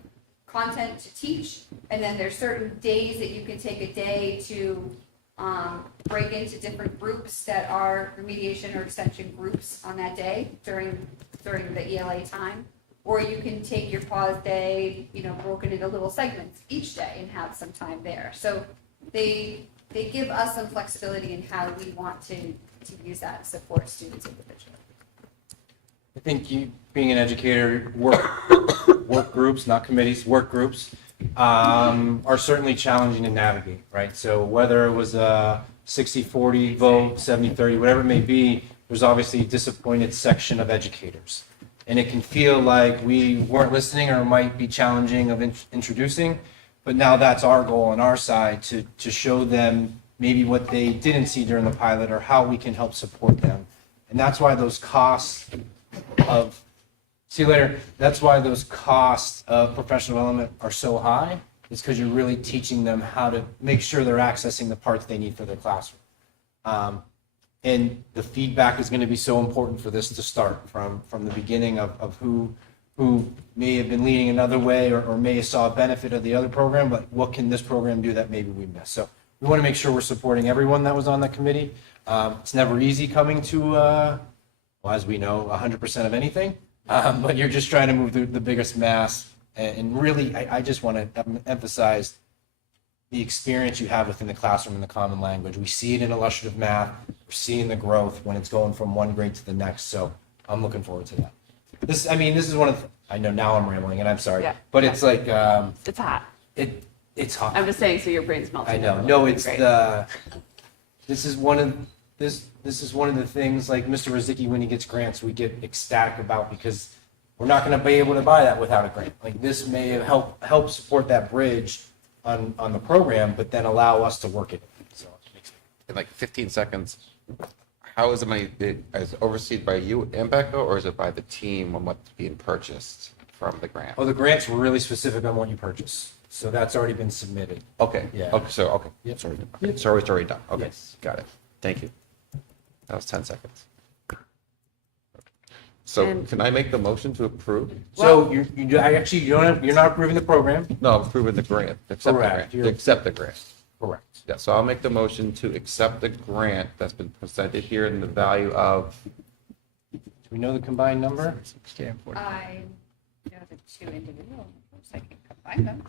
content to teach, and then there's certain days that you can take a day to break into different groups that are remediation or extension groups on that day during the ELA time. Or you can take your pause day, broken into little segments each day and have some time there. So they give us some flexibility in how we want to use that and support students individually. I think you, being an educator, work groups, not committees, work groups, are certainly challenging to navigate, right? So whether it was a 60-40 vote, 70-30, whatever it may be, there's obviously a disappointed section of educators. And it can feel like we weren't listening, or it might be challenging of introducing, but now that's our goal on our side to show them maybe what they didn't see during the pilot or how we can help support them. And that's why those costs of, see you later, that's why those costs of professional development are so high, is because you're really teaching them how to make sure they're accessing the parts they need for their classroom. And the feedback is going to be so important for this to start from the beginning of who may have been leading another way or may have saw a benefit of the other program, but what can this program do that maybe we missed? So we want to make sure we're supporting everyone that was on that committee. It's never easy coming to, well, as we know, 100% of anything, but you're just trying to move through the biggest mass. And really, I just want to emphasize the experience you have within the classroom in the common language. We see it in illustrative math. We're seeing the growth when it's going from one grade to the next. So I'm looking forward to that. This is one of, I know now I'm rambling and I'm sorry, Yeah. but it's like, It's hot. it's hot. I'm just saying, so your brain's melting. I know. No, it's this is one of the things, like Mr. Rozicki, when he gets grants, we get ecstatic about, because we're not going to be able to buy that without a grant. Like, this may help support that bridge on the program, but then allow us to work it. So it makes In like 15 seconds, how is the money, is it overseen by you and Becca, or is it by the team on what's being purchased from the grant? Oh, the grants were really specific on what you purchase. So that's already been submitted. Okay. Yeah. Okay. So, okay. Yep. Sorry. Yep. So it's already done. Okay. Yes. Got it. Thank you. That was 10 seconds. So And- can I make the motion to approve? So you're not approving the program. No, I'm approving the grant. Accept the Correct. grant. You're- Accept the grant. Correct. Yeah, so I'll make the motion to accept the grant that's been presented here in the value of, Do we know the combined number? I know the two individual numbers, I can combine them.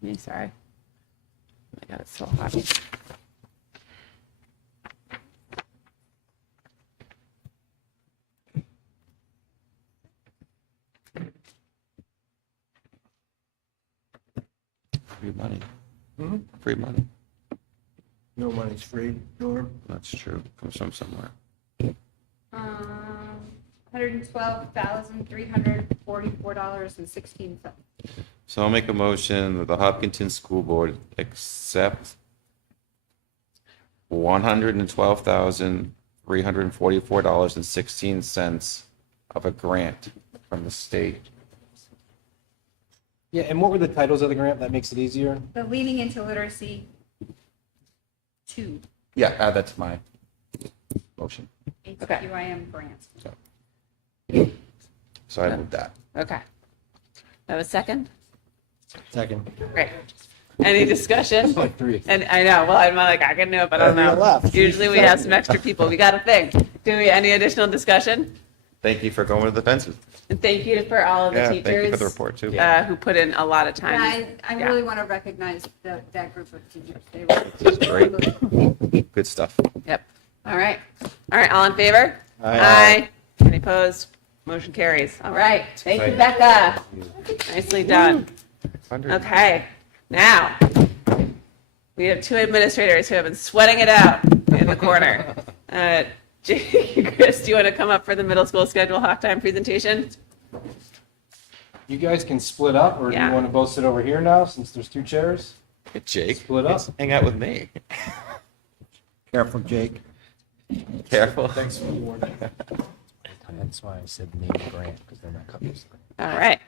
Me, sorry. Oh my God, it's so hot. free money. Mhm. Free money. No money's free, Norm. That's true. Comes from somewhere. $112,344.16. So I'll make a motion that the Hopkinton School Board accept $112,344.16 of a grant from the state. Yeah, and what were the titles of the grant? That makes it easier. The Leaning into Literacy 2, Yeah, add that to my motion. HQIM grant. So I moved that. Okay. Have a second? Second. Great. Any discussion? Like three. And I know, well, I'm like, I can do it, but I don't You're know. left. Usually we have some extra people. We got to think. Any additional discussion? Thank you for going with the fences. And thank you for all of the Yeah, teachers. thank you for the report too. Who put in a lot of time. Yeah, I Yeah. really want to recognize that group of teachers. They were This is great. Good stuff. Yep. All right. All right, all in favor? Aye. Any opposed? Motion carries. All right. Thank you, Becca. Nicely done. Okay. Now, we have two administrators who have been sweating it out in the corner. Chris, do you want to come up for the middle school schedule hawk time presentation? You guys can split up, or do Yeah. you want to both sit over here now since there's two chairs? Hey, Jake, Split up. hang out with me. Careful, Jake. Careful. Thanks for the warning. That's why I said name grant, because they're not couples. All right.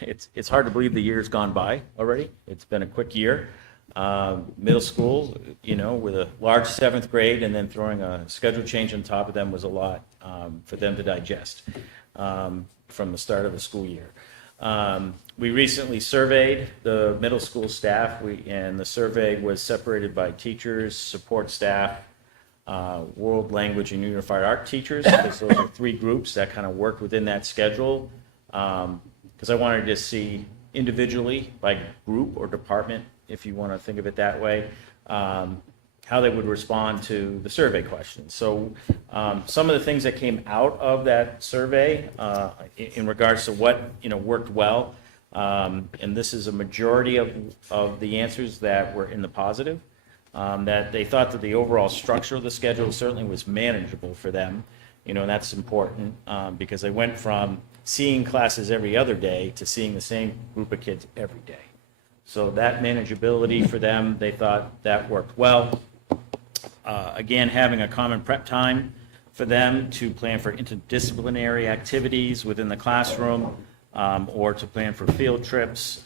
It's hard to believe the year's gone by already. It's been a quick year. Middle school, with a large seventh grade and then throwing a schedule change on top of them was a lot for them to digest from the start of the school year. We recently surveyed the middle school staff, and the survey was separated by teachers, support staff, world language and unified art teachers, because those are three groups that kind of work within that schedule. Because I wanted to see individually by group or department, if you want to think of it that way, how they would respond to the survey questions. So some of the things that came out of that survey in regards to what worked well, and this is a majority of the answers that were in the positive, that they thought that the overall structure of the schedule certainly was manageable for them. And that's important because they went from seeing classes every other day to seeing the same group of kids every day. So that manageability for them, they thought that worked well. Again, having a common prep time for them to plan for interdisciplinary activities within the classroom, or to plan for field trips,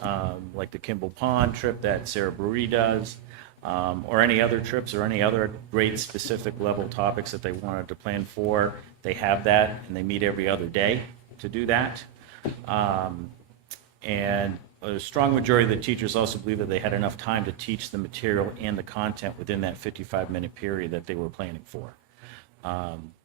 like the Kimball Pond trip that Sarah Brewery does, or any other trips or any other grade specific level topics that they wanted to plan for. They have that, and they meet every other day to do that. And a strong majority of the teachers also believe that they had enough time to teach the material and the content within that 55-minute period that they were planning for.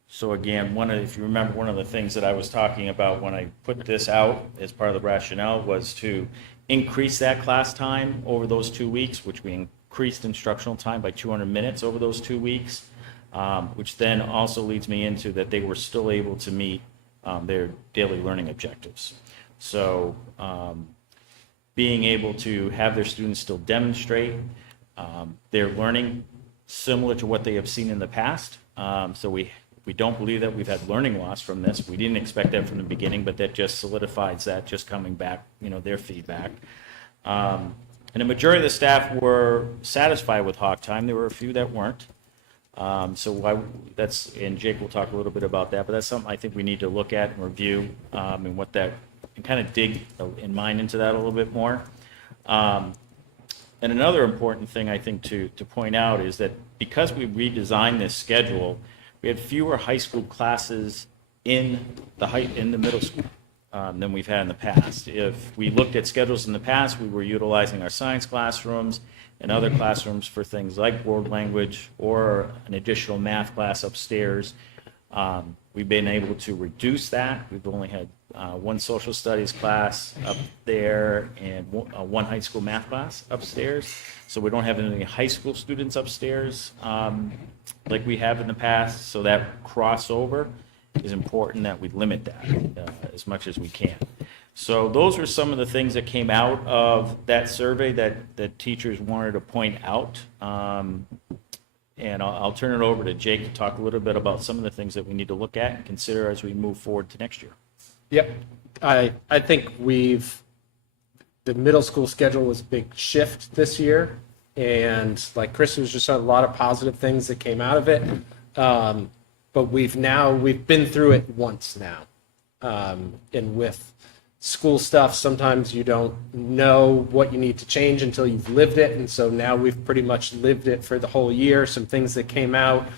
So again, if you remember, one of the things that I was talking about when I put this out as part of the rationale was to increase that class time over those 2 weeks, which we increased instructional time by 200 minutes over those 2 weeks, which then also leads me into that they were still able to meet their daily learning objectives. So being able to have their students still demonstrate their learning similar to what they have seen in the past. So we don't believe that we've had learning loss from this. We didn't expect that from the beginning, but that just solidifies that just coming back, their feedback. And the majority of the staff were satisfied with Hawk Time. There were a few that weren't. And Jake will talk a little bit about that, but that's something I think we need to look at and review, and kind of dig in mind into that a little bit more. And another important thing I think to point out is that because we redesigned this schedule, we had fewer high school classes in the middle school than we've had in the past. If we looked at schedules in the past, we were utilizing our science classrooms and other classrooms for things like world language or an additional math class upstairs. We've been able to reduce that. We've only had one social studies class up there and one high school math class upstairs. So we don't have any high school students upstairs like we have in the past. So that crossover is important that we limit that as much as we can. So those were some of the things that came out of that survey that teachers wanted to point out. And I'll turn it over to Jake to talk a little bit about some of the things that we need to look at and consider as we move forward to next year. Yep. I think the middle school schedule was a big shift this year, and like Chris was just a lot of positive things that came out of it. But we've been through it once now. And with school stuff, sometimes you don't know what you need to change until you've lived it. And so now we've pretty much lived it for the whole year. Some things that came out.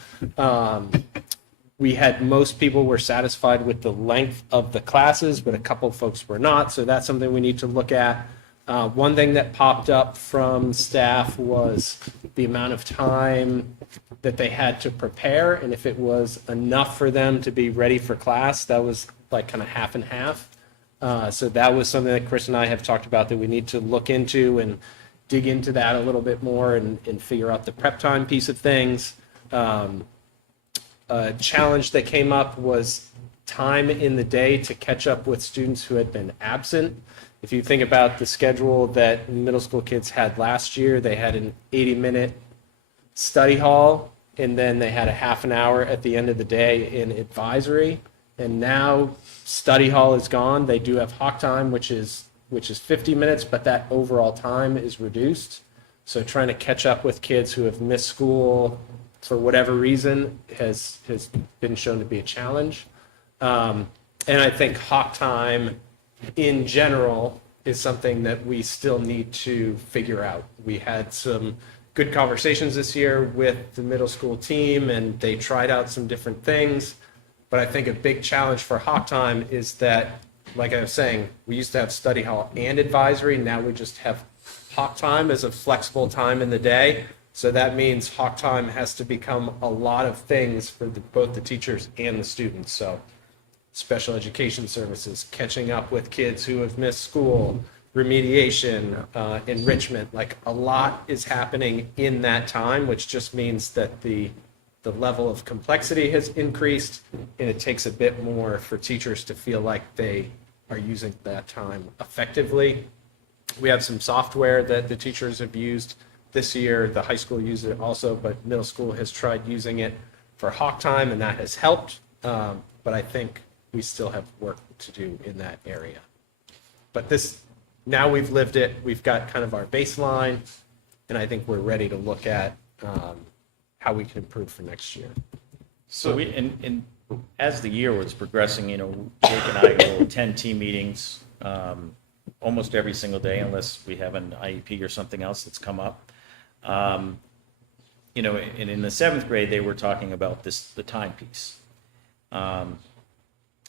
We had most people were satisfied with the length of the classes, but a couple of folks were not. So that's something we need to look at. One thing that popped up from staff was the amount of time that they had to prepare, and if it was enough for them to be ready for class. That was like kind of half and half. So that was something that Chris and I have talked about that we need to look into and dig into that a little bit more and figure out the prep time piece of things. A challenge that came up was time in the day to catch up with students who had been absent. If you think about the schedule that middle school kids had last year, they had an 80-minute study hall, and then they had a half an hour at the end of the day in advisory. And now study hall is gone. They do have hawk time, which is 50 minutes, but that overall time is reduced. So trying to catch up with kids who have missed school for whatever reason has been shown to be a challenge. And I think hawk time in general is something that we still need to figure out. We had some good conversations this year with the middle school team, and they tried out some different things. But I think a big challenge for hawk time is that, like I was saying, we used to have study hall and advisory. Now we just have hawk time as a flexible time in the day. So that means hawk time has to become a lot of things for both the teachers and the students. So special education services, catching up with kids who have missed school, remediation, enrichment, like a lot is happening in that time, which just means that the level of complexity has increased, and it takes a bit more for teachers to feel like they are using that time effectively. We have some software that the teachers have used this year. The high school used it also, but middle school has tried using it for hawk time, and that has helped. But I think we still have work to do in that area. But now we've lived it, we've got kind of our baseline, and I think we're ready to look at how we can improve for next year. So and as the year was progressing, Jake and I will attend team meetings almost every single day unless we have an IEP or something else that's come up. And in the seventh grade, they were talking about the time piece.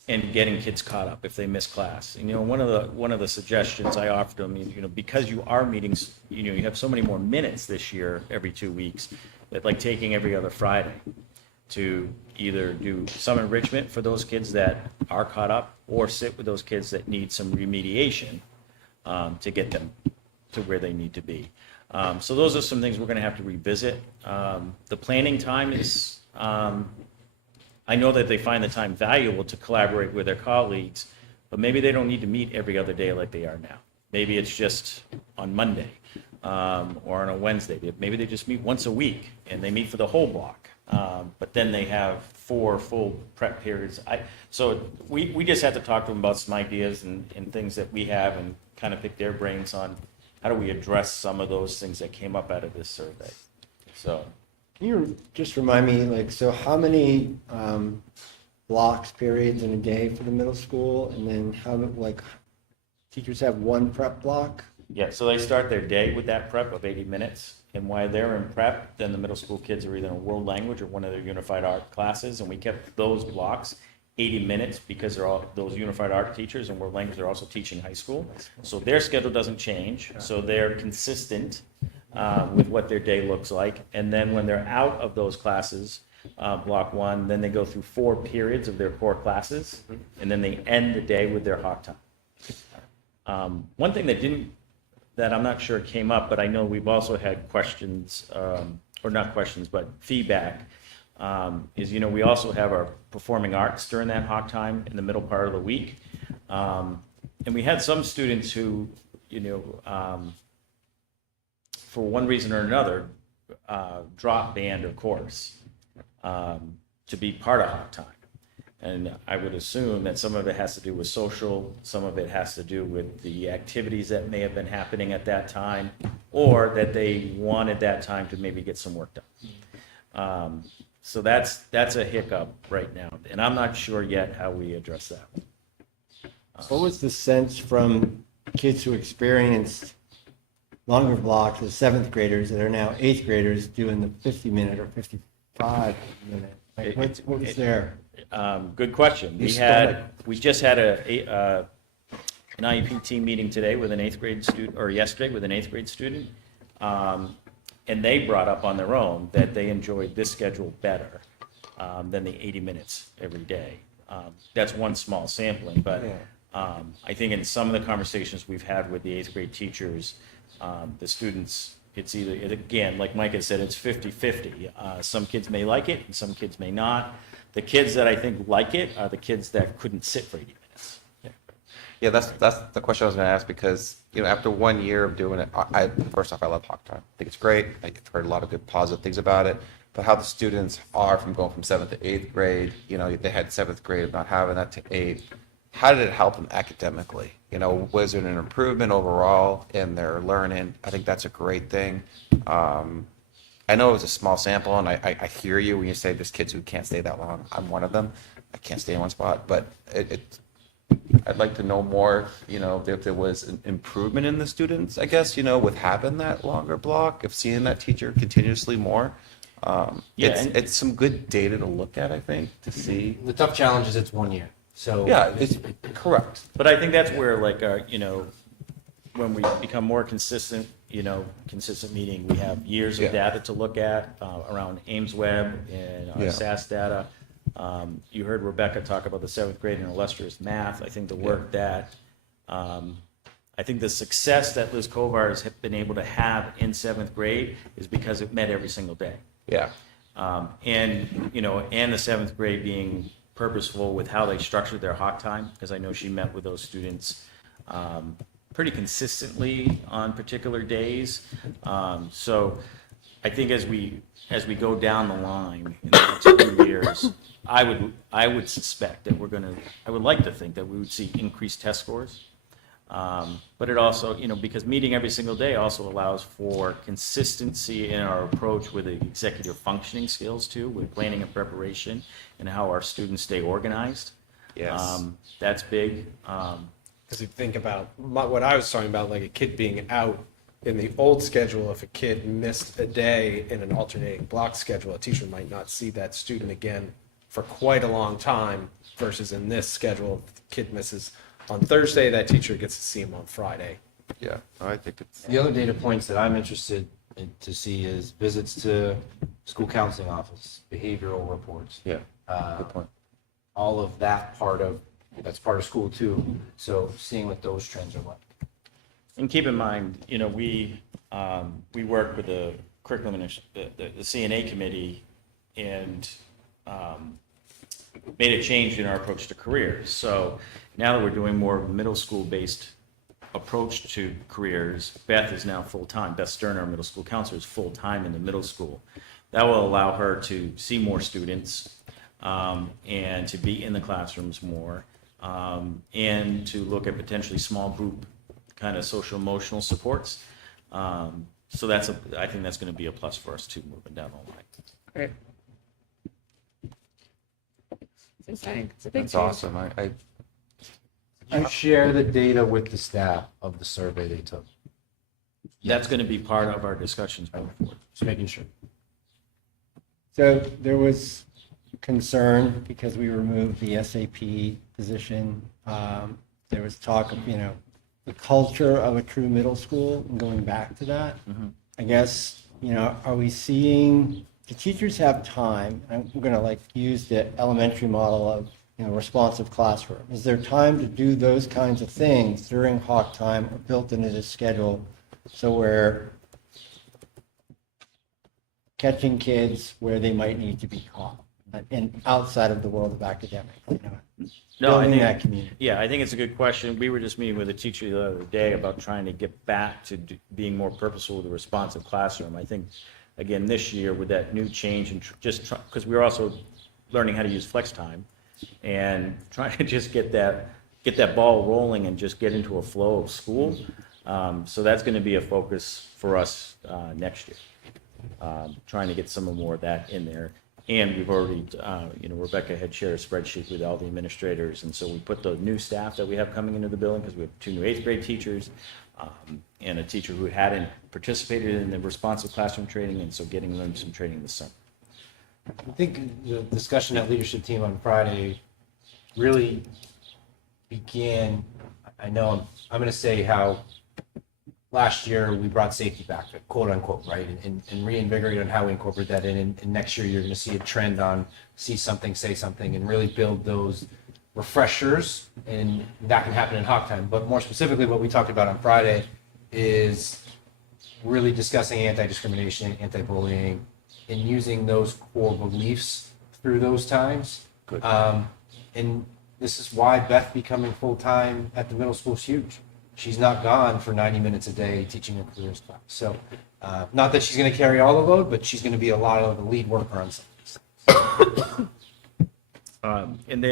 And getting kids caught up if they miss class. And, one of the suggestions I offered them, because you are meetings, you have so many more minutes this year every 2 weeks, that like taking every other Friday to either do some enrichment for those kids that are caught up or sit with those kids that need some remediation to get them to where they need to be. So those are some things we're going to have to revisit. The planning time is, I know that they find the time valuable to collaborate with their colleagues, but maybe they don't need to meet every other day like they are now. Maybe it's just on Monday or on a Wednesday. Maybe they just meet once a week and they meet for the whole block. But then they have 4 full prep periods. So we just have to talk to them about some ideas and things that we have and kind of pick their brains on how do we address some of those things that came up out of this survey. So. Can you just remind me, so how many blocks, periods in a day for the middle school? And then how, teachers have one prep block? Yeah, so they start their day with that prep of 80 minutes. And while they're in prep, then the middle school kids are either in world language or one of their unified art classes. And we kept those blocks 80 minutes because those unified art teachers and world language are also teaching high school. So their schedule doesn't change. So they're consistent with what their day looks like. And then when they're out of those classes, block 1, then they go through 4 periods of their core classes, and then they end the day with their hawk time. One thing that I'm not sure came up, but I know we've also had questions, or not questions, but feedback, is, we also have our performing arts during that hawk time in the middle part of the week. And we had some students who, for one reason or another, drop band or course to be part of hawk time. And I would assume that some of it has to do with social, some of it has to do with the activities that may have been happening at that time, or that they wanted that time to maybe get some work done. So that's a hiccup right now, and I'm not sure yet how we address that. What was the sense from kids who experienced longer blocks as seventh graders that are now eighth graders doing the 50-minute or 55-minute? Like, what was there? Good question. We just had an IEP team meeting today with an eighth grade student, or yesterday with an eighth grade student. And they brought up on their own that they enjoyed this schedule better than the 80 minutes every day. That's one small sampling, but I think in some of the conversations we've had with the eighth grade teachers, the students, it's either, again, like Mike had said, it's 50-50. Some kids may like it and some kids may not. The kids that I think like it are the kids that couldn't sit for 80 minutes. Yeah, that's the question I was going to ask, because after 1 year of doing it, first off, I love Hawk Time. I think it's great. I've heard a lot of good positive things about it. But how the students are from going from 7th to 8th grade, they had 7th grade of not having that to 8th. How did it help them academically? Was there an improvement overall in their learning? I think that's a great thing. I know it was a small sample, and I hear you when you say there's kids who can't stay that long. I'm one of them. I can't stay in one spot, but I'd like to know more, if there was an improvement in the students, I guess, with having that longer block, of seeing that teacher continuously more. It's some good data to look at, I think, to see. The tough challenge is it's 1 year. So yeah, it's correct. But I think that's where, like, when we become more consistent meeting, we have years of data to look at around Ames Web and our SAS data. You heard Rebecca talk about the 7th grade and illustrious math. I think the work that, I think the success that Liz Kovar has been able to have in 7th grade is because it met every single day. Yeah. And the 7th grade being purposeful with how they structured their Hawk Time, because I know she met with those students pretty consistently on particular days. So I think as we go down the line in the next few years, I would suspect that I would like to think that we would see increased test scores. But it also, because meeting every single day also allows for consistency in our approach with the executive functioning skills too, with planning and preparation, and how our students stay organized. Yes. That's big. Because you think about what I was talking about, like a kid being out in the old schedule, if a kid missed a day in an alternating block schedule, a teacher might not see that student again for quite a long time, versus in this schedule, if the kid misses on Thursday, that teacher gets to see him on Friday. Yeah, I think it's... The other data points that I'm interested to see is visits to school counseling office, behavioral reports. Yeah, good point. All of that's part of school too. So seeing what those trends are like. And keep in mind, we work with the curriculum and the CNA committee, and made a change in our approach to careers. So now that we're doing more of a middle school based approach to careers, Beth is now full-time. Beth Stern, our middle school counselor, is full-time in the middle school. That will allow her to see more students and to be in the classrooms more, and to look at potentially small group kind of social emotional supports. So I think that's going to be a plus for us too, moving down the line. Great. It's exciting. It's a big That's change. awesome. You share the data with the staff of the survey they took. That's going to be part of our discussions going forward. Just making sure. So there was concern because we removed the SAP position. There was talk of, the culture of a true middle school and going back to that. Mm-hmm. I guess, are we seeing, the teachers have time, and we're going to use the elementary model of, responsive classroom. Is there time to do those kinds of things during Hawk Time or built into the schedule so we're catching kids where they might need to be caught and outside of the world of academics, No, I building think, that community? yeah, I think it's a good question. We were just meeting with a teacher the other day about trying to get back to being more purposeful with the responsive classroom. I think, again, this year with that new change and because we were also learning how to use flex time, and trying to just get that ball rolling and just get into a flow of school. So that's going to be a focus for us next year, trying to get some more of that in there. And we've already, Rebecca had shared a spreadsheet with all the administrators, and so we put the new staff that we have coming into the building, because we have 2 new 8th grade teachers, and a teacher who hadn't participated in the responsive classroom training, and so getting them some training this summer. I think the discussion at leadership team on Friday really began, I know I'm going to say how last year we brought safety back, quote unquote, right? And reinvigorated on how we incorporate that in. And next year you're going to see a trend on see something, say something, and really build those refreshers. And that can happen in Hawk time. But more specifically, what we talked about on Friday is really discussing anti-discrimination, anti-bullying, and using those core beliefs through those times. Good. And this is why Beth becoming full-time at the middle school is huge. She's not gone for 90 minutes a day teaching a careers class. So not that she's going to carry all the load, but she's going to be a lot of the lead worker on some of these. And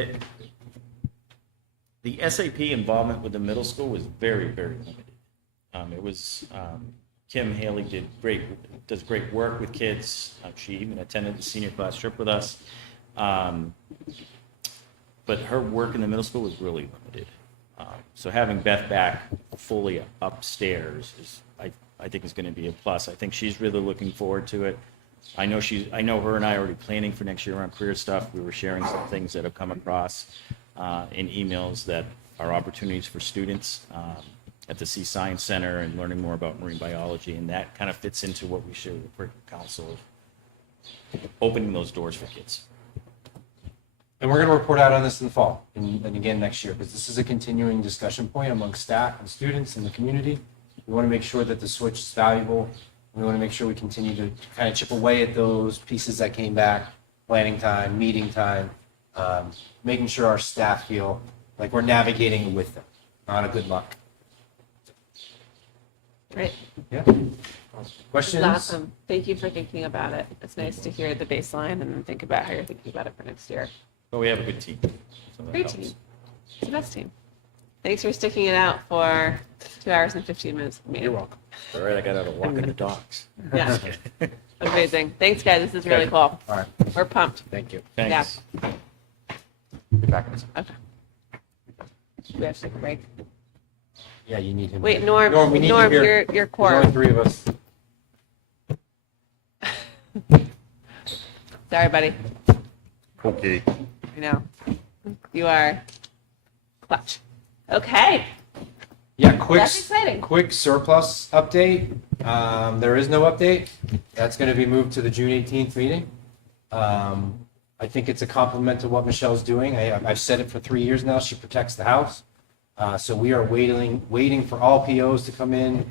the SAP involvement with the middle school was very, very limited. It was Kim Haley does great work with kids. She even attended the senior class trip with us. But her work in the middle school was really limited. So having Beth back fully upstairs I think is going to be a plus. I think she's really looking forward to it. I know her and I are already planning for next year around career stuff. We were sharing some things that have come across in emails that are opportunities for students at the Sea Science Center and learning more about marine biology, and that kind of fits into what we share with the curriculum council, opening those doors for kids. And we're going to report out on this in the fall and again next year, because this is a continuing discussion point among staff and students in the community. We want to make sure that the switch is valuable. We want to make sure we continue to kind of chip away at those pieces that came back, planning time, meeting time, making sure our staff feel like we're navigating with them. Not a good luck. Right. Yeah. This Questions? is awesome. Thank you for thinking about it. It's nice to hear the baseline and then think about how you're thinking about it for next year. But we have a good team. So that Great helps. team. It's the best team. Thanks for sticking it out for 2 hours and 15 minutes. You're welcome. All right, I got out of walking the dogs. Yeah. Amazing. Thanks, guys. This is really cool. All right. We're pumped. Thank you. Thanks. Be back in a second. Okay. We have to take a break. Yeah, you need him. Wait, Norm, we need you Norm, here. your There's core. only 3 of us. Sorry, buddy. Okay. I know. You are clutch. Okay. Yeah, quick, That's exciting. quick surplus update. There is no update. That's going to be moved to the June 18th meeting. I think it's a compliment to what Michelle's doing. I've said it for 3 years now. She protects the house. So we are waiting for all POs to come in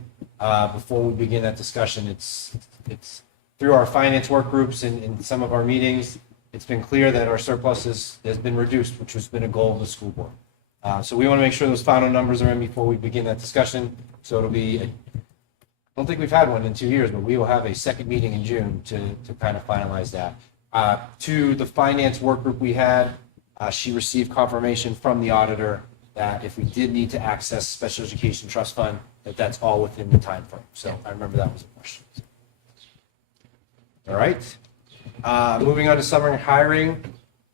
before we begin that discussion. It's through our finance work groups and in some of our meetings, it's been clear that our surplus has been reduced, which has been a goal of the school board. So we want to make sure those final numbers are in before we begin that discussion. So it'll be, I don't think we've had one in 2 years, but we will have a second meeting in June to kind of finalize that. To the finance work group we had, she received confirmation from the auditor that if we did need to access special education trust fund, that's all within the time frame. So I remember that was a question. All right. Moving on to summer hiring.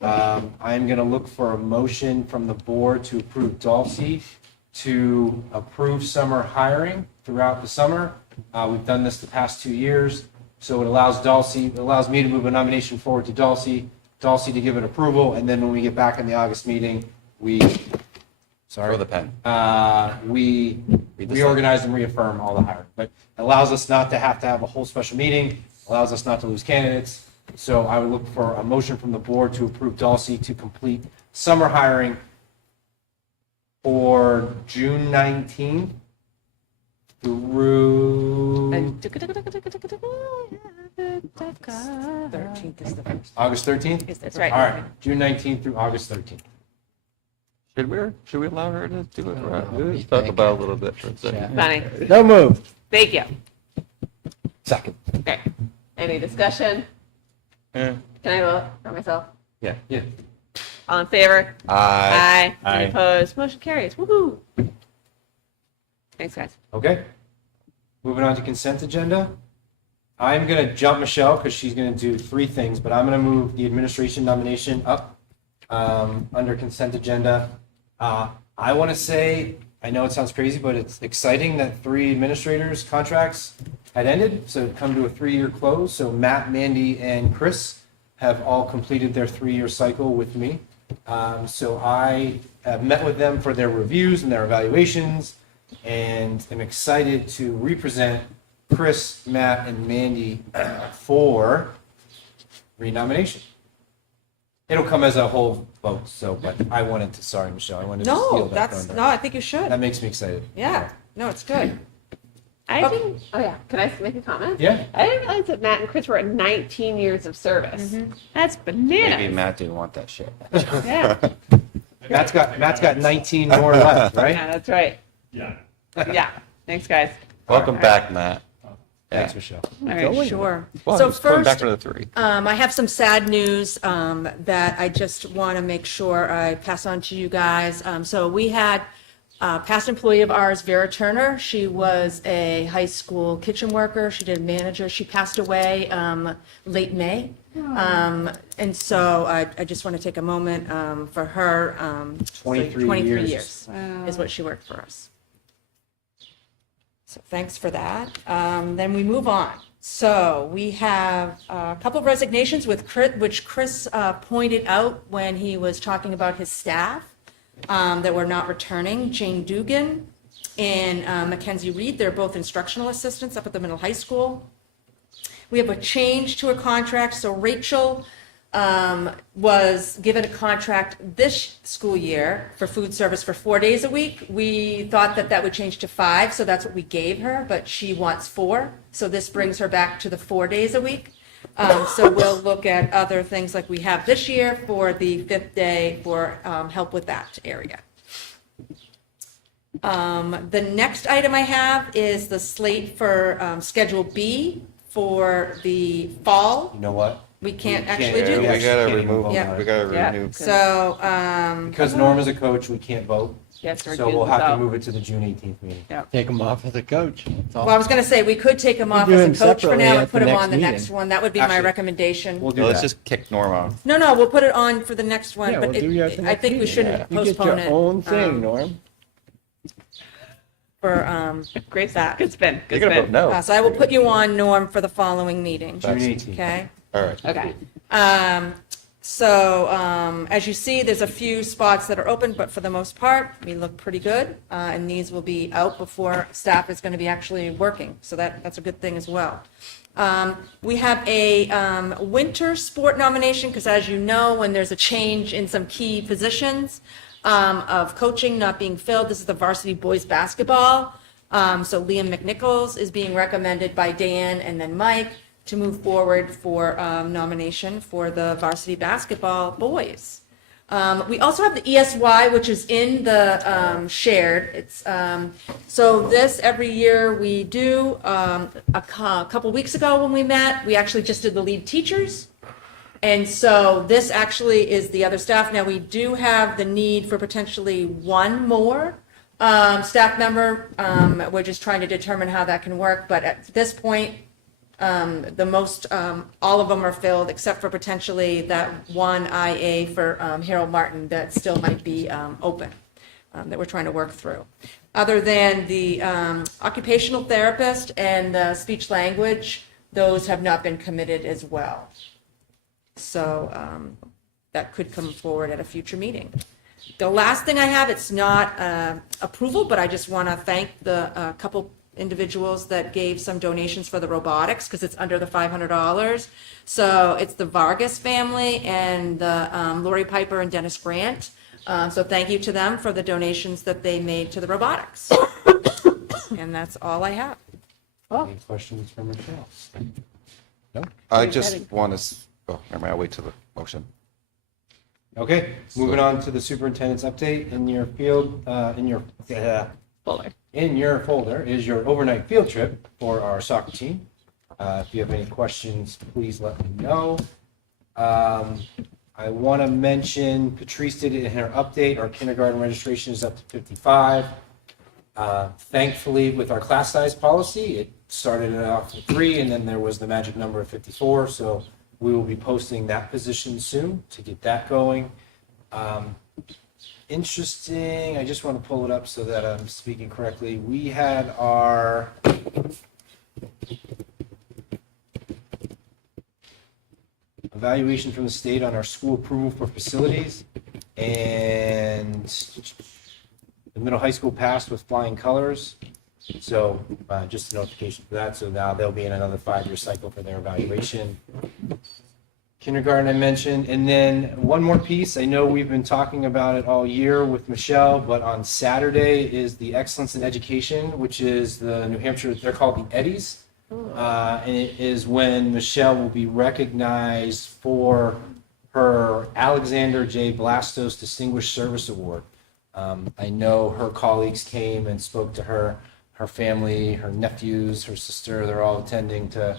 I'm going to look for a motion from the board to approve Dulcie to approve summer hiring throughout the summer. We've done this the past 2 years, so it allows me to move a nomination forward to Dulcie to give it approval, and then when we get back in the August meeting, Throw the pen. we reorganize and reaffirm all the hiring. But it allows us not to have a whole special meeting, allows us not to lose candidates. So I would look for a motion from the board to approve Dulcie to complete summer hiring for June 19th through 13th is the first. August 13th? That's right. All right, June 19th through August 13th. Should we allow her to do it? Let's talk about it a little bit for a second. Funny. No move. Thank you. Second. Okay. Any discussion? Can I vote for myself? Yeah. All in favor? Aye. Aye. Any opposed? Motion carries. Woohoo. Thanks, guys. Okay. Moving on to consent agenda. I'm going to jump Michelle because she's going to do 3 things, but I'm going to move the administration nomination up under consent agenda. I want to say, I know it sounds crazy, but it's exciting that 3 administrators' contracts had ended, so it come to a 3-year close. So Matt, Mandy, and Chris have all completed their 3-year cycle with me. So I have met with them for their reviews and their evaluations, and am excited to represent Chris, Matt, and Mandy for renomination. It'll come as a whole vote, so, but I wanted to, sorry, Michelle, I wanted to steal No, that that's, thunder. no, I think you should. That makes me excited. Yeah, no, it's good. I didn't, oh yeah, can I make a comment? Yeah. I didn't realize that Matt and Chris were at 19 years of service. That's bananas. Maybe Matt didn't want that shit. Yeah. Matt's got 19 more left, right? Yeah, that's right. Yeah. Yeah. Thanks, guys. Welcome back, Matt. Thanks, Michelle. All right. Sure. Well, So he's coming back first, for the 3. I have some sad news that I just want to make sure I pass on to you guys. So we had a past employee of ours, Vera Turner. She was a high school kitchen worker. She did manager. She passed away late May. And so I just want to take a moment for her. 23 years is what she worked for us. So thanks for that. Then we move on. So we have a couple of resignations with which Chris pointed out when he was talking about his staff that were not returning. Jane Dugan and Mackenzie Reed, they're both instructional assistants up at the middle high school. We have a change to a contract. So Rachel was given a contract this school year for food service for 4 days a week. We thought that would change to 5, so that's what we gave her, but she wants 4. So this brings her back to the 4 days a week. So we'll look at other things like we have this year for the 5th day for help with that area. The next item I have is the slate for Schedule B for the fall. You know what? We can't actually do We this. gotta remove, Yeah. we gotta Yeah. renew. So, Because Norm is a coach, we can't vote. Yes, So we'll have to move it to the June 18th meeting. Take them off as a coach. That's all. well, I was going to say, we could take him off do as them a coach for separately now at and put the him next on the next meeting. one. That would be my Actually, recommendation. We'll do No, let's that. just kick Norm off. No, we'll put it on for the next one, Yeah, but we'll do you at the I next think we meeting. shouldn't You get postpone your it. own thing, Norm. For, Great. that. Good spin. Good You're gonna spin. vote no. so I will put you on, Norm, for the following meeting. June 18th. Okay? All right. Okay. So, as you see, there's a few spots that are open, but for the most part, we look pretty good. And these will be out before staff is going to be actually working. So that's a good thing as well. We have a winter sport nomination, because as you know, when there's a change in some key positions of coaching not being filled, this is the varsity boys basketball. So Liam McNichols is being recommended by Dan and then Mike to move forward for nomination for the varsity basketball boys. We also have the ESY, which is in the shared. It's so this every year we do. A couple weeks ago when we met, we actually just did the lead teachers. And so this actually is the other staff. Now we do have the need for potentially one more staff member. We're just trying to determine how that can work. But at this point, the most, all of them are filled except for potentially that one IA for Harold Martin that still might be open, that we're trying to work through. Other than the occupational therapist and the speech language, those have not been committed as well. So that could come forward at a future meeting. The last thing I have, it's not approval, but I just want to thank the couple individuals that gave some donations for the robotics, because it's under the $500. So it's the Vargas family and the Lori Piper and Dennis Grant. So thank you to them for the donations that they made to the robotics. And that's all I have. Any questions for Michelle? No? I just want to, oh, never mind, I'll wait till the motion. Okay, moving on to the superintendent's update. In your field, Fuller. in your folder is your overnight field trip for our soccer team. If you have any questions, please let me know. I want to mention Patrice did it in her update. Our kindergarten registration is up to 55. Thankfully, with our class size policy, it started it off with 3, and then there was the magic number of 54. So we will be posting that position soon to get that going. Interesting. I just want to pull it up so that I'm speaking correctly. We had our evaluation from the state on our school approval for facilities, and the middle high school passed with flying colors. So just a notification for that. So now they'll be in another 5-year cycle for their evaluation. Kindergarten I mentioned, and then one more piece. I know we've been talking about it all year with Michelle, but on Saturday is the Excellence in Education, which is the New Hampshire, they're called the Eddies. And it is when Michelle will be recognized for her Alexander J. Blastos Distinguished Service Award. I know her colleagues came and spoke to her, her family, her nephews, her sister. They're all attending to,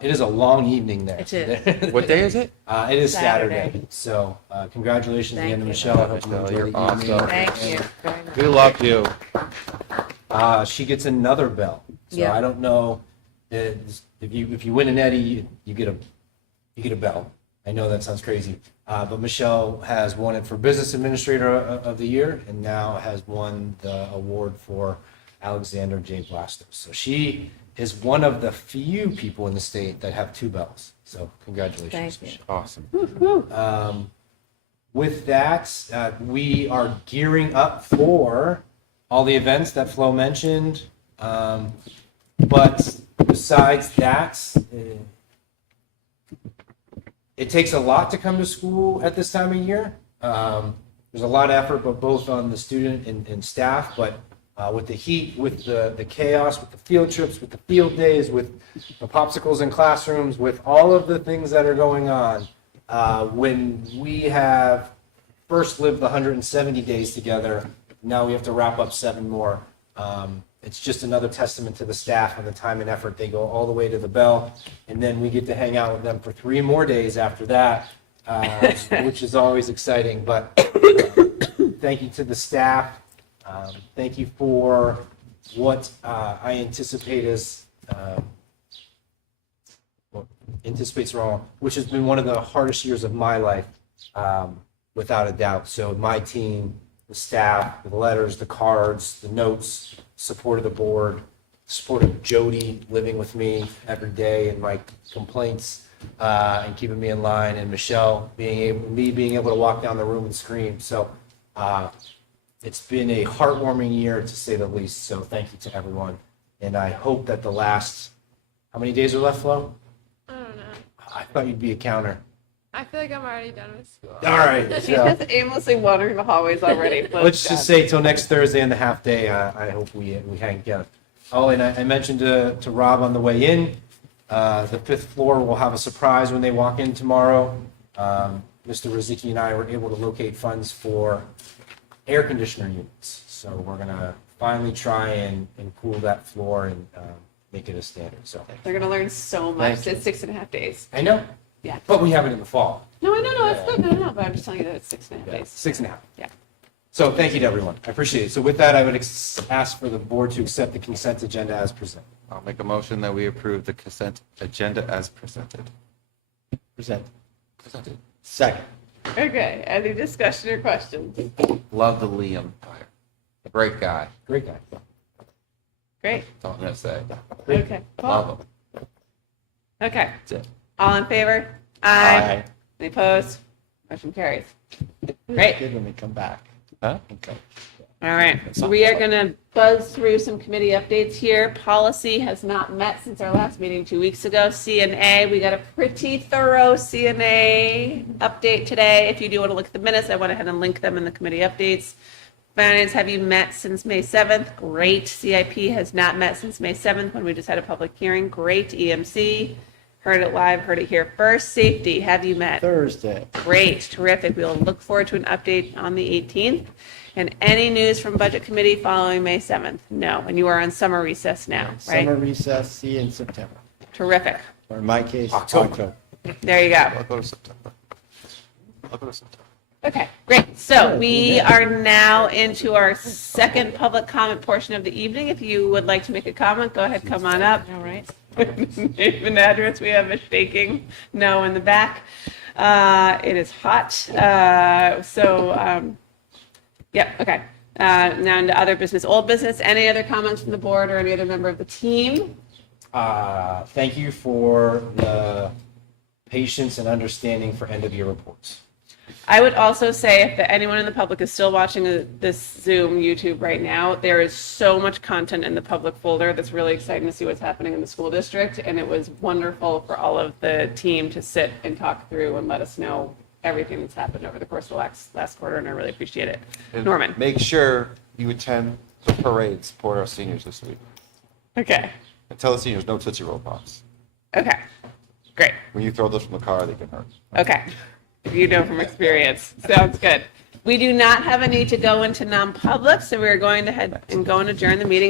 it is a long evening there. It is. What day is it? It is Saturday. Saturday. So congratulations Thank again to you. Michelle. I hope you Michelle, enjoy you're the awesome. evening. Thank you very much. We love you. She gets another bell. So Yeah. I don't know if you win an Eddie, you get a bell. I know that sounds crazy, but Michelle has won it for Business Administrator of the Year, and now has won the award for Alexander J. Blastos. So she is one of the few people in the state that have 2 bells. So congratulations, Thank you. Michelle. Awesome. With that, we are gearing up for all the events that Flo mentioned. But besides that, it takes a lot to come to school at this time of year. There's a lot of effort, but both on the student and staff. But with the heat, with the chaos, with the field trips, with the field days, with the popsicles in classrooms, with all of the things that are going on, when we have first lived the 170 days together, now we have to wrap up 7 more. It's just another testament to the staff and the time and effort. They go all the way to the bell, and then we get to hang out with them for 3 more days after that, which is always exciting. But thank you to the staff. Thank you for what I anticipate is, anticipate's wrong, which has been one of the hardest years of my life, without a doubt. So my team, the staff, the letters, the cards, the notes, support of the board, support of Jody living with me every day and my complaints, and keeping me in line, and Michelle being able to walk down the room and scream. So it's been a heartwarming year, to say the least. So thank you to everyone, and I hope that the last, how many days are left, Flo? I don't know. I thought you'd be a counter. I feel like I'm already done with school. All right. She's So just aimlessly wandering the hallways already. let's just say till next Thursday and the half day. I hope we hang together. Oh, and I mentioned to Rob on the way in, the 5th floor will have a surprise when they walk in tomorrow. Mr. Rizicki and I were able to locate funds for air conditioner units. So we're going to finally try and cool that floor and make it a standard. So They're going to learn so much. Thank It's 6.5 days. I know, Yeah. but we have it in the fall. No, it's good. No, but I'm just telling you that it's 6.5 days. 6.5. Yeah. So thank you to everyone. I appreciate it. So with that, I would ask for the board to accept the consent agenda as presented. I'll make a motion that we approve the consent agenda as presented. Present. Presented. Second. Okay. Any discussion or questions? Love the Liam. Great guy. Great guy. Great. That's all I'm gonna say. Okay. Love him. Okay. That's it. All in favor? Aye. Any opposed? Motion carries. Great. Good when we come back. Huh? Okay. All right. So we are going to buzz through some committee updates here. Policy has not met since our last meeting 2 weeks ago. CNA, we got a pretty thorough CNA update today. If you do want to look at the minutes, I went ahead and linked them in the committee updates. Finance, have you met since May 7th? Great. CIP has not met since May 7th when we just had a public hearing. Great. EMC, heard it live, heard it here first. Safety, have you met? Thursday. Great, terrific. We'll look forward to an update on the 18th. And any news from Budget Committee following May 7th? No. And you are on summer recess now, right? Summer recess, see you in September. Terrific. Or in my case, October. October. There you go. I'll go to September. Look at us. Okay, great. So we are now into our second public comment portion of the evening. If you would like to make a comment, go ahead, come on up. All right. Name and address. We have a shaking no in the back. It is hot. Yep, okay. Now into other business, old business. Any other comments from the board or any other member of the team? Thank you for the patience and understanding for end-of-year reports. I would also say if anyone in the public is still watching this Zoom YouTube right now, there is so much content in the public folder that's really exciting to see what's happening in the school district. And it was wonderful for all of the team to sit and talk through and let us know everything that's happened over the course of the last quarter. And I really appreciate it. And Norman. Make sure you attend the parade, support our seniors this week. Okay. And tell the seniors no Tootsie Roll Pops. Okay. Great. When you throw those from the car, they can hurt. Okay. You know from experience. Sounds good. We do not have a need to go into non-public, so we're going to head and go and adjourn the meeting